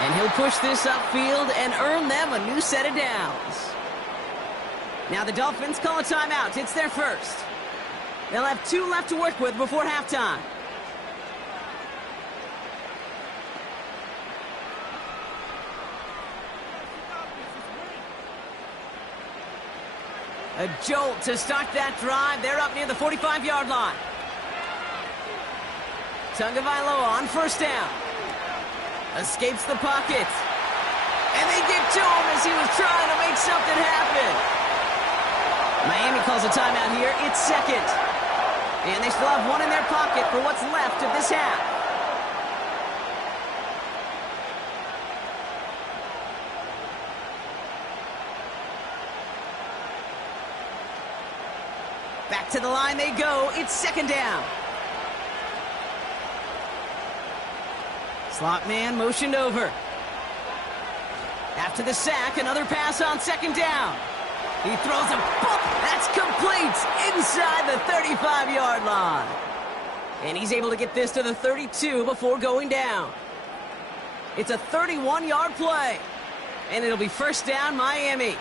And he'll push this upfield and earn them a new set of downs. Now the Dolphins call a timeout. It's their first. They'll have 2 left to work with before halftime. A jolt to start that drive. They're up near the 45-yard line. Tagovailoa on 1st down. Escapes the pocket. And they get to him as he was trying to make something happen. Miami calls a timeout here. It's 2nd. And they still have 1 in their pocket for what's left of this half. Back to the line they go. It's 2nd down. Slot man motioned over. After the sack, another pass on 2nd down. He throws a bump. That's complete inside the 35-yard line. And he's able to get this to the 32 before going down. It's a 31-yard play. And it'll be 1st down, Miami.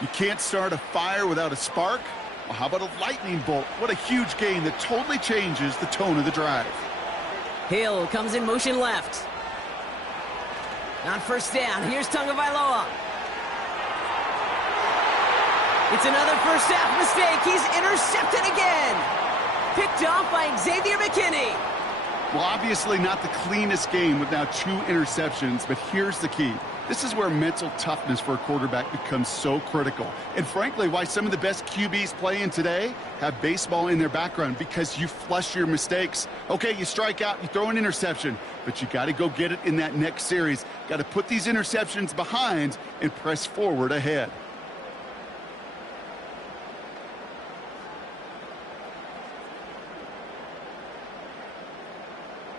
You can't start a fire without a spark. Well, how about a lightning bolt? What a huge gain that totally changes the tone of the drive. Hill comes in motion left. On 1st down, here's Tagovailoa. It's another first half mistake. He's intercepted again. Picked off by Xavier McKinney. Well, obviously not the cleanest game with now 2 interceptions, but here's the key. This is where mental toughness for a quarterback becomes so critical. And frankly, why some of the best QBs playing today have baseball in their background, because you flush your mistakes. Okay, you strike out, you throw an interception, but you got to go get it in that next series. Got to put these interceptions behind and press forward ahead.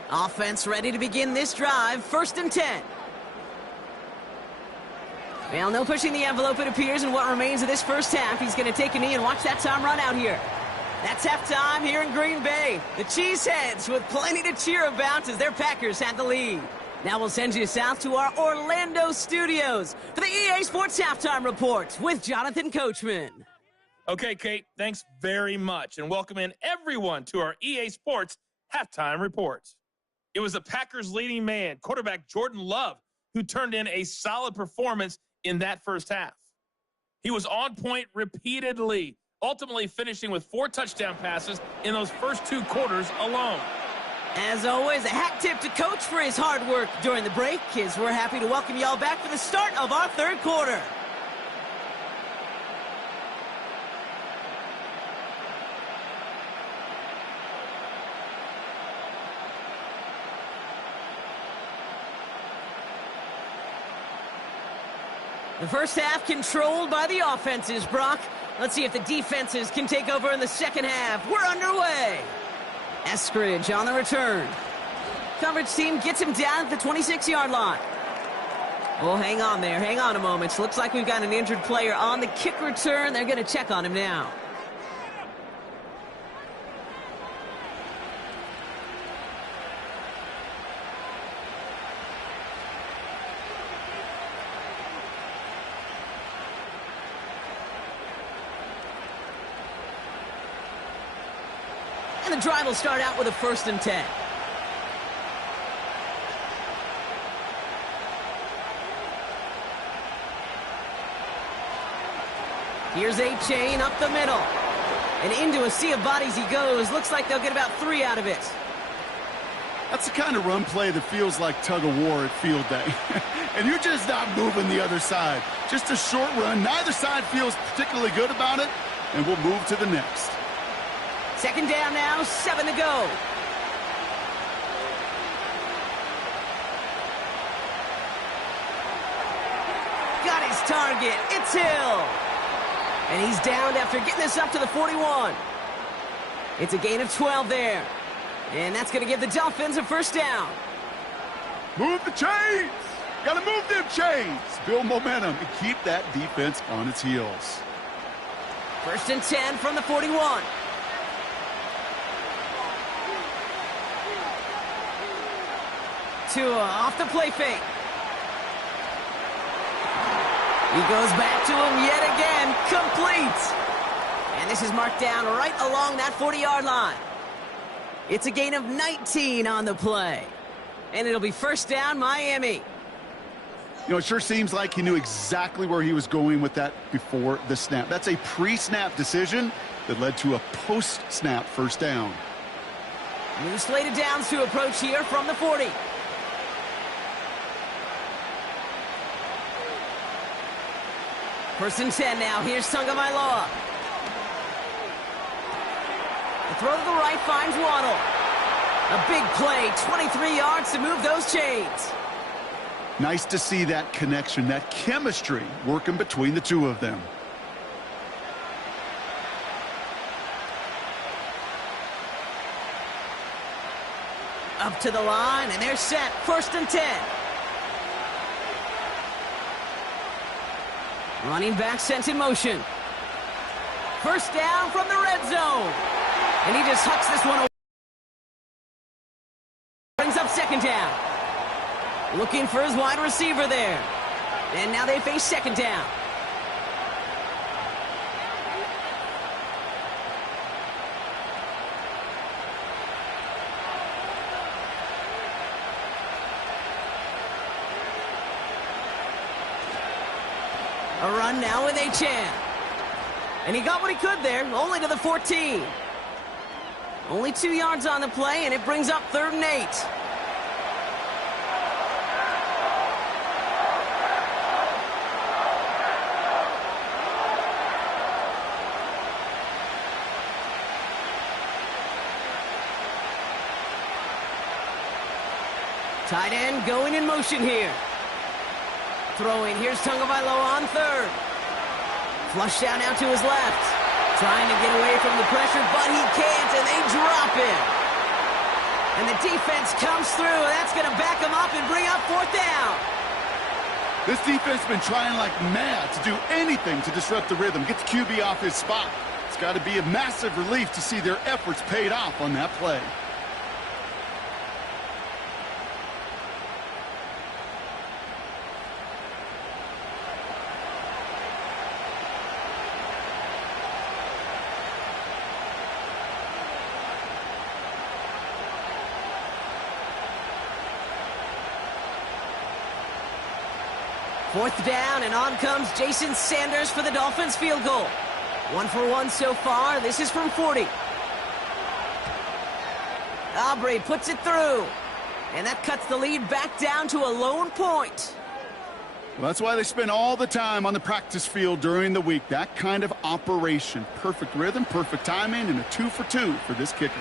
Offense ready to begin this drive. 1st and 10. Well, no pushing the envelope, it appears, in what remains of this first half. He's going to take a knee and watch that time run out here. That's halftime here in Green Bay. The Cheeseheads with plenty to cheer about as their Packers had the lead. Now we'll send you south to our Orlando studios for the EA Sports Halftime Report with Jonathan Coachman. Okay, Kate, thanks very much, and welcome in everyone to our EA Sports Halftime Report. It was the Packers' leading man, quarterback Jordan Love, who turned in a solid performance in that first half. He was on point repeatedly, ultimately finishing with 4 touchdown passes in those first 2 quarters alone. As always, a hat tip to Coach for his hard work during the break, as we're happy to welcome y'all back for the start of our 3rd quarter. The first half controlled by the offenses, Brock. Let's see if the defenses can take over in the second half. We're underway. Eskridge on the return. Coverage team gets him down at the 26-yard line. Oh, hang on there. Hang on a moment. Looks like we've got an injured player on the kick return. They're going to check on him now. The drive will start out with a 1st and 10. Here's A-Chain up the middle. And into a sea of bodies he goes. Looks like they'll get about 3 out of it. That's the kind of run play that feels like tug-of-war at field day. And you're just not moving the other side. Just a short run. Neither side feels particularly good about it. And we'll move to the next. 2nd down now, 7 to go. Got his target. It's Hill. And he's downed after getting this up to the 41. It's a gain of 12 there. And that's going to give the Dolphins a 1st down. Move the chains! Got to move them chains, build momentum, and keep that defense on its heels. 1st and 10 from the 41. Tua off the play fake. He goes back to him yet again. Complete. And this is marked down right along that 40-yard line. It's a gain of 19 on the play. And it'll be 1st down, Miami. You know, it sure seems like he knew exactly where he was going with that before the snap. That's a pre-snap decision that led to a post-snap 1st down. New slated downs to approach here from the 40. First and 10 now. Here's Tagovailoa. The throw to the right finds Waddle. A big play, 23 yards to move those chains. Nice to see that connection, that chemistry working between the two of them. Up to the line, and they're set. 1st and 10. Running back sent in motion. 1st down from the red zone. And he just hucks this one away. Brings up 2nd down. Looking for his wide receiver there. And now they face 2nd down. A run now with Achane. And he got what he could there, only to the 14. Only 2 yards on the play, and it brings up 3rd and 8. Tight end going in motion here. Throwing, here's Tagovailoa on 3rd. Flushed out now to his left. Trying to get away from the pressure, but he can't, and they drop him. And the defense comes through, and that's going to back him up and bring up 4th down. This defense has been trying like mad to do anything to disrupt the rhythm, get the QB off his spot. It's got to be a massive relief to see their efforts paid off on that play. Fourth down, and on comes Jason Sanders for the Dolphins field goal. 1 for 1 so far. This is from 40. Aubrey puts it through. And that cuts the lead back down to a lone point. Well, that's why they spend all the time on the practice field during the week. That kind of operation. Perfect rhythm, perfect timing, and a 2 for 2 for this kicker.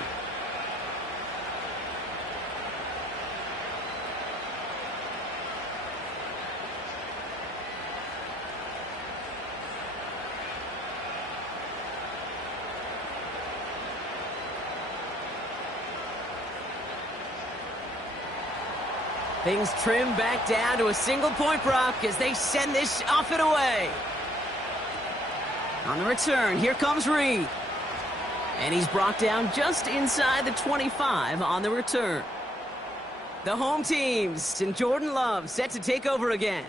Things trim back down to a single point, Brock, as they send this off and away. On the return, here comes Reed. And he's brought down just inside the 25 on the return. The home teams and Jordan Love set to take over again.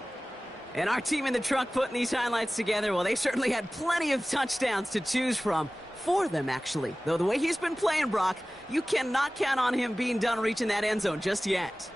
And our team in the truck putting these highlights together, well, they certainly had plenty of touchdowns to choose from. For them, actually. Though the way he's been playing, Brock, you cannot count on him being done reaching that end zone just yet.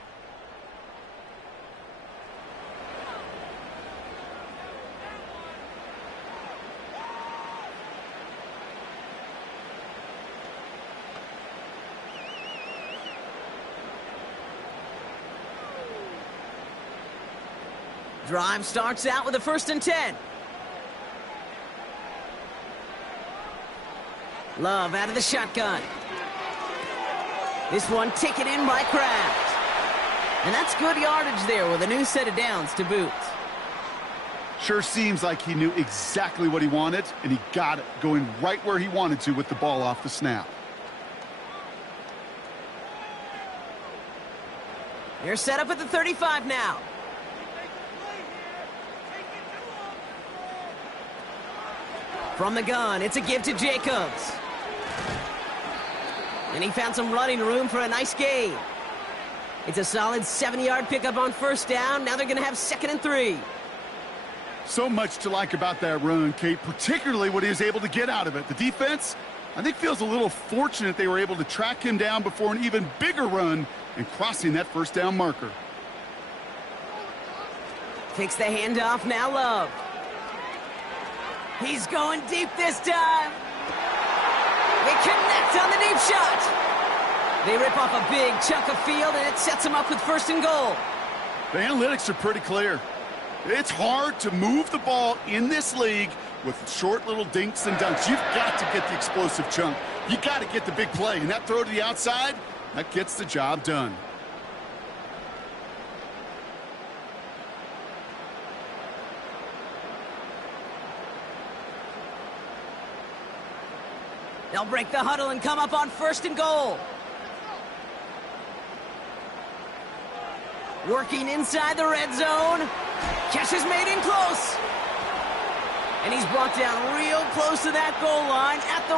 Drive starts out with a 1st and 10. Love out of the shotgun. This one taken in by Kraft. And that's good yardage there with a new set of downs to boot. Sure seems like he knew exactly what he wanted, and he got it, going right where he wanted to with the ball off the snap. They're set up at the 35 now. From the gun, it's a give to Jacobs. And he found some running room for a nice gain. It's a solid 7-yard pickup on first down. Now they're going to have 2nd and 3. So much to like about that run, Kate, particularly what he was able to get out of it. The defense, I think, feels a little fortunate they were able to track him down before an even bigger run and crossing that first down marker. Takes the handoff, now Love. He's going deep this time. They connect on the deep shot. They rip off a big chunk of field, and it sets them up with 1st and goal. The analytics are pretty clear. It's hard to move the ball in this league with short little dinks and dunks. You've got to get the explosive chunk. You got to get the big play, and that throw to the outside, that gets the job done. They'll break the huddle and come up on 1st and goal. Working inside the red zone. Catch is made in close. And he's brought down real close to that goal line at the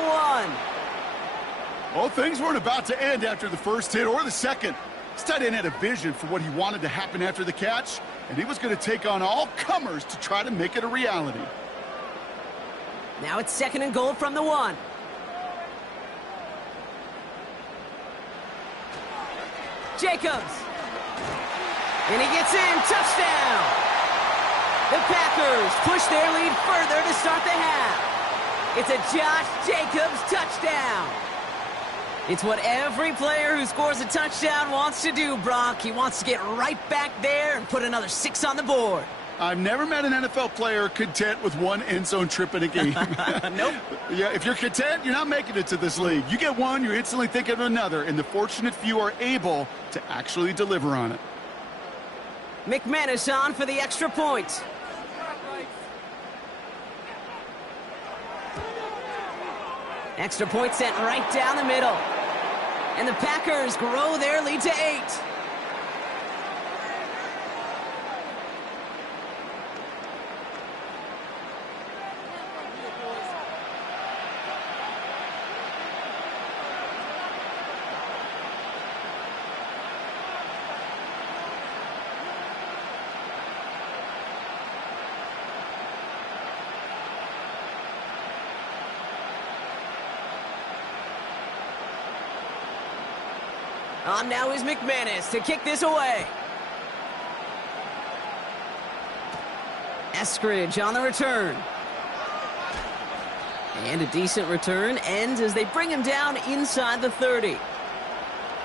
1. Well, things weren't about to end after the first hit or the second. This tight end had a vision for what he wanted to happen after the catch, and he was going to take on all comers to try to make it a reality. Now it's 2nd and goal from the 1. Jacobs. And he gets in. Touchdown. The Packers push their lead further to start the half. It's a Josh Jacobs touchdown. It's what every player who scores a touchdown wants to do, Brock. He wants to get right back there and put another 6 on the board. I've never met an NFL player content with one end zone trip in a game. Nope. Yeah, if you're content, you're not making it to this league. You get one, you're instantly thinking of another, and the fortunate few are able to actually deliver on it. McManus on for the extra point. Extra point sent right down the middle. And the Packers grow their lead to 8. On now is McManus to kick this away. Eskridge on the return. And a decent return ends as they bring him down inside the 30.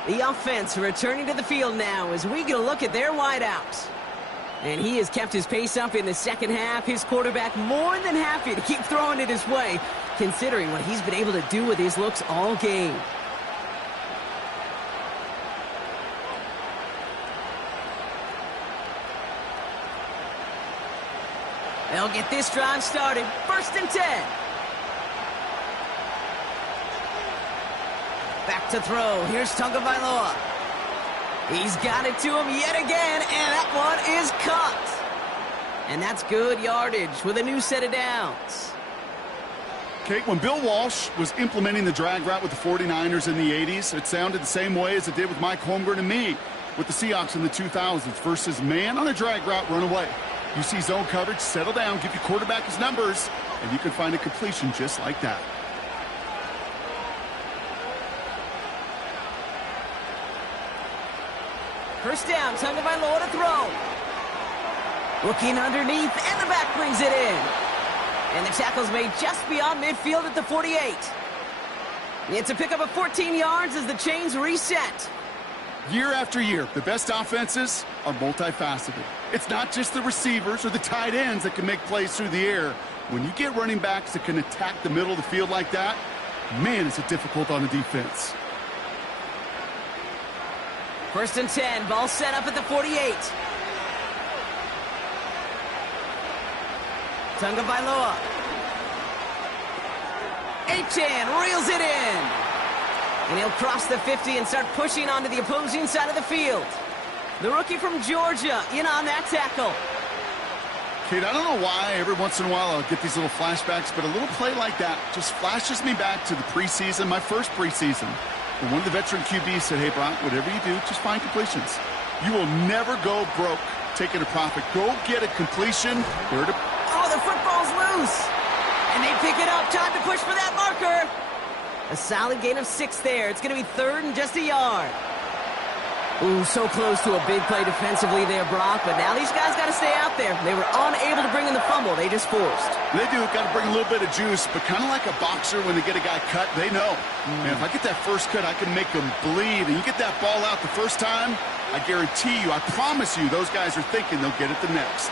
The offense returning to the field now as we get a look at their wideouts. And he has kept his pace up in the second half. His quarterback more than happy to keep throwing it his way, considering what he's been able to do with his looks all game. They'll get this drive started. 1st and 10. Back to throw. Here's Tagovailoa. He's got it to him yet again, and that one is caught. And that's good yardage with a new set of downs. Kate, when Bill Walsh was implementing the drag route with the 49ers in the 80s, it sounded the same way as it did with Mike Holmgren and me with the Seahawks in the 2000s versus man on a drag route, run away. You see zone coverage, settle down, give your quarterback his numbers, and you can find a completion just like that. First down, Tagovailoa to throw. Looking underneath, and the back brings it in. And the tackle's made just beyond midfield at the 48. It's a pickup of 14 yards as the chains reset. Year after year, the best offenses are multifaceted. It's not just the receivers or the tight ends that can make plays through the air. When you get running backs that can attack the middle of the field like that, man, is it difficult on the defense. 1st and 10, ball set up at the 48. Tagovailoa. Achane reels it in. And he'll cross the 50 and start pushing onto the opposing side of the field. The rookie from Georgia in on that tackle. Kate, I don't know why every once in a while I'll get these little flashbacks, but a little play like that just flashes me back to the preseason, my first preseason. And one of the veteran QBs said, hey, Brock, whatever you do, just find completions. You will never go broke taking a profit. Go get a completion. Oh, the football's loose. And they pick it up. Time to push for that marker. A solid gain of 6 there. It's going to be 3rd and just a yard. Ooh, so close to a big play defensively there, Brock. But now these guys got to stay out there. They were unable to bring in the fumble. They just forced. They do. Got to bring a little bit of juice. But kind of like a boxer when they get a guy cut, they know. Man, if I get that first cut, I can make them bleed. And you get that ball out the first time, I guarantee you, I promise you, those guys are thinking they'll get it the next.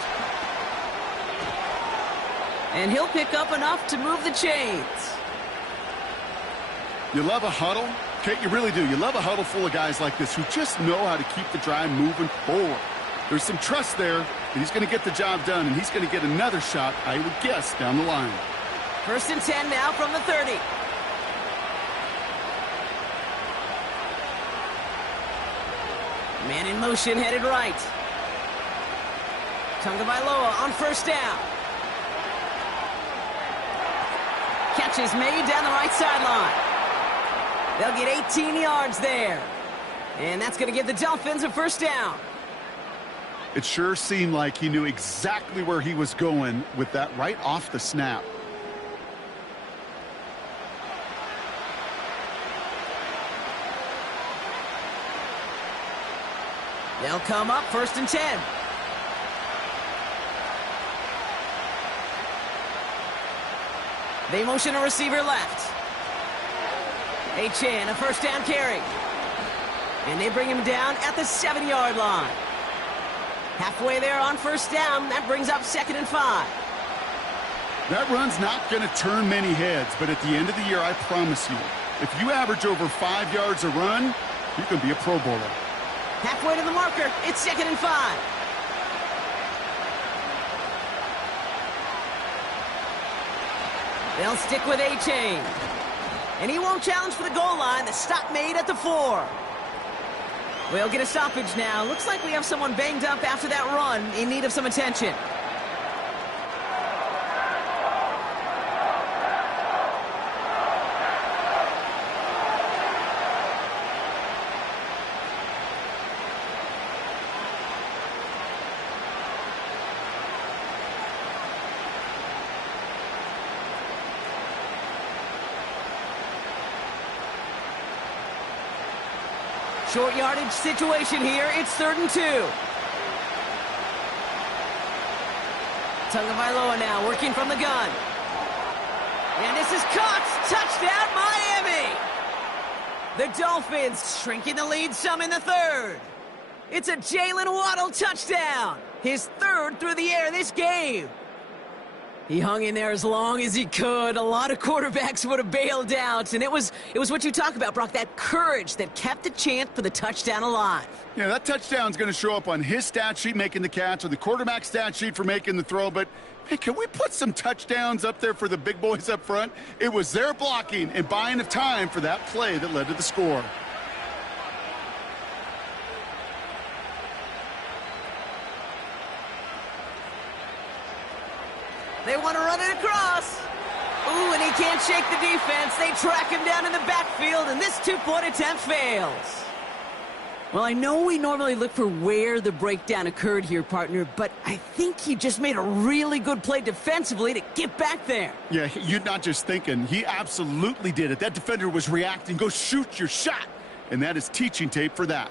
And he'll pick up enough to move the chains. You love a huddle? Kate, you really do. You love a huddle full of guys like this who just know how to keep the drive moving forward. There's some trust there that he's going to get the job done, and he's going to get another shot, I would guess, down the line. 1st and 10 now from the 30. Man in motion, headed right. Tagovailoa on 1st down. Catch is made down the right sideline. They'll get 18 yards there. And that's going to give the Dolphins a 1st down. It sure seemed like he knew exactly where he was going with that right off the snap. They'll come up 1st and 10. They motion a receiver left. Achane, a 1st down carry. And they bring him down at the 7-yard line. Halfway there on 1st down. That brings up 2nd and 5. That run's not going to turn many heads, but at the end of the year, I promise you, if you average over 5 yards a run, you can be a Pro Bowler. Halfway to the marker. It's 2nd and 5. They'll stick with Achane. And he won't challenge for the goal line. The stop made at the 4. We'll get a stoppage now. Looks like we have someone banged up after that run in need of some attention. Short yardage situation here. It's 3rd and 2. Tagovailoa now working from the gun. And this is caught. Touchdown, Miami. The Dolphins shrinking the lead some in the 3rd. It's a Jalen Waddle touchdown. His 3rd through the air this game. He hung in there as long as he could. A lot of quarterbacks would have bailed out. And it was what you talk about, Brock, that courage that kept the chance for the touchdown alive. Yeah, that touchdown's going to show up on his stat sheet making the catch or the quarterback stat sheet for making the throw. But, hey, can we put some touchdowns up there for the big boys up front? It was their blocking and buying of time for that play that led to the score. They want to run it across. Ooh, and he can't shake the defense. They track him down in the backfield, and this 2-point attempt fails. Well, I know we normally look for where the breakdown occurred here, partner, but I think he just made a really good play defensively to get back there. Yeah, you're not just thinking. He absolutely did it. That defender was reacting. Go shoot your shot. And that is teaching tape for that.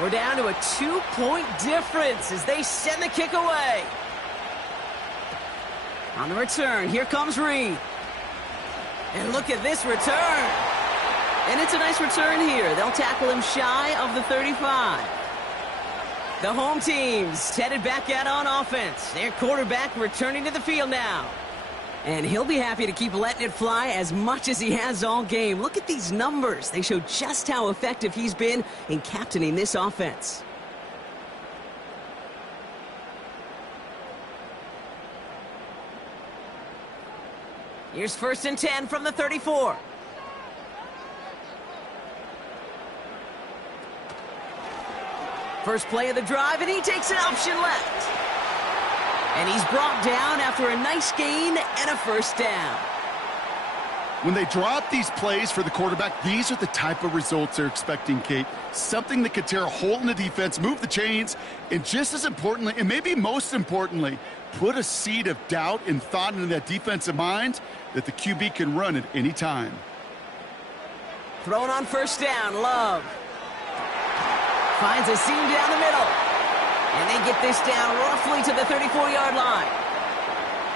We're down to a 2-point difference as they send the kick away. On the return, here comes Reed. And look at this return. And it's a nice return here. They'll tackle him shy of the 35. The home team's headed back out on offense. Their quarterback returning to the field now. And he'll be happy to keep letting it fly as much as he has all game. Look at these numbers. They show just how effective he's been in captaining this offense. Here's 1st and 10 from the 34. First play of the drive, and he takes an option left. And he's brought down after a nice gain and a 1st down. When they drop these plays for the quarterback, these are the type of results they're expecting, Kate. Something that could tear a hole in the defense, move the chains, and just as importantly, and maybe most importantly, put a seed of doubt and thought into that defensive mind that the QB can run at any time. Thrown on 1st down, Love. Finds a seam down the middle. And they get this down roughly to the 34-yard line.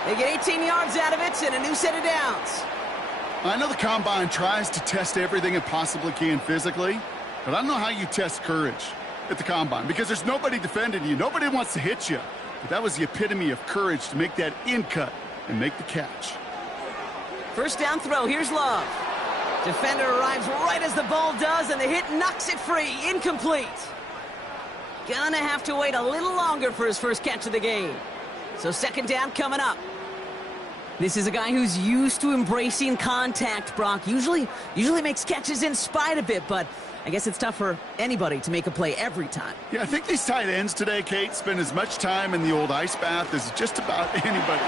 They get 18 yards out of it and a new set of downs. I know the Combine tries to test everything it possibly can physically, but I don't know how you test courage at the Combine because there's nobody defending you. Nobody wants to hit you. But that was the epitome of courage to make that in cut and make the catch. 1st down throw. Here's Love. Defender arrives right as the ball does, and the hit knocks it free. Incomplete. Gonna have to wait a little longer for his first catch of the game. So 2nd down coming up. This is a guy who's used to embracing contact, Brock. Usually makes catches in spite of it, but I guess it's tough for anybody to make a play every time. Yeah, I think these tight ends today, Kate, spend as much time in the old ice bath as just about anybody.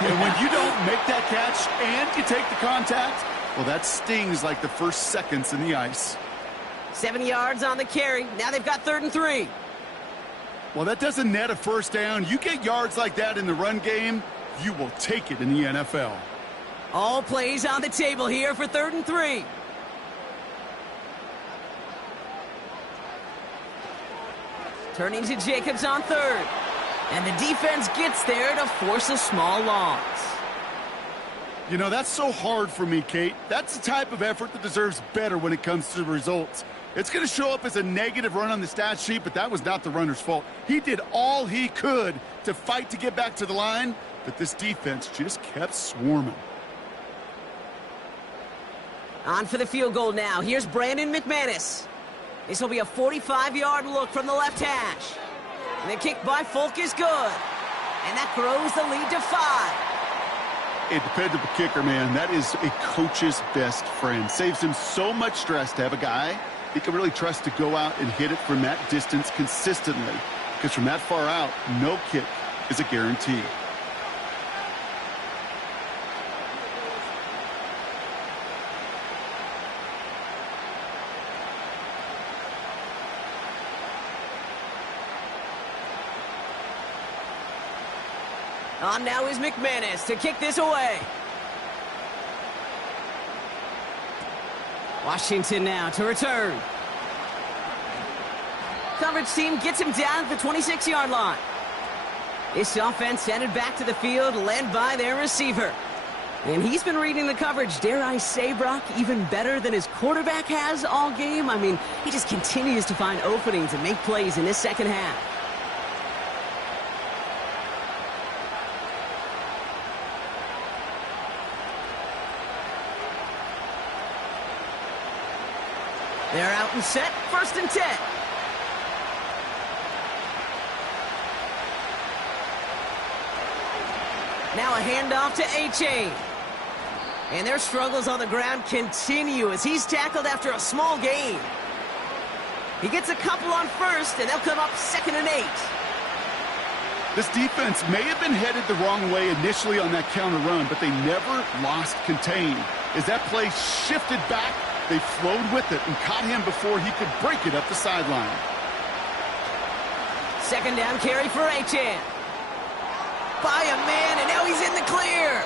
And when you don't make that catch and you take the contact, well, that stings like the first seconds in the ice. 7 yards on the carry. Now they've got 3rd and 3. Well, that doesn't net a 1st down. You get yards like that in the run game, you will take it in the NFL. All plays on the table here for 3rd and 3. Turning to Jacobs on 3rd. And the defense gets there to force a small loss. You know, that's so hard for me, Kate. That's the type of effort that deserves better when it comes to the results. It's going to show up as a negative run on the stat sheet, but that was not the runner's fault. He did all he could to fight to get back to the line, but this defense just kept swarming. On for the field goal now. Here's Brandon McManus. This will be a 45-yard look from the left hash. And the kick by Folk is good. And that grows the lead to 5. A dependable kicker, man. That is a coach's best friend. Saves him so much stress to have a guy he can really trust to go out and hit it from that distance consistently. Because from that far out, no kick is a guarantee. On now is McManus to kick this away. Washington now to return. Coverage team gets him down at the 26-yard line. This offense headed back to the field, led by their receiver. And he's been reading the coverage, dare I say, Brock, even better than his quarterback has all game. I mean, he just continues to find openings and make plays in this second half. They're out and set, 1st and 10. Now a handoff to A-Chain. And their struggles on the ground continue as he's tackled after a small gain. He gets a couple on 1st, and they'll come up 2nd and 8. This defense may have been headed the wrong way initially on that counter run, but they never lost contain. As that play shifted back, they flowed with it and caught him before he could break it up the sideline. 2nd down carry for A-Chan. By a man, and now he's in the clear.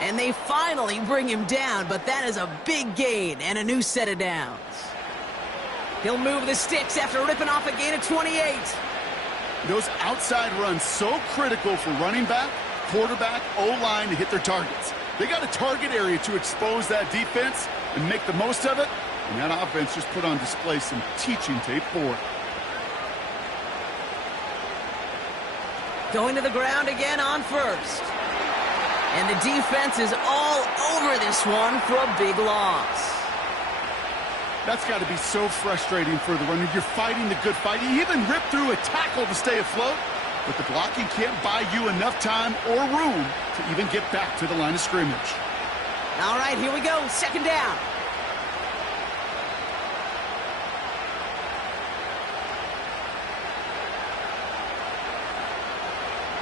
And they finally bring him down, but that is a big gain and a new set of downs. He'll move the sticks after ripping off a gain of 28. Those outside runs so critical for running back, quarterback, O-line to hit their targets. They got a target area to expose that defense and make the most of it, and that offense just put on display some teaching tape for it. Going to the ground again on first. And the defense is all over this one for a big loss. That's got to be so frustrating for the runner. You're fighting the good fight. You even rip through a tackle to stay afloat, but the blocking can't buy you enough time or room to even get back to the line of scrimmage. All right, here we go. Second down.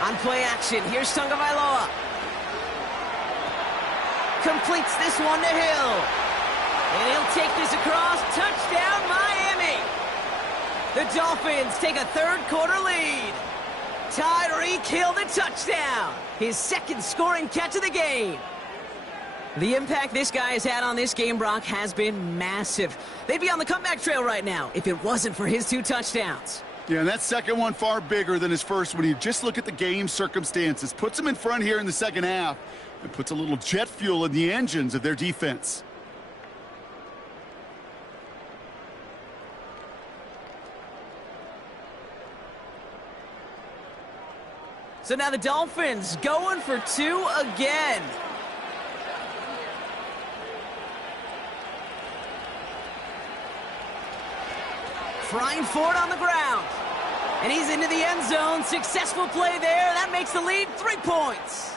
On play action, here's Tagovailoa. Completes this one to Hill. And he'll take this across. Touchdown, Miami. The Dolphins take a third-quarter lead. Tyreek Hill the touchdown. His second scoring catch of the game. The impact this guy has had on this game, Brock, has been massive. They'd be on the comeback trail right now if it wasn't for his 2 touchdowns. Yeah, and that second one far bigger than his first when you just look at the game circumstances. Puts them in front here in the second half and puts a little jet fuel in the engines of their defense. So now the Dolphins going for 2 again. Frying for it on the ground. And he's into the end zone. Successful play there. That makes the lead 3 points.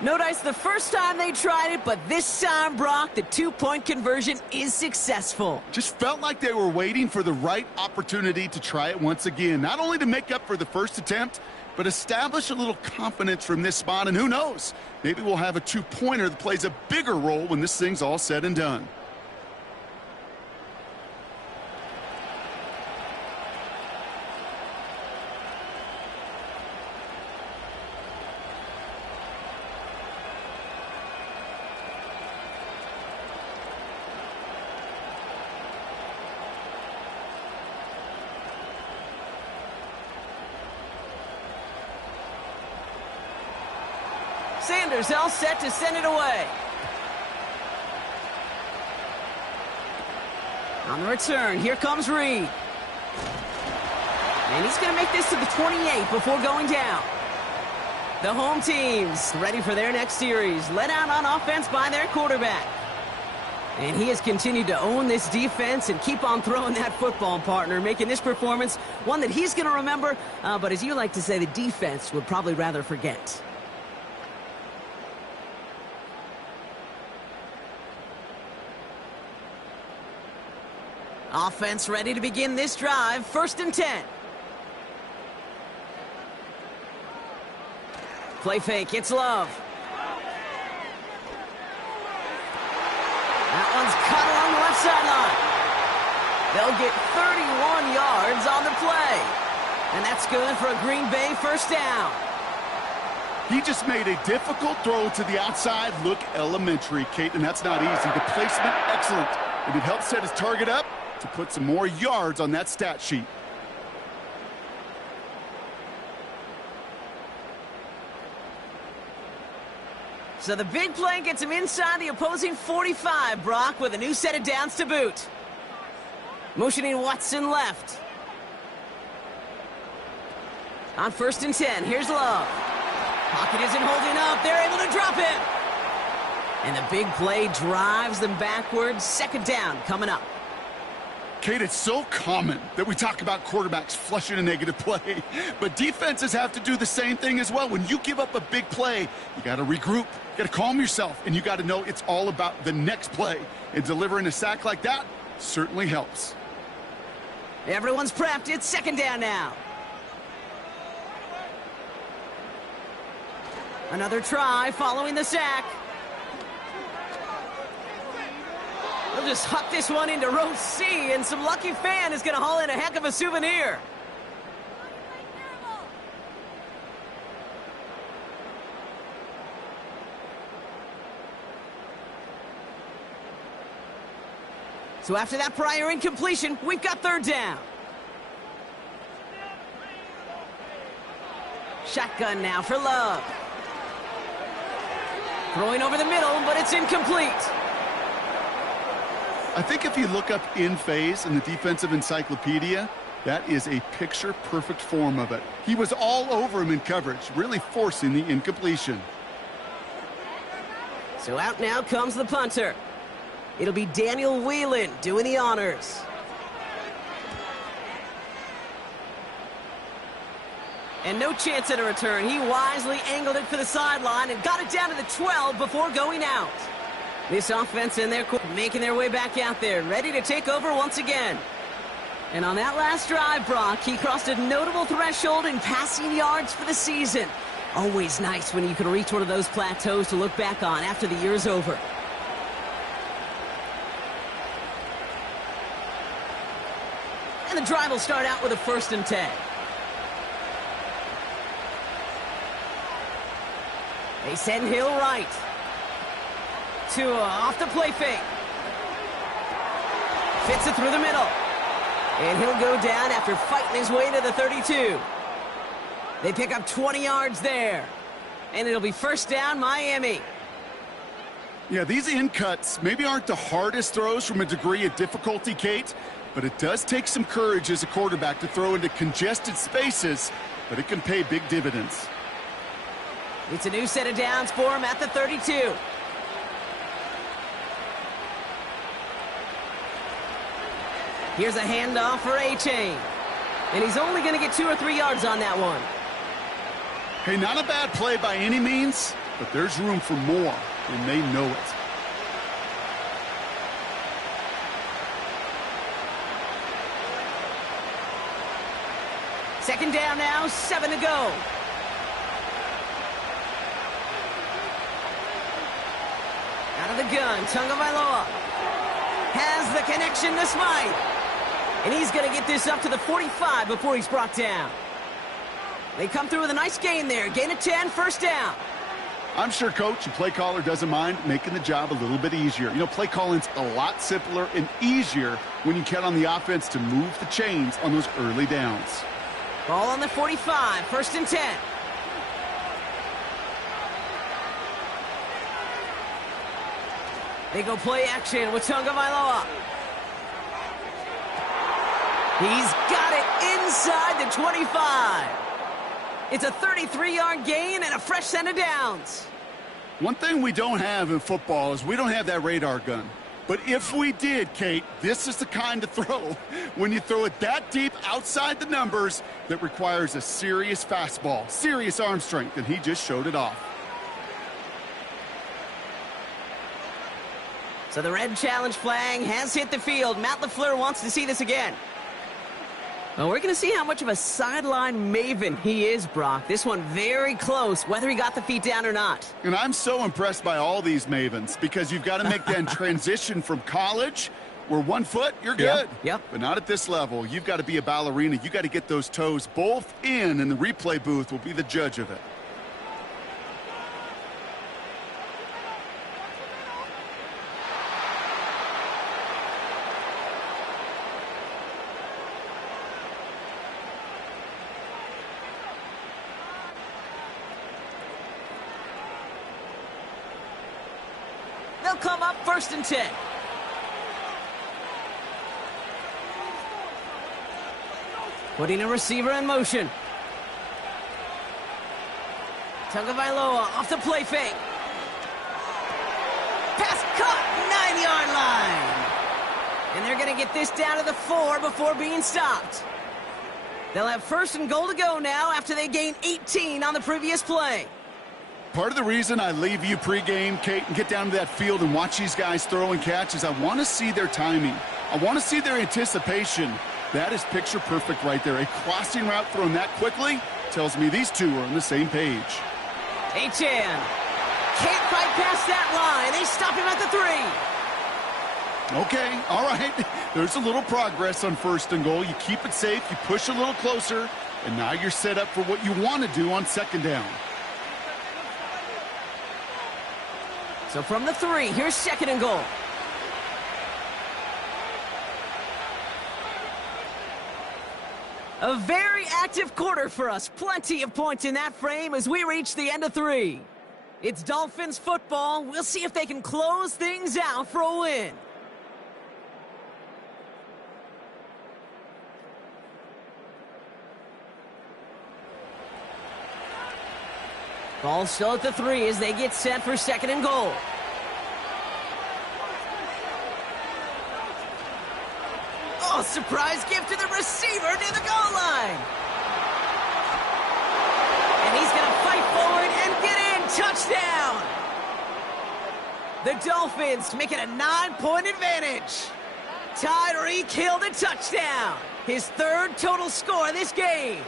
No dice the first time they tried it, but this time, Brock, the 2-point conversion is successful. Just felt like they were waiting for the right opportunity to try it once again. Not only to make up for the first attempt, but establish a little confidence from this spot. And who knows, maybe we'll have a 2-pointer that plays a bigger role when this thing's all said and done. Sanders all set to send it away. On the return, here comes Reed. And he's going to make this to the 28 before going down. The home team's ready for their next series, led out on offense by their quarterback. And he has continued to own this defense and keep on throwing that football, partner, making this performance one that he's going to remember, but as you like to say, the defense would probably rather forget. Offense ready to begin this drive. 1st and 10. Play fake. It's Love. That one's cut along the left sideline. They'll get 31 yards on the play. And that's good for a Green Bay 1st down. He just made a difficult throw to the outside look elementary, Kate, and that's not easy. The placement, excellent. And it helped set his target up to put some more yards on that stat sheet. So the big play gets him inside the opposing 45, Brock, with a new set of downs to boot. Motioning Watson left. On 1st and 10, here's Love. Pocket isn't holding up. They're able to drop him. And the big play drives them backwards. 2nd down coming up. Kate, it's so common that we talk about quarterbacks flushing a negative play, but defenses have to do the same thing as well. When you give up a big play, you got to regroup, you got to calm yourself, and you got to know it's all about the next play. And delivering a sack like that certainly helps. Everyone's prepped. It's 2nd down now. Another try following the sack. They'll just huck this one into row C, and some lucky fan is going to haul in a heck of a souvenir. So after that prior incompletion, we've got 3rd down. Shotgun now for Love. Throwing over the middle, but it's incomplete. I think if you look up in phase in the defensive encyclopedia, That is a picture-perfect form of it. He was all over him in coverage, really forcing the incompletion. So out now comes the punter. It'll be Daniel Whelan doing the honors. And no chance at a return. He wisely angled it for the sideline and got it down to the 12 before going out. This offense and their core making their way back out there, ready to take over once again. And on that last drive, Brock, he crossed a notable threshold in passing yards for the season. Always nice when you can reach one of those plateaus to look back on after the year's over. And the drive will start out with a 1st and 10. They send Hill right. Tua off the play fake. Fits it through the middle. And he'll go down after fighting his way to the 32. They pick up 20 yards there. And it'll be 1st down, Miami. Yeah, these in cuts maybe aren't the hardest throws from a degree of difficulty, Kate, but it does take some courage as a quarterback to throw into congested spaces, but it can pay big dividends. It's a new set of downs for him at the 32. Here's a handoff for A-Chain. And he's only going to get 2 or 3 yards on that one. Hey, not a bad play by any means, but there's room for more, and they know it. Second down now, 7 to go. Out of the gun, Tagovailoa has the connection to Smythe. And he's going to get this up to the 45 before he's brought down. They come through with a nice gain there. Gain of 10, 1st down. I'm sure coach and play caller doesn't mind making the job a little bit easier. You know, play calling's a lot simpler and easier when you count on the offense to move the chains on those early downs. Ball on the 45, 1st and 10. They go play action with Tagovailoa. He's got it inside the 25. It's a 33-yard gain and a fresh set of downs. One thing we don't have in football is we don't have that radar gun. But if we did, Kate, this is the kind of throw when you throw it that deep outside the numbers that requires a serious fastball, serious arm strength, and he just showed it off. So the red challenge flag has hit the field. Matt LaFleur wants to see this again. Well, we're going to see how much of a sideline maven he is, Brock. This one very close, whether he got the feet down or not. And I'm so impressed by all these mavens because you've got to make that transition from college where 1 foot, you're good. Yep. But not at this level. You've got to be a ballerina. You've got to get those toes both in, and the replay booth will be the judge of it. They'll come up 1st and 10. Putting a receiver in motion. Tagovailoa off the play fake. Pass caught, 9-yard line. And they're going to get this down to the 4 before being stopped. They'll have 1st and goal to go now after they gained 18 on the previous play. Part of the reason I leave you pregame, Kate, and get down to that field and watch these guys throw and catch is I want to see their timing. I want to see their anticipation. That is picture perfect right there. A crossing route thrown that quickly tells me these two are on the same page. Achan can't fight past that line. They stop him at the 3. Okay, all right. There's a little progress on 1st and goal. You keep it safe, you push a little closer, and now you're set up for what you want to do on 2nd down. So from the 3, here's 2nd and goal. A very active quarter for us. Plenty of points in that frame as we reach the end of 3. It's Dolphins football. We'll see if they can close things out for a win. Ball still at the 3 as they get set for 2nd and goal. Oh, surprise gift to the receiver near the goal line. And he's going to fight forward and get in. Touchdown. The Dolphins make it a 9-point advantage. Tyreek Hill the touchdown. His 3rd total score this game.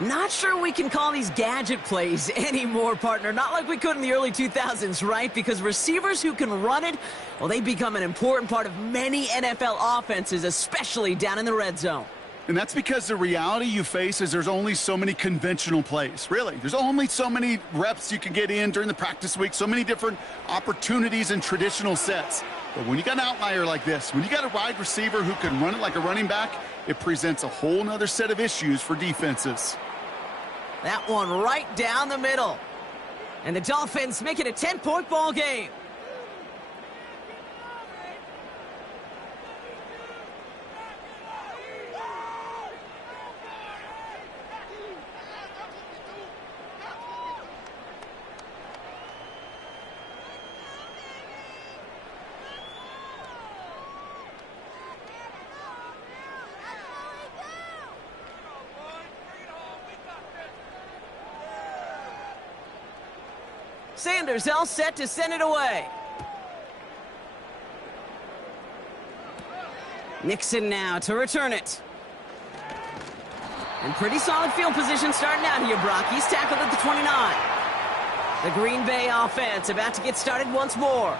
Not sure we can call these gadget plays anymore, partner. Not like we could in the early 2000s, right? Because receivers who can run it, well, they become an important part of many NFL offenses, especially down in the red zone. And that's because the reality you face is there's only so many conventional plays, really. There's only so many reps you can get in during the practice week, so many different opportunities and traditional sets. But when you got an outlier like this, when you got a wide receiver who can run it like a running back, it presents a whole nother set of issues for defenses. That one right down the middle. And the Dolphins make it a 10-point ball game. Sanders all set to send it away. Nixon now to return it. And pretty solid field position starting out here, Brock. He's tackled at the 29. The Green Bay offense about to get started once more.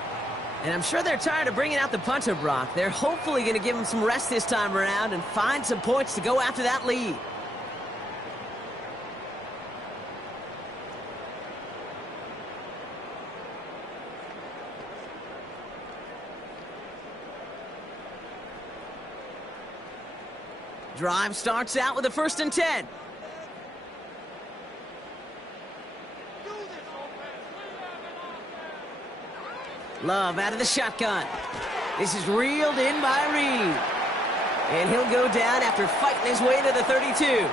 And I'm sure they're tired of bringing out the punter, Brock. They're hopefully going to give him some rest this time around and find some points to go after that lead. Drive starts out with a 1st and 10. Love out of the shotgun. This is reeled in by Reed. And he'll go down after fighting his way to the 32.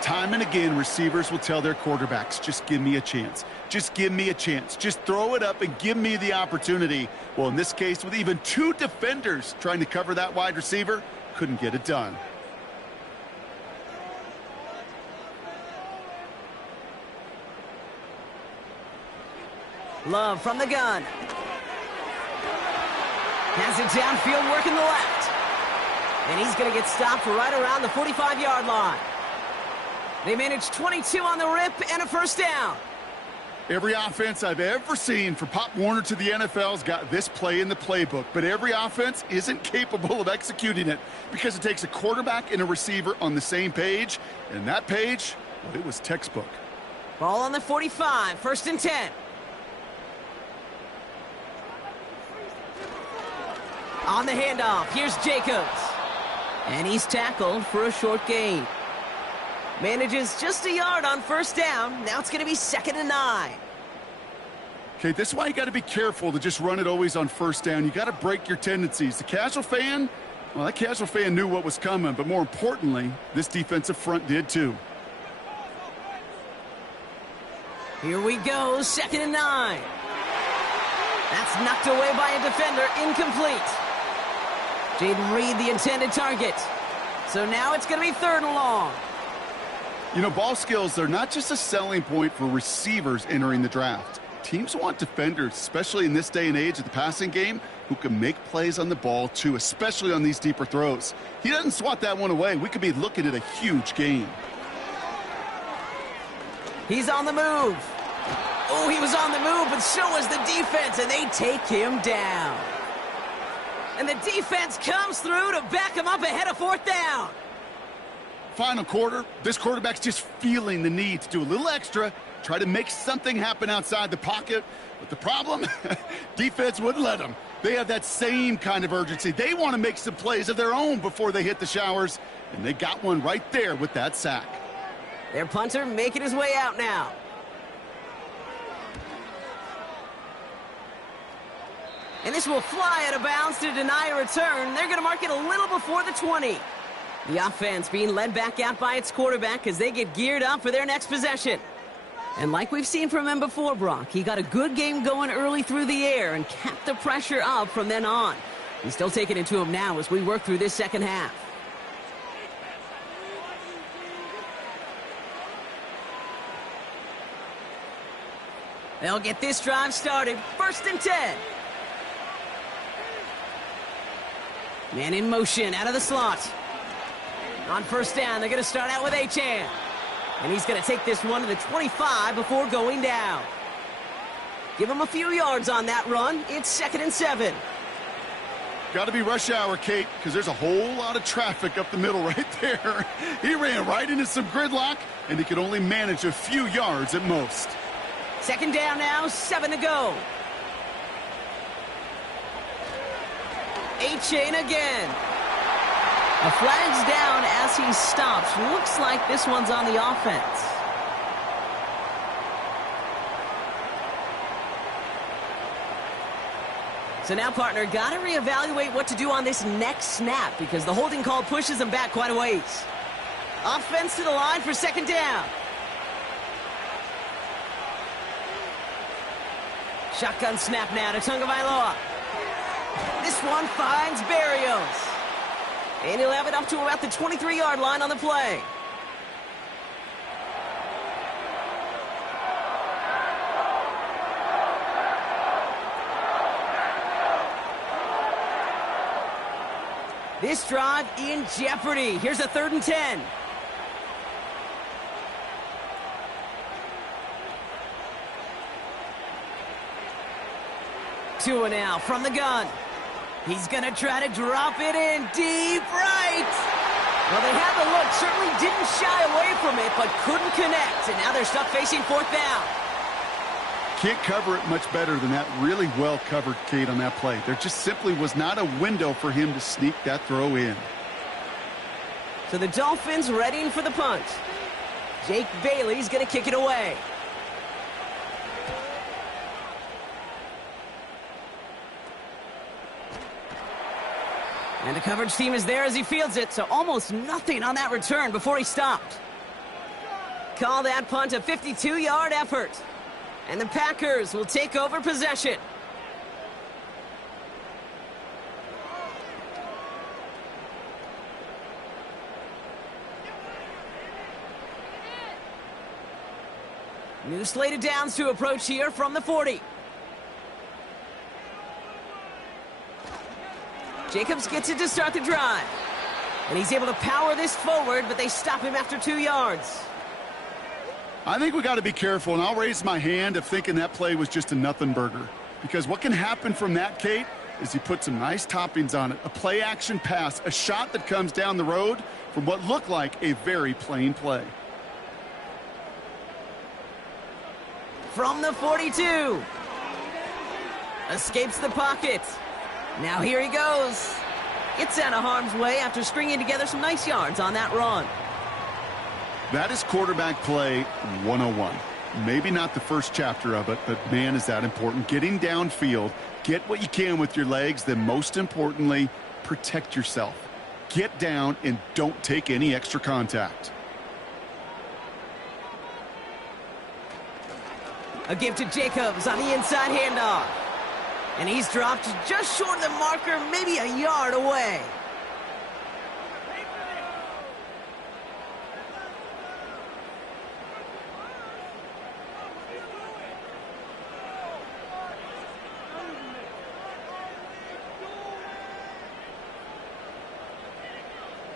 Time and again, receivers will tell their quarterbacks, just give me a chance. Just give me a chance. Just throw it up and give me the opportunity. Well, in this case, with even 2 defenders trying to cover that wide receiver, couldn't get it done. Love from the gun. Has it downfield, working the left. And he's going to get stopped right around the 45-yard line. They managed 22 on the rip and a 1st down. Every offense I've ever seen from Pop Warner to the NFL's got this play in the playbook, but every offense isn't capable of executing it because it takes a quarterback and a receiver on the same page, and that page, well, it was textbook. Ball on the 45, 1st and 10. On the handoff, here's Jacobs. And he's tackled for a short gain. Manages just a yard on 1st down. Now it's going to be 2nd and 9. Okay, this is why you got to be careful to just run it always on 1st down. You got to break your tendencies. The casual fan, well, that casual fan knew what was coming, but more importantly, this defensive front did too. Here we go, 2nd and 9. That's knocked away by a defender, incomplete. Jaden Reed, the intended target. So now it's going to be 3rd and long. You know, ball skills, they're not just a selling point for receivers entering the draft. Teams want defenders, especially in this day and age of the passing game, who can make plays on the ball too, especially on these deeper throws. He doesn't swat that one away. We could be looking at a huge game. He's on the move. Oh, he was on the move, but so was the defense, and they take him down. And the defense comes through to back him up ahead of 4th down. Final quarter, this quarterback's just feeling the need to do a little extra, try to make something happen outside the pocket. But the problem, defense wouldn't let them. They have that same kind of urgency. They want to make some plays of their own before they hit the showers, and they got one right there with that sack. Their punter making his way out now. And this will fly out of bounds to deny a return. They're going to mark it a little before the 20. The offense being led back out by its quarterback as they get geared up for their next possession. And like we've seen from him before, Brock, he got a good game going early through the air and kept the pressure up from then on. He's still taking it to him now as we work through this second half. They'll get this drive started. 1st and 10. Man in motion out of the slot. On 1st down, they're going to start out with Achane. And he's going to take this one to the 25 before going down. Give him a few yards on that run. It's 2nd and 7. Got to be rush hour, Kate, because there's a whole lot of traffic up the middle right there. He ran right into some gridlock, and he could only manage a few yards at most. 2nd down now, 7 to go. Achane again. A flag's down as he stops. Looks like this one's on the offense. So now, partner, got to reevaluate what to do on this next snap because the holding call pushes him back quite a ways. Offense to the line for 2nd down. Shotgun snap now to Tagovailoa. This one finds Berrios. And he'll have it up to about the 23-yard line on the play. This drive in jeopardy. Here's a 3rd and 10. Tua now from the gun. He's going to try to drop it in deep right. Well, they had the look. Certainly didn't shy away from it, but couldn't connect. And now they're stuck facing 4th down. Can't cover it much better than that. Really well covered, Kate, on that play. There just simply was not a window for him to sneak that throw in. So the Dolphins readying for the punt. Jake Bailey's going to kick it away. And the coverage team is there as he fields it, so almost nothing on that return before he stopped. Call that punt a 52-yard effort. And the Packers will take over possession. New slate of downs to approach here from the 40. Jacobs gets it to start the drive. And he's able to power this forward, but they stop him after 2 yards. I think we got to be careful, and I'll raise my hand if thinking that play was just a nothing burger. Because what can happen from that, Kate, is you put some nice toppings on it. A play-action pass, a shot that comes down the road from what looked like a very plain play. From the 42. Escapes the pocket. Now here he goes. Gets out of harm's way after stringing together some nice yards on that run. That is quarterback play 101. Maybe not the first chapter of it, but man, is that important. Getting downfield, get what you can with your legs, then most importantly, protect yourself. Get down and don't take any extra contact. A give to Jacobs on the inside handoff. And he's dropped just short of the marker, maybe a yard away.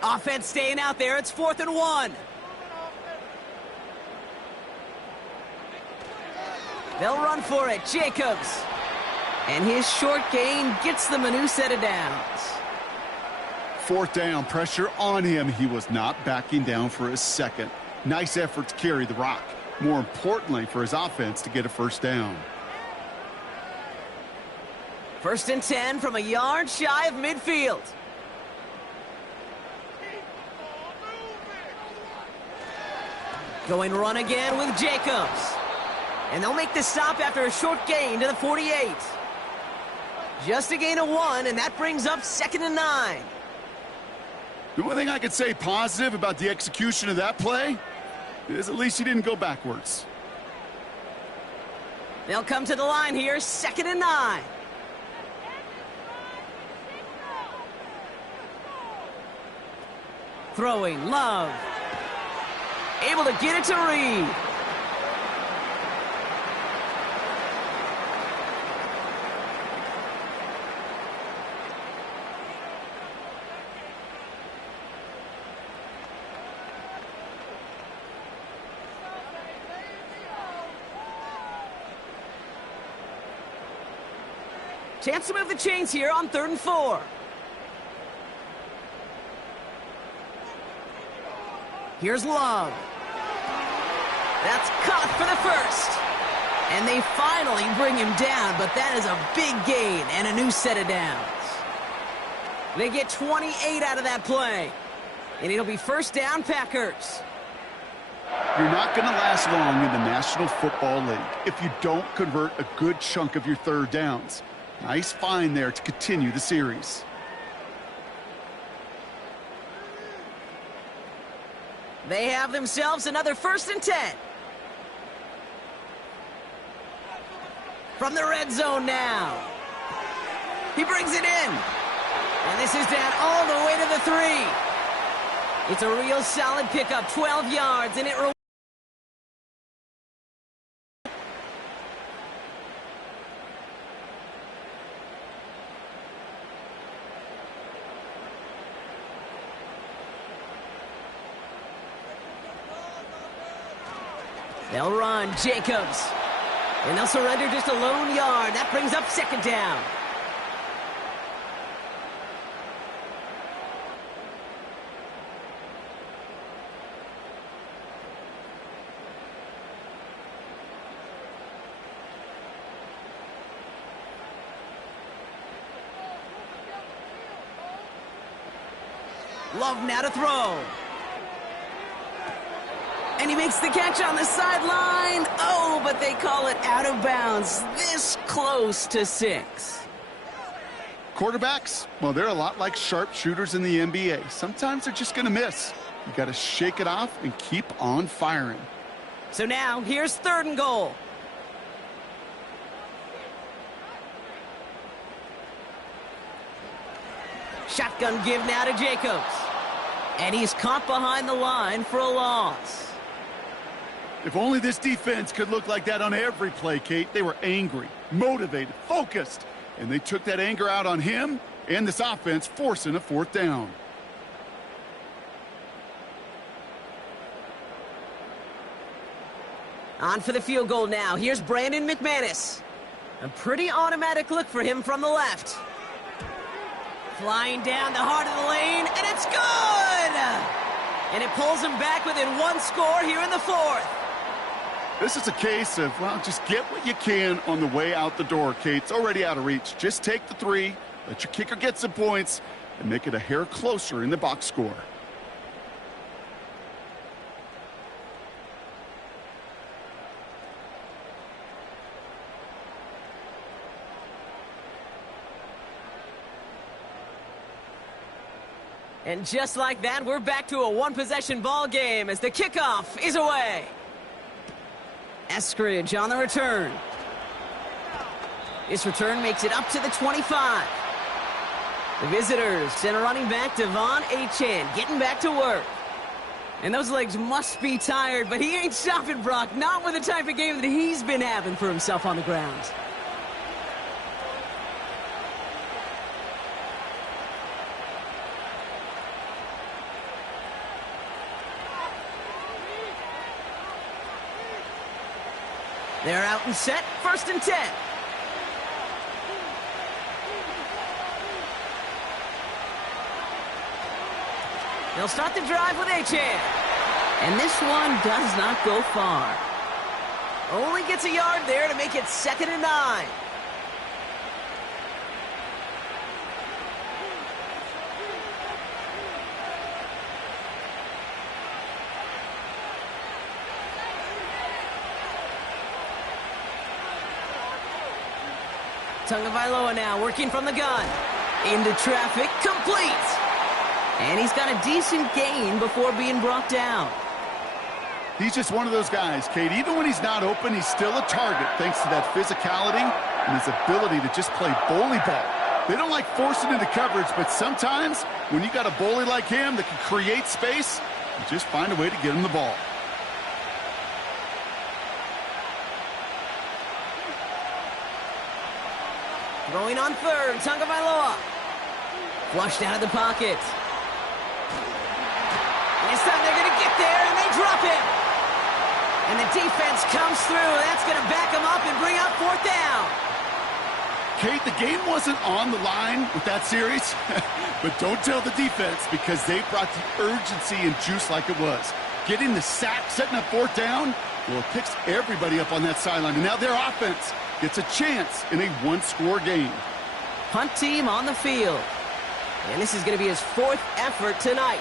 Offense staying out there. It's 4th and 1. They'll run for it. Jacobs. And his short gain gets them a new set of downs. 4th down, pressure on him. He was not backing down for a second. Nice effort to carry the rock. More importantly, for his offense to get a 1st down. 1st and 10 from a yard shy of midfield. Going run again with Jacobs. And they'll make the stop after a short gain to the 48. Just a gain of 1, and that brings up 2nd and 9. The one thing I could say positive about the execution of that play is at least he didn't go backwards. They'll come to the line here, 2nd and 9. Throwing, Love. Able to get it to Reed. Chance to move the chains here on 3rd and 4. Here's Love. That's caught for the first. And they finally bring him down, but that is a big gain and a new set of downs. They get 28 out of that play. And it'll be 1st down, Packers. You're not going to last long in the National Football League if you don't convert a good chunk of your 3rd downs. Nice find there to continue the series. They have themselves another 1st and 10. From the red zone now. He brings it in. And this is down all the way to the 3. It's a real solid pickup, 12 yards, and it they'll run, Jacobs. And they'll surrender just a lone yard. That brings up 2nd down. Love now to throw. And he makes the catch on the sideline. Oh, but they call it out of bounds. This close to 6. Quarterbacks, well, they're a lot like sharpshooters in the NBA. Sometimes they're just going to miss. You got to shake it off and keep on firing. So now, here's 3rd and goal. Shotgun give now to Jacobs. And he's caught behind the line for a loss. If only this defense could look like that on every play, Kate. They were angry, motivated, focused, and they took that anger out on him and this offense, forcing a 4th down. On for the field goal now. Here's Brandon McManus. A pretty automatic look for him from the left. Flying down the heart of the lane, and it's good! And it pulls him back within 1 score here in the 4th. This is a case of, well, just get what you can on the way out the door, Kate. It's already out of reach. Just take the 3, let your kicker get some points, and make it a hair closer in the box score. And just like that, we're back to a 1-possession ball game as the kickoff is away. Eskridge on the return. This return makes it up to the 25. The visitors send a running back, Devon Achane, getting back to work. And those legs must be tired, but he ain't stopping, Brock. Not with the type of game that he's been having for himself on the ground. They're out and set, 1st and 10. They'll start the drive with Achane. And this one does not go far. Only gets a yard there to make it 2nd and 9. Tagovailoa now working from the gun. Into traffic, complete. And he's got a decent gain before being brought down. He's just one of those guys, Kate. Even when he's not open, he's still a target thanks to that physicality and his ability to just play bully ball. They don't like forcing into coverage, but sometimes when you got a bully like him that can create space, you just find a way to get him the ball. Throwing on third, Tagovailoa. Flushed out of the pocket. This time they're going to get there, and they drop him. And the defense comes through, and that's going to back them up and bring up fourth down. Kate, the game wasn't on the line with that series, but don't tell the defense because they brought the urgency and juice like it was. Getting the sack, setting up fourth down, well, it picks everybody up on that sideline. And now their offense gets a chance in a one-score game. Punt team on the field. And this is going to be his fourth effort tonight.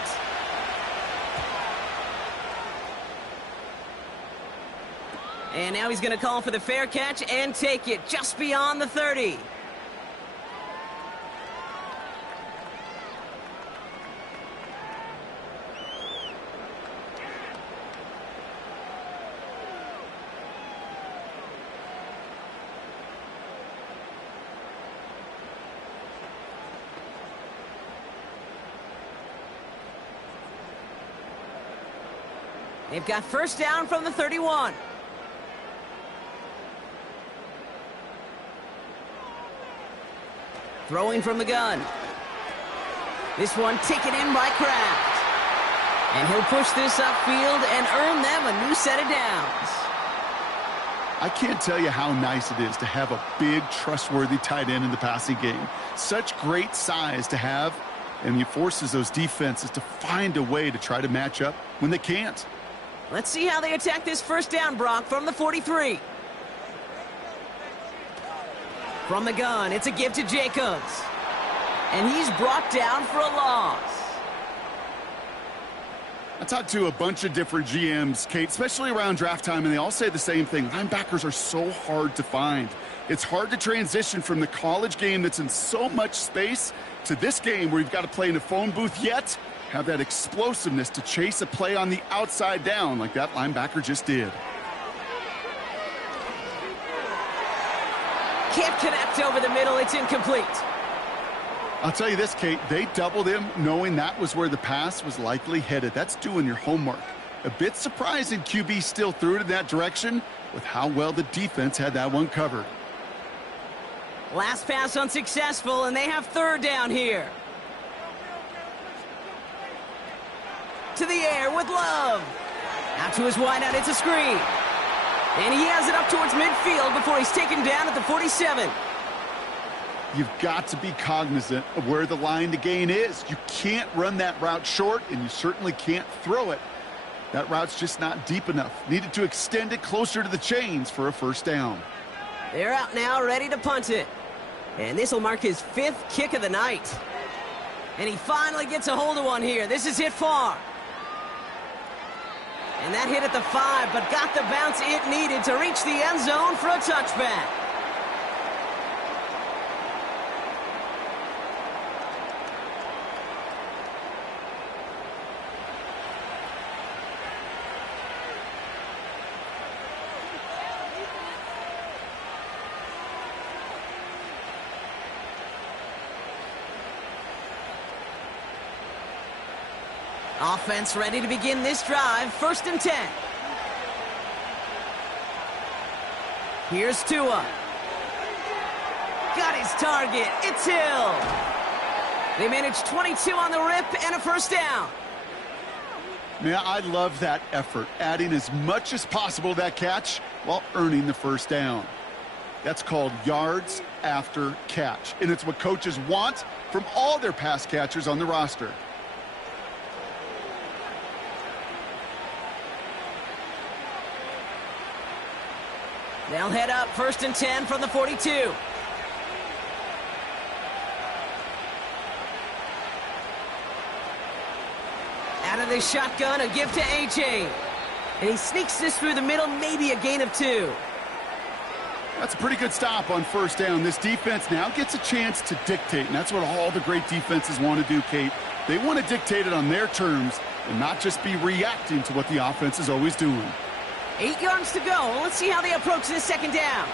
And now he's going to call for the fair catch and take it just beyond the 30. They've got first down from the 31. Throwing from the gun. This one taken in by Kraft. And he'll push this upfield and earn them a new set of downs. I can't tell you how nice it is to have a big, trustworthy tight end in the passing game. Such great size to have, and he forces those defenses to find a way to try to match up when they can't. Let's see how they attack this first down, Brock, from the 43. From the gun, it's a give to Jacobs. And he's brought down for a loss. I talked to a bunch of different GMs, Kate, especially around draft time, and they all say the same thing. Linebackers are so hard to find. It's hard to transition from the college game that's in so much space to this game where you've got to play in a phone booth, yet have that explosiveness to chase a play on the outside down like that linebacker just did. Can't connect over the middle. It's incomplete. I'll tell you this, Kate. They doubled him knowing that was where the pass was likely headed. That's doing your homework. A bit surprising QB still threw it in that direction with how well the defense had that one covered. Last pass unsuccessful, and they have third down here. To the air with Love. Out to his wideout. It's a screen. And he has it up towards midfield before he's taken down at the 47. You've got to be cognizant of where the line to gain is. You can't run that route short, and you certainly can't throw it. That route's just not deep enough. Needed to extend it closer to the chains for a first down. They're out now, ready to punt it. And this will mark his fifth kick of the night. And he finally gets a hold of one here. This is hit far. And that hit at the 5, but got the bounce it needed to reach the end zone for a touchback. Offense ready to begin this drive. First and 10. Here's Tua. Got his target. It's Hill. They managed 22 on the rip and a first down. Man, I love that effort, adding as much as possible to that catch while earning the first down. That's called yards after catch, and it's what coaches want from all their pass catchers on the roster. They'll head up first and 10 from the 42. Out of the shotgun, a give to A.J. And he sneaks this through the middle, maybe a gain of 2. That's a pretty good stop on first down. This defense now gets a chance to dictate, and that's what all the great defenses want to do, Kate. They want to dictate it on their terms and not just be reacting to what the offense is always doing. 8 yards to go. Let's see how they approach this second down.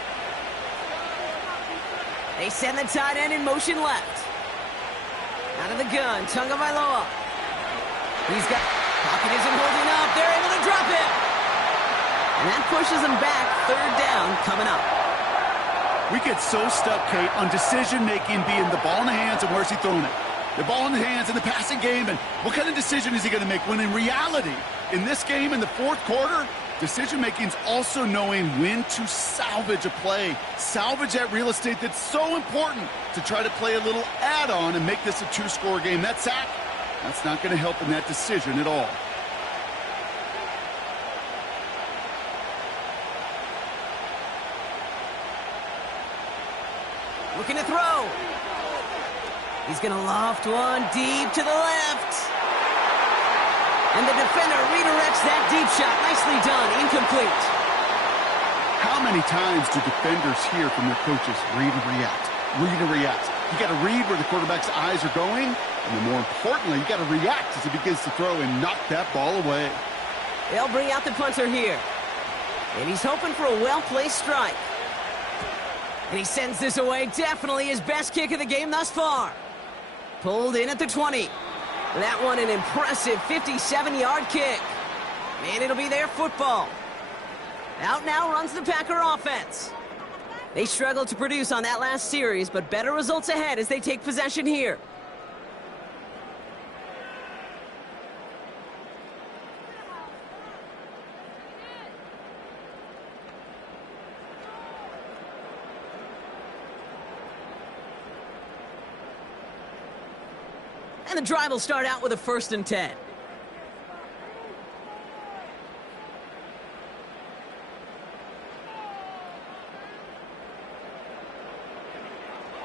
They send the tight end in motion left. Out of the gun, Tagovailoa. He's got, pocket isn't holding up. They're able to drop it. And that pushes them back. Third down coming up. We get so stuck, Kate, on decision-making being the ball in the hands and where's he throwing it. The ball in the hands in the passing game, and what kind of decision is he going to make? When in reality, in this game, in the fourth quarter, decision-making is also knowing when to salvage a play. Salvage that real estate that's so important to try to play a little add-on and make this a two-score game. That sack, that's not going to help in that decision at all. Looking to throw. He's going to loft one deep to the left. And the defender redirects that deep shot. Nicely done. Incomplete. How many times do defenders hear from their coaches, read and react, read and react? You got to read where the quarterback's eyes are going, and then more importantly, you got to react as he begins to throw and knock that ball away. They'll bring out the punter here. And he's hoping for a well-placed strike. And he sends this away. Definitely his best kick of the game thus far. Pulled in at the 20. That one an impressive 57-yard kick. And it'll be their football. Out now runs the Packer offense. They struggled to produce on that last series, but better results ahead as they take possession here. And the drive will start out with a 1st and 10.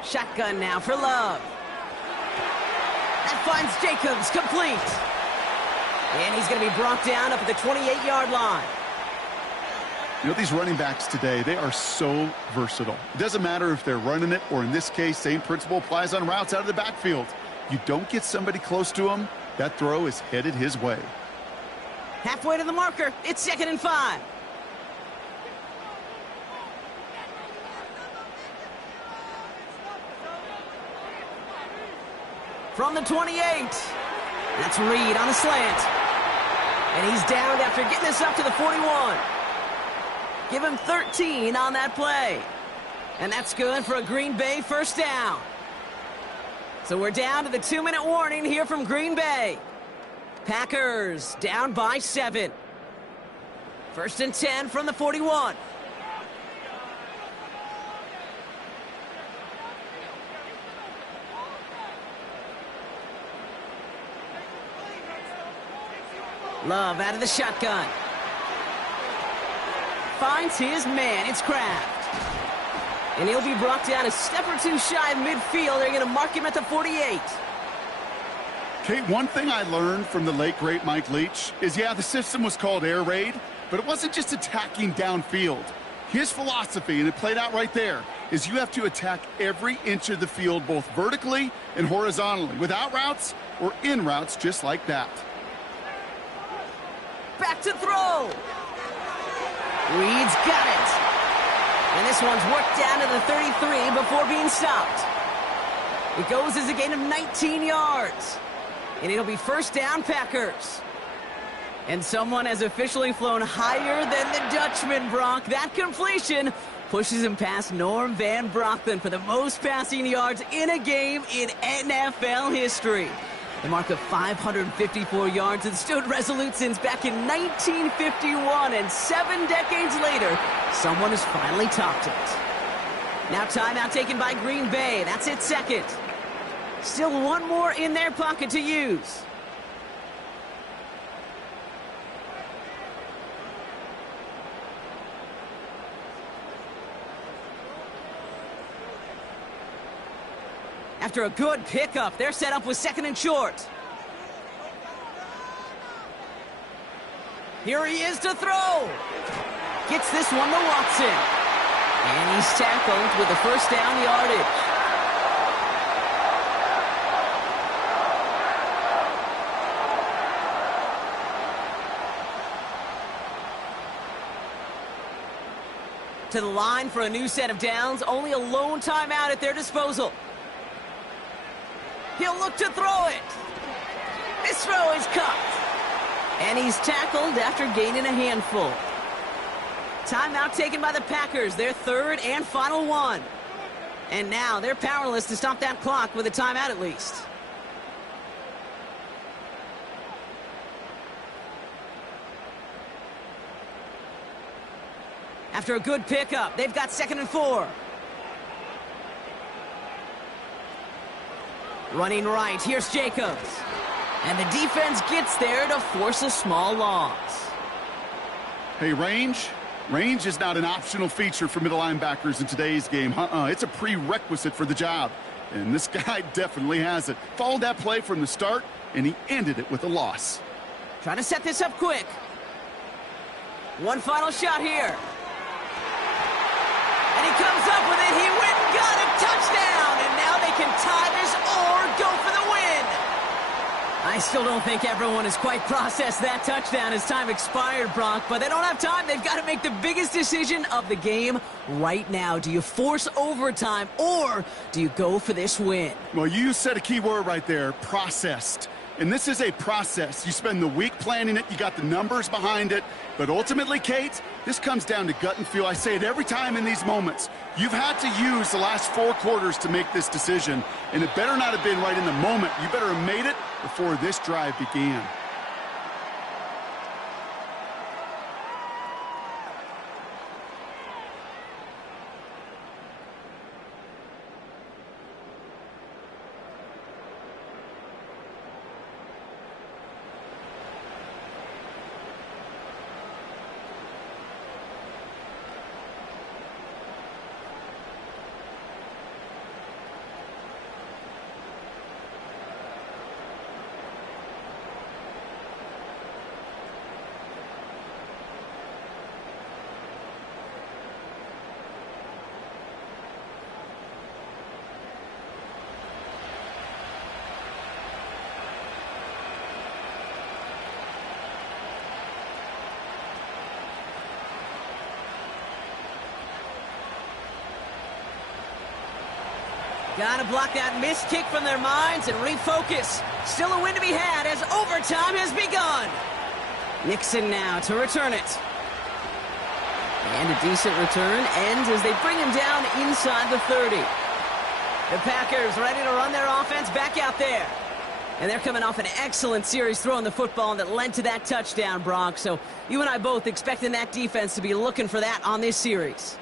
Shotgun now for Love. That finds Jacobs, complete. And he's going to be brought down up at the 28-yard line. You know, these running backs today, they are so versatile. It doesn't matter if they're running it, or in this case, same principle applies on routes out of the backfield. You don't get somebody close to him, that throw is headed his way. Halfway to the marker, it's 2nd and 5. From the 28. That's Reed on the slant. And he's downed after getting this up to the 41. Give him 13 on that play. And that's good for a Green Bay 1st down. So we're down to the 2-minute warning here from Green Bay. Packers down by 7. 1st and 10 from the 41. Love out of the shotgun. Finds his man. It's Kraft. And he'll be brought down a step or two shy of midfield. They're going to mark him at the 48. Kate, one thing I learned from the late, great Mike Leach is, yeah, the system was called air raid, but it wasn't just attacking downfield. His philosophy, and it played out right there, is you have to attack every inch of the field, both vertically and horizontally, without routes or in routes just like that. Back to throw. Reed's got it. And this one's worked down to the 33 before being stopped. It goes as a gain of 19 yards. And it'll be 1st down Packers. And someone has officially flown higher than the Dutchman, Brock. That completion pushes him past Norm Van Brocklin for the most passing yards in a game in NFL history. The mark of 554 yards has stood resolute since back in 1951, and 7 decades later, someone has finally topped it. Now timeout taken by Green Bay. That's it 2nd. Still one more in their pocket to use. After a good pickup, they're set up with 2nd and short. Here he is to throw. Gets this one to Watson. And he's tackled with a 1st down yardage. To the line for a new set of downs. Only a lone timeout at their disposal. He'll look to throw it. This throw is caught. And he's tackled after gaining a handful. Timeout taken by the Packers, their third and final one. And now they're powerless to stop that clock with a timeout at least. After a good pickup, they've got 2nd and 4. Running right, here's Jacobs. And the defense gets there to force a small loss. Hey, range? Range is not an optional feature for middle linebackers in today's game. It's a prerequisite for the job. And this guy definitely has it. Followed that play from the start, and he ended it with a loss. Trying to set this up quick. One final shot here. And he comes up with it. He went and got a touchdown. And now they can tie this or go for the win. I still don't think everyone has quite processed that touchdown as time expired, Brock. But they don't have time. They've got to make the biggest decision of the game right now. Do you force overtime or do you go for this win? Well, you said a key word right there, processed. And this is a process. You spend the week planning it. You got the numbers behind it. But ultimately, Kate, this comes down to gut and feel. I say it every time in these moments. You've had to use the last 4 quarters to make this decision. And it better not have been right in the moment. You better have made it before this drive began. Got to block that missed kick from their minds and refocus. Still a win to be had as overtime has begun. Nixon now to return it. And a decent return ends as they bring him down inside the 30. The Packers ready to run their offense back out there. And they're coming off an excellent series throwing the football that led to that touchdown, Brock. So you and I both expecting that defense to be looking for that on this series.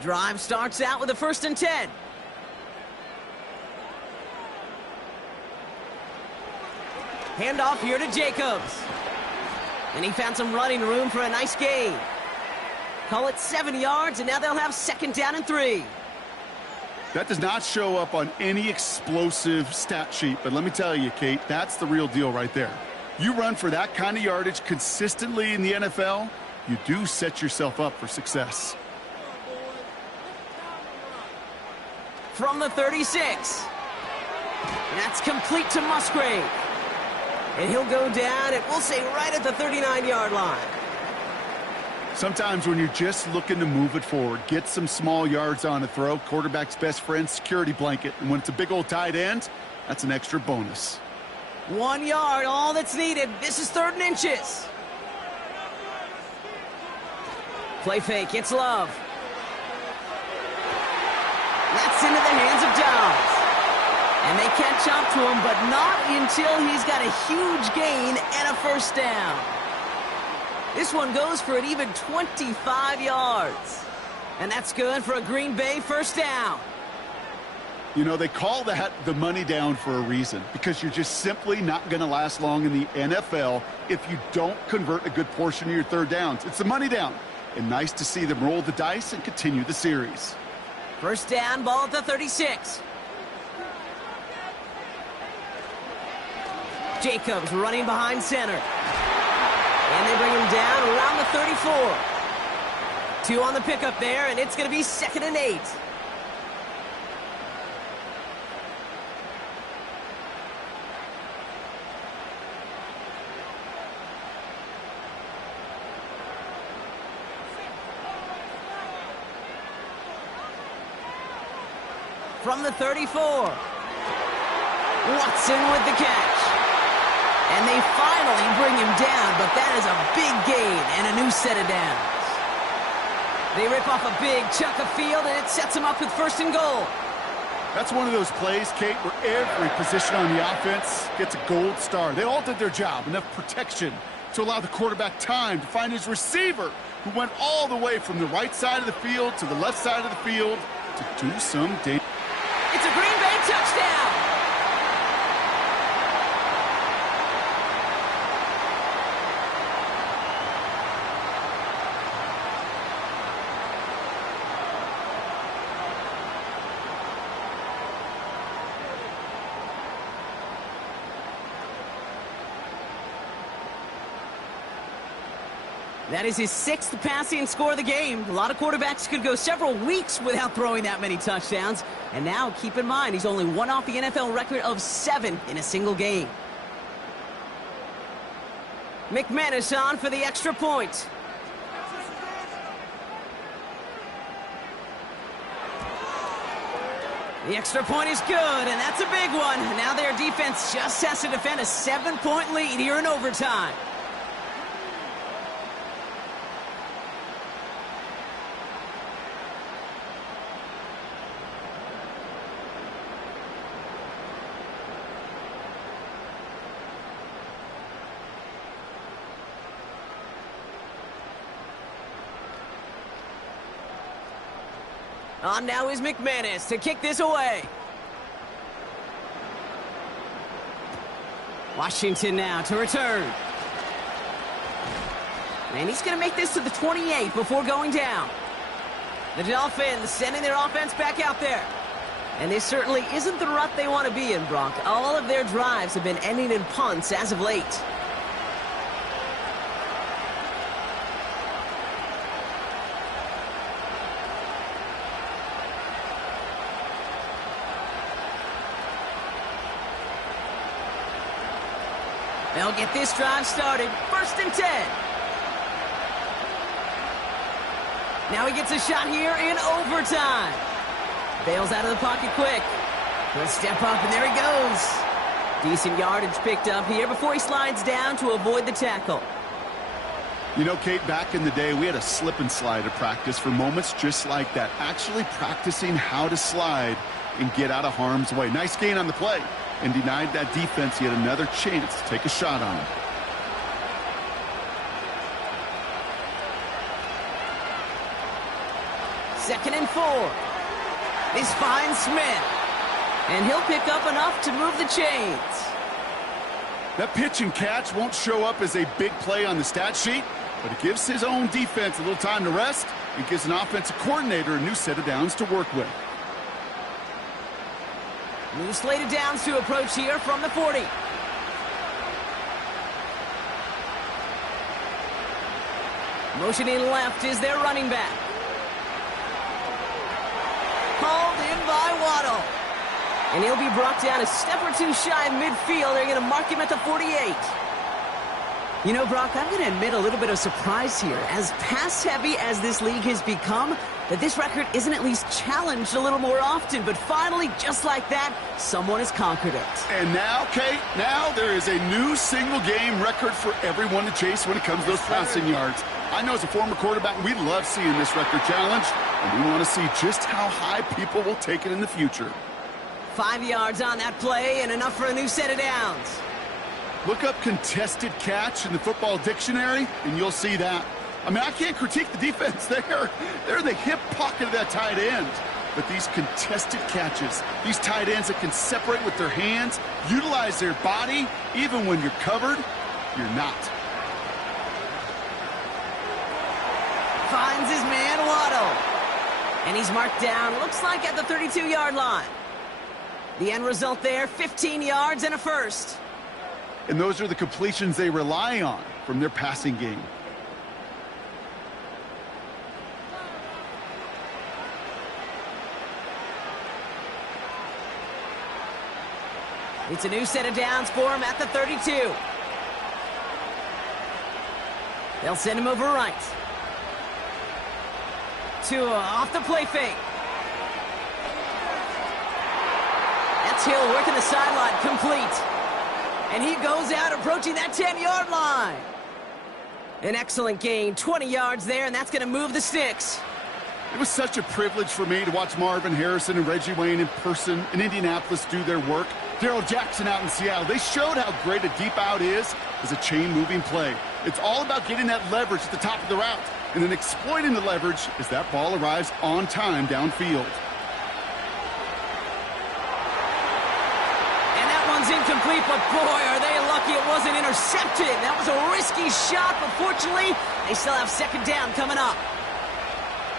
Drive starts out with a 1st and 10. Handoff here to Jacobs. And he found some running room for a nice gain. Call it 7 yards, and now they'll have 2nd down and 3. That does not show up on any explosive stat sheet, but let me tell you, Kate, that's the real deal right there. You run for that kind of yardage consistently in the NFL, you do set yourself up for success. From the 36. That's complete to Musgrave. And he'll go down, and we'll say right at the 39-yard line. Sometimes when you're just looking to move it forward, get some small yards on a throw, quarterback's best friend, security blanket. And when it's a big old tight end, that's an extra bonus. 1 yard, all that's needed. This is 3rd and inches. Play fake, it's Love. That's into the hands of Downs. And they catch up to him, but not until he's got a huge gain and a 1st down. This one goes for an even 25 yards. And that's good for a Green Bay 1st down. You know, they call that the money down for a reason, because you're just simply not going to last long in the NFL if you don't convert a good portion of your 3rd downs. It's the money down. And nice to see them roll the dice and continue the series. 1st down, ball at the 36. Jacobs running behind center. And they bring him down around the 34. 2 on the pickup there, and it's going to be 2nd and 8. from the 34. Watson with the catch. And they finally bring him down, but that is a big gain and a new set of downs. They rip off a big chunk of field, and it sets them up with 1st and goal. That's one of those plays, Kate, where every position on the offense gets a gold star. They all did their job, enough protection to allow the quarterback time to find his receiver, who went all the way from the right side of the field to the left side of the field to do some damage. It's a Green Bay touchdown. That is his 6th passing score of the game. A lot of quarterbacks could go several weeks without throwing that many touchdowns. And now, keep in mind, he's only one off the NFL record of 7 in a single game. McManus on for the extra point. The extra point is good, and that's a big one. Now their defense just has to defend a 7-point lead here in overtime. On now is McManus to kick this away. Washington now to return. And he's going to make this to the 28 before going down. The Dolphins sending their offense back out there. And this certainly isn't the rut they want to be in, Brock. All of their drives have been ending in punts as of late. They'll get this drive started. 1st and 10. Now he gets a shot here in overtime. Bails out of the pocket quick. He'll step up, and there he goes. Decent yardage picked up here before he slides down to avoid the tackle. You know, Kate, back in the day, we had a slip and slide at practice for moments just like that. Actually practicing how to slide and get out of harm's way. Nice gain on the play. And denied that defense yet another chance to take a shot on him. Second and 4. This finds Smith. And he'll pick up enough to move the chains. That pitch and catch won't show up as a big play on the stat sheet, but it gives his own defense a little time to rest. It gives an offensive coordinator a new set of downs to work with. New slated downs to approach here from the 40. Motioning left is their running back. Called in by Waddle. And he'll be brought down a step or two shy of midfield. They're going to mark him at the 48. You know, Brock, I'm going to admit a little bit of surprise here. As pass-heavy as this league has become, that this record isn't at least challenged a little more often. But finally, just like that, someone has conquered it. And now, Kate, now there is a new single-game record for everyone to chase when it comes to those passing yards. I know as a former quarterback, we love seeing this record challenged, and we want to see just how high people will take it in the future. 5 yards on that play and enough for a new set of downs. Look up contested catch in the football dictionary, and you'll see that. I mean, I can't critique the defense there. They're in the hip pocket of that tight end. But these contested catches, these tight ends that can separate with their hands, utilize their body, even when you're covered, you're not. Finds his man, Waddle. And he's marked down, looks like at the 32-yard line. The end result there, 15 yards and a first. And those are the completions they rely on from their passing game. It's a new set of downs for him at the 32. They'll send him over right. Tua off the play fake. That's Hill working the sideline, complete. And he goes out approaching that 10-yard line. An excellent gain, 20 yards there, and that's going to move the sticks. It was such a privilege for me to watch Marvin Harrison and Reggie Wayne in person in Indianapolis do their work. Darrell Jackson out in Seattle. They showed how great a deep out is as a chain-moving play. It's all about getting that leverage at the top of the route and then exploiting the leverage as that ball arrives on time downfield. And that one's incomplete, but boy, are they lucky it wasn't intercepted. That was a risky shot, but fortunately, they still have second down coming up.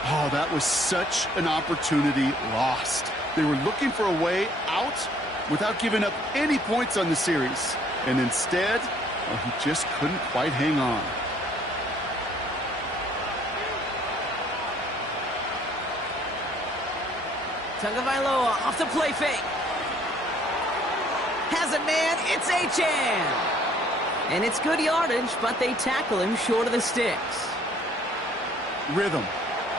Oh, that was such an opportunity lost. They were looking for a way out without giving up any points on the series. And instead, well, he just couldn't quite hang on. Tagovailoa off the play fake. Has a man, it's Achane. And it's good yardage, but they tackle him short of the sticks. Rhythm.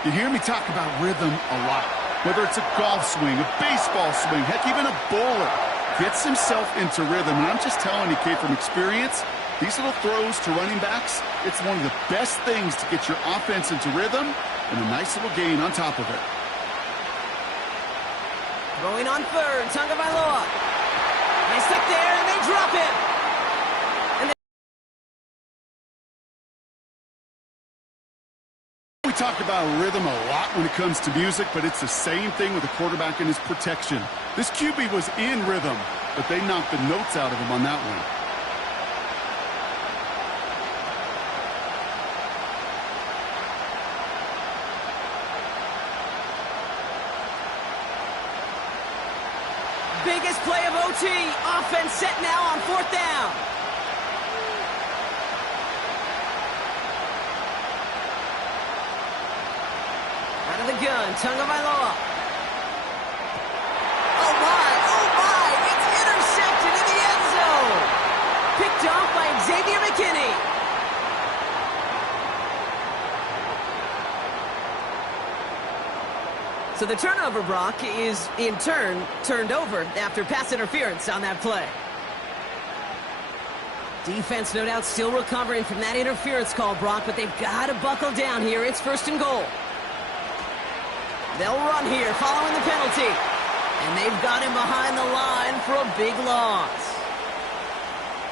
You hear me talk about rhythm a lot. Whether it's a golf swing, a baseball swing, heck, even a bowler gets himself into rhythm. And I'm just telling you, Kate, from experience, these little throws to running backs, it's one of the best things to get your offense into rhythm and a nice little gain on top of it. Throwing on third, Tagovailoa. They stick there and they drop him. We talk about rhythm a lot when it comes to music, but it's the same thing with a quarterback and his protection. This QB was in rhythm, but they knocked the notes out of him on that one. Biggest play of OT. Offense set now on fourth down. Out of the gun, Tagovailoa. Oh my, it's intercepted in the end zone. Picked off by Xavier McKinney. So the turnover, Brock, is in turn turned over after pass interference on that play. Defense, no doubt, still recovering from that interference call, Brock, but they've got to buckle down here. It's first and goal. They'll run here following the penalty. And they've got him behind the line for a big loss.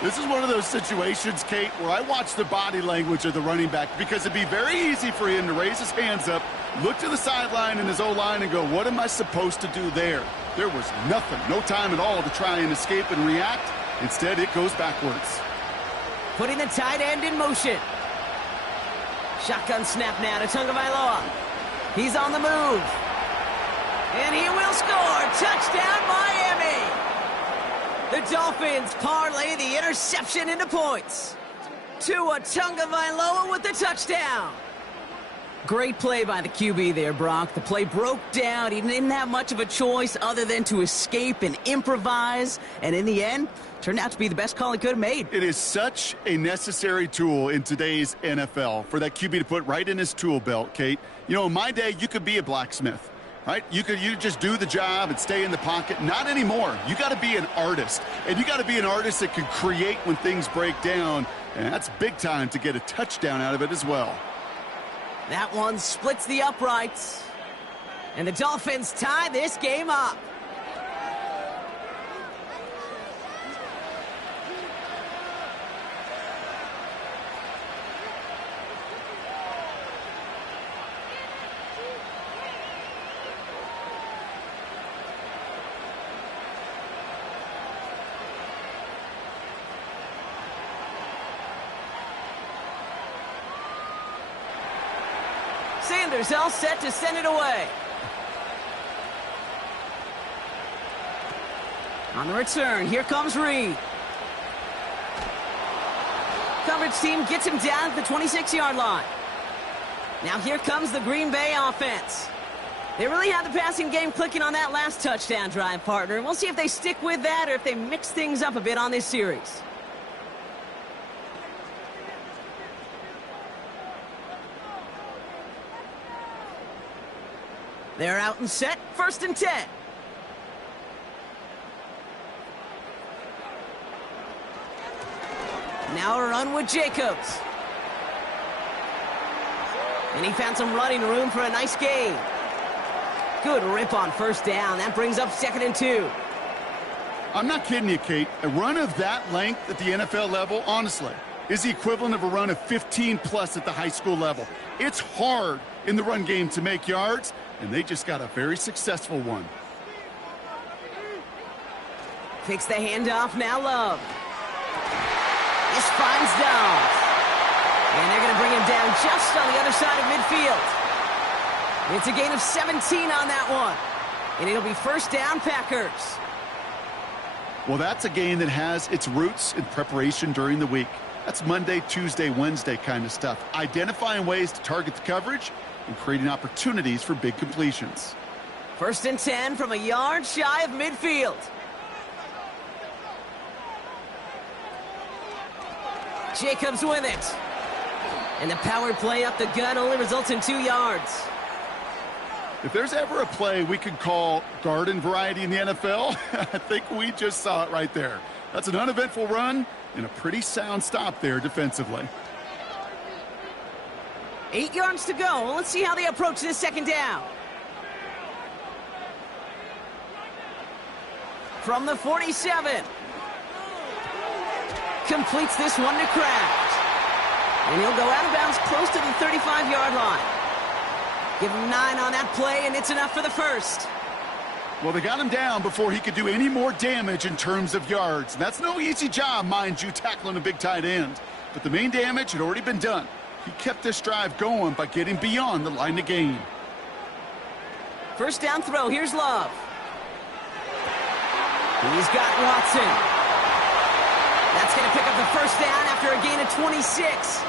This is one of those situations, Kate, where I watch the body language of the running back because it'd be very easy for him to raise his hands up, look to the sideline in his O-line and go, what am I supposed to do there? There was nothing, no time at all to try and escape and react. Instead, it goes backwards. Putting the tight end in motion. Shotgun snap now to Tagovailoa. He's on the move. And he will score. Touchdown, Miami. The Dolphins parlay the interception into points. Tua Tagovailoa with the touchdown. Great play by the QB there, Brock. The play broke down. He didn't have much of a choice other than to escape and improvise. And in the end, turned out to be the best call he could have made. It is such a necessary tool in today's NFL for that QB to put right in his tool belt, Kate. You know, in my day, you could be a blacksmith, right? You just do the job and stay in the pocket. Not anymore. You got to be an artist. And you got to be an artist that can create when things break down. And that's big time to get a touchdown out of it as well. That one splits the uprights. And the Dolphins tie this game up. Sanders all set to send it away. On the return, here comes Reed. Coverage team gets him down at the 26-yard line. Now here comes the Green Bay offense. They really had the passing game clicking on that last touchdown drive, partner. And we'll see if they stick with that or if they mix things up a bit on this series. They're out and set, 1st and 10. Now a run with Jacobs. And he found some running room for a nice gain. Good rip on first down. That brings up 2nd and 2. I'm not kidding you, Kate. A run of that length at the NFL level, honestly, is the equivalent of a run of 15-plus at the high school level. It's hard in the run game to make yards, and they just got a very successful one. Takes the handoff, now Love. This finds Dobbs. And they're going to bring him down just on the other side of midfield. It's a gain of 17 on that one. And it'll be first down, Packers. Well, that's a game that has its roots in preparation during the week. That's Monday, Tuesday, Wednesday kind of stuff. Identifying ways to target the coverage and creating opportunities for big completions. 1st and 10 from a yard shy of midfield. Jacobs with it. And the power play up the gut only results in 2 yards. If there's ever a play we could call garden variety in the NFL, I think we just saw it right there. That's an uneventful run and a pretty sound stop there defensively. 8 yards to go. Let's see how they approach this 2nd down. From the 47. Completes this one to Kraft. And he'll go out of bounds close to the 35-yard line. Give him 9 on that play, and it's enough for the first. Well, they got him down before he could do any more damage in terms of yards. That's no easy job, mind you, tackling a big tight end. But the main damage had already been done. He kept this drive going by getting beyond the line of gain. First down throw. Here's Love. He's got Watson. That's going to pick up the first down after a gain of 26.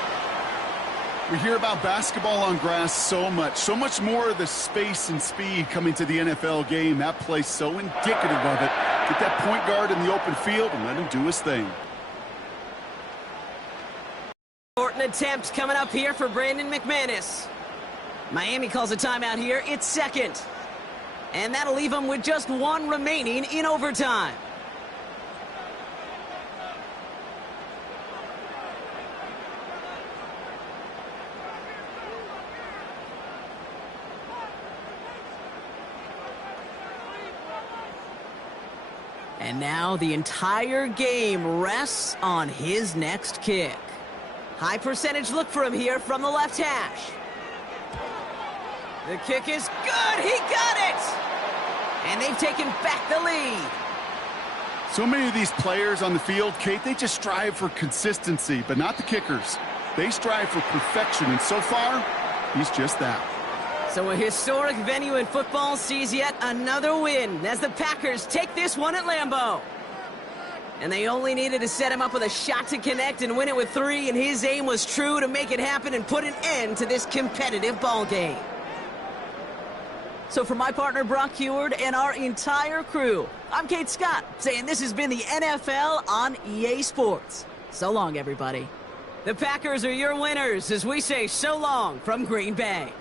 We hear about basketball on grass so much more of the space and speed coming to the NFL game. That play's so indicative of it. Get that point guard in the open field and let him do his thing. Important attempt coming up here for Brandon McManus. Miami calls a timeout here. It's 2nd. And that'll leave them with just 1 remaining in overtime. And now the entire game rests on his next kick. High percentage look for him here from the left hash. The kick is good. He got it. And they've taken back the lead. So many of these players on the field, Kate, they just strive for consistency, but not the kickers. They strive for perfection, and so far, he's just that. So a historic venue in football sees yet another win as the Packers take this one at Lambeau. And they only needed to set him up with a shot to connect and win it with 3, and his aim was true to make it happen and put an end to this competitive ball game. So for my partner Brock Heward and our entire crew, I'm Kate Scott saying this has been the NFL on EA Sports. So long, everybody. The Packers are your winners as we say so long from Green Bay.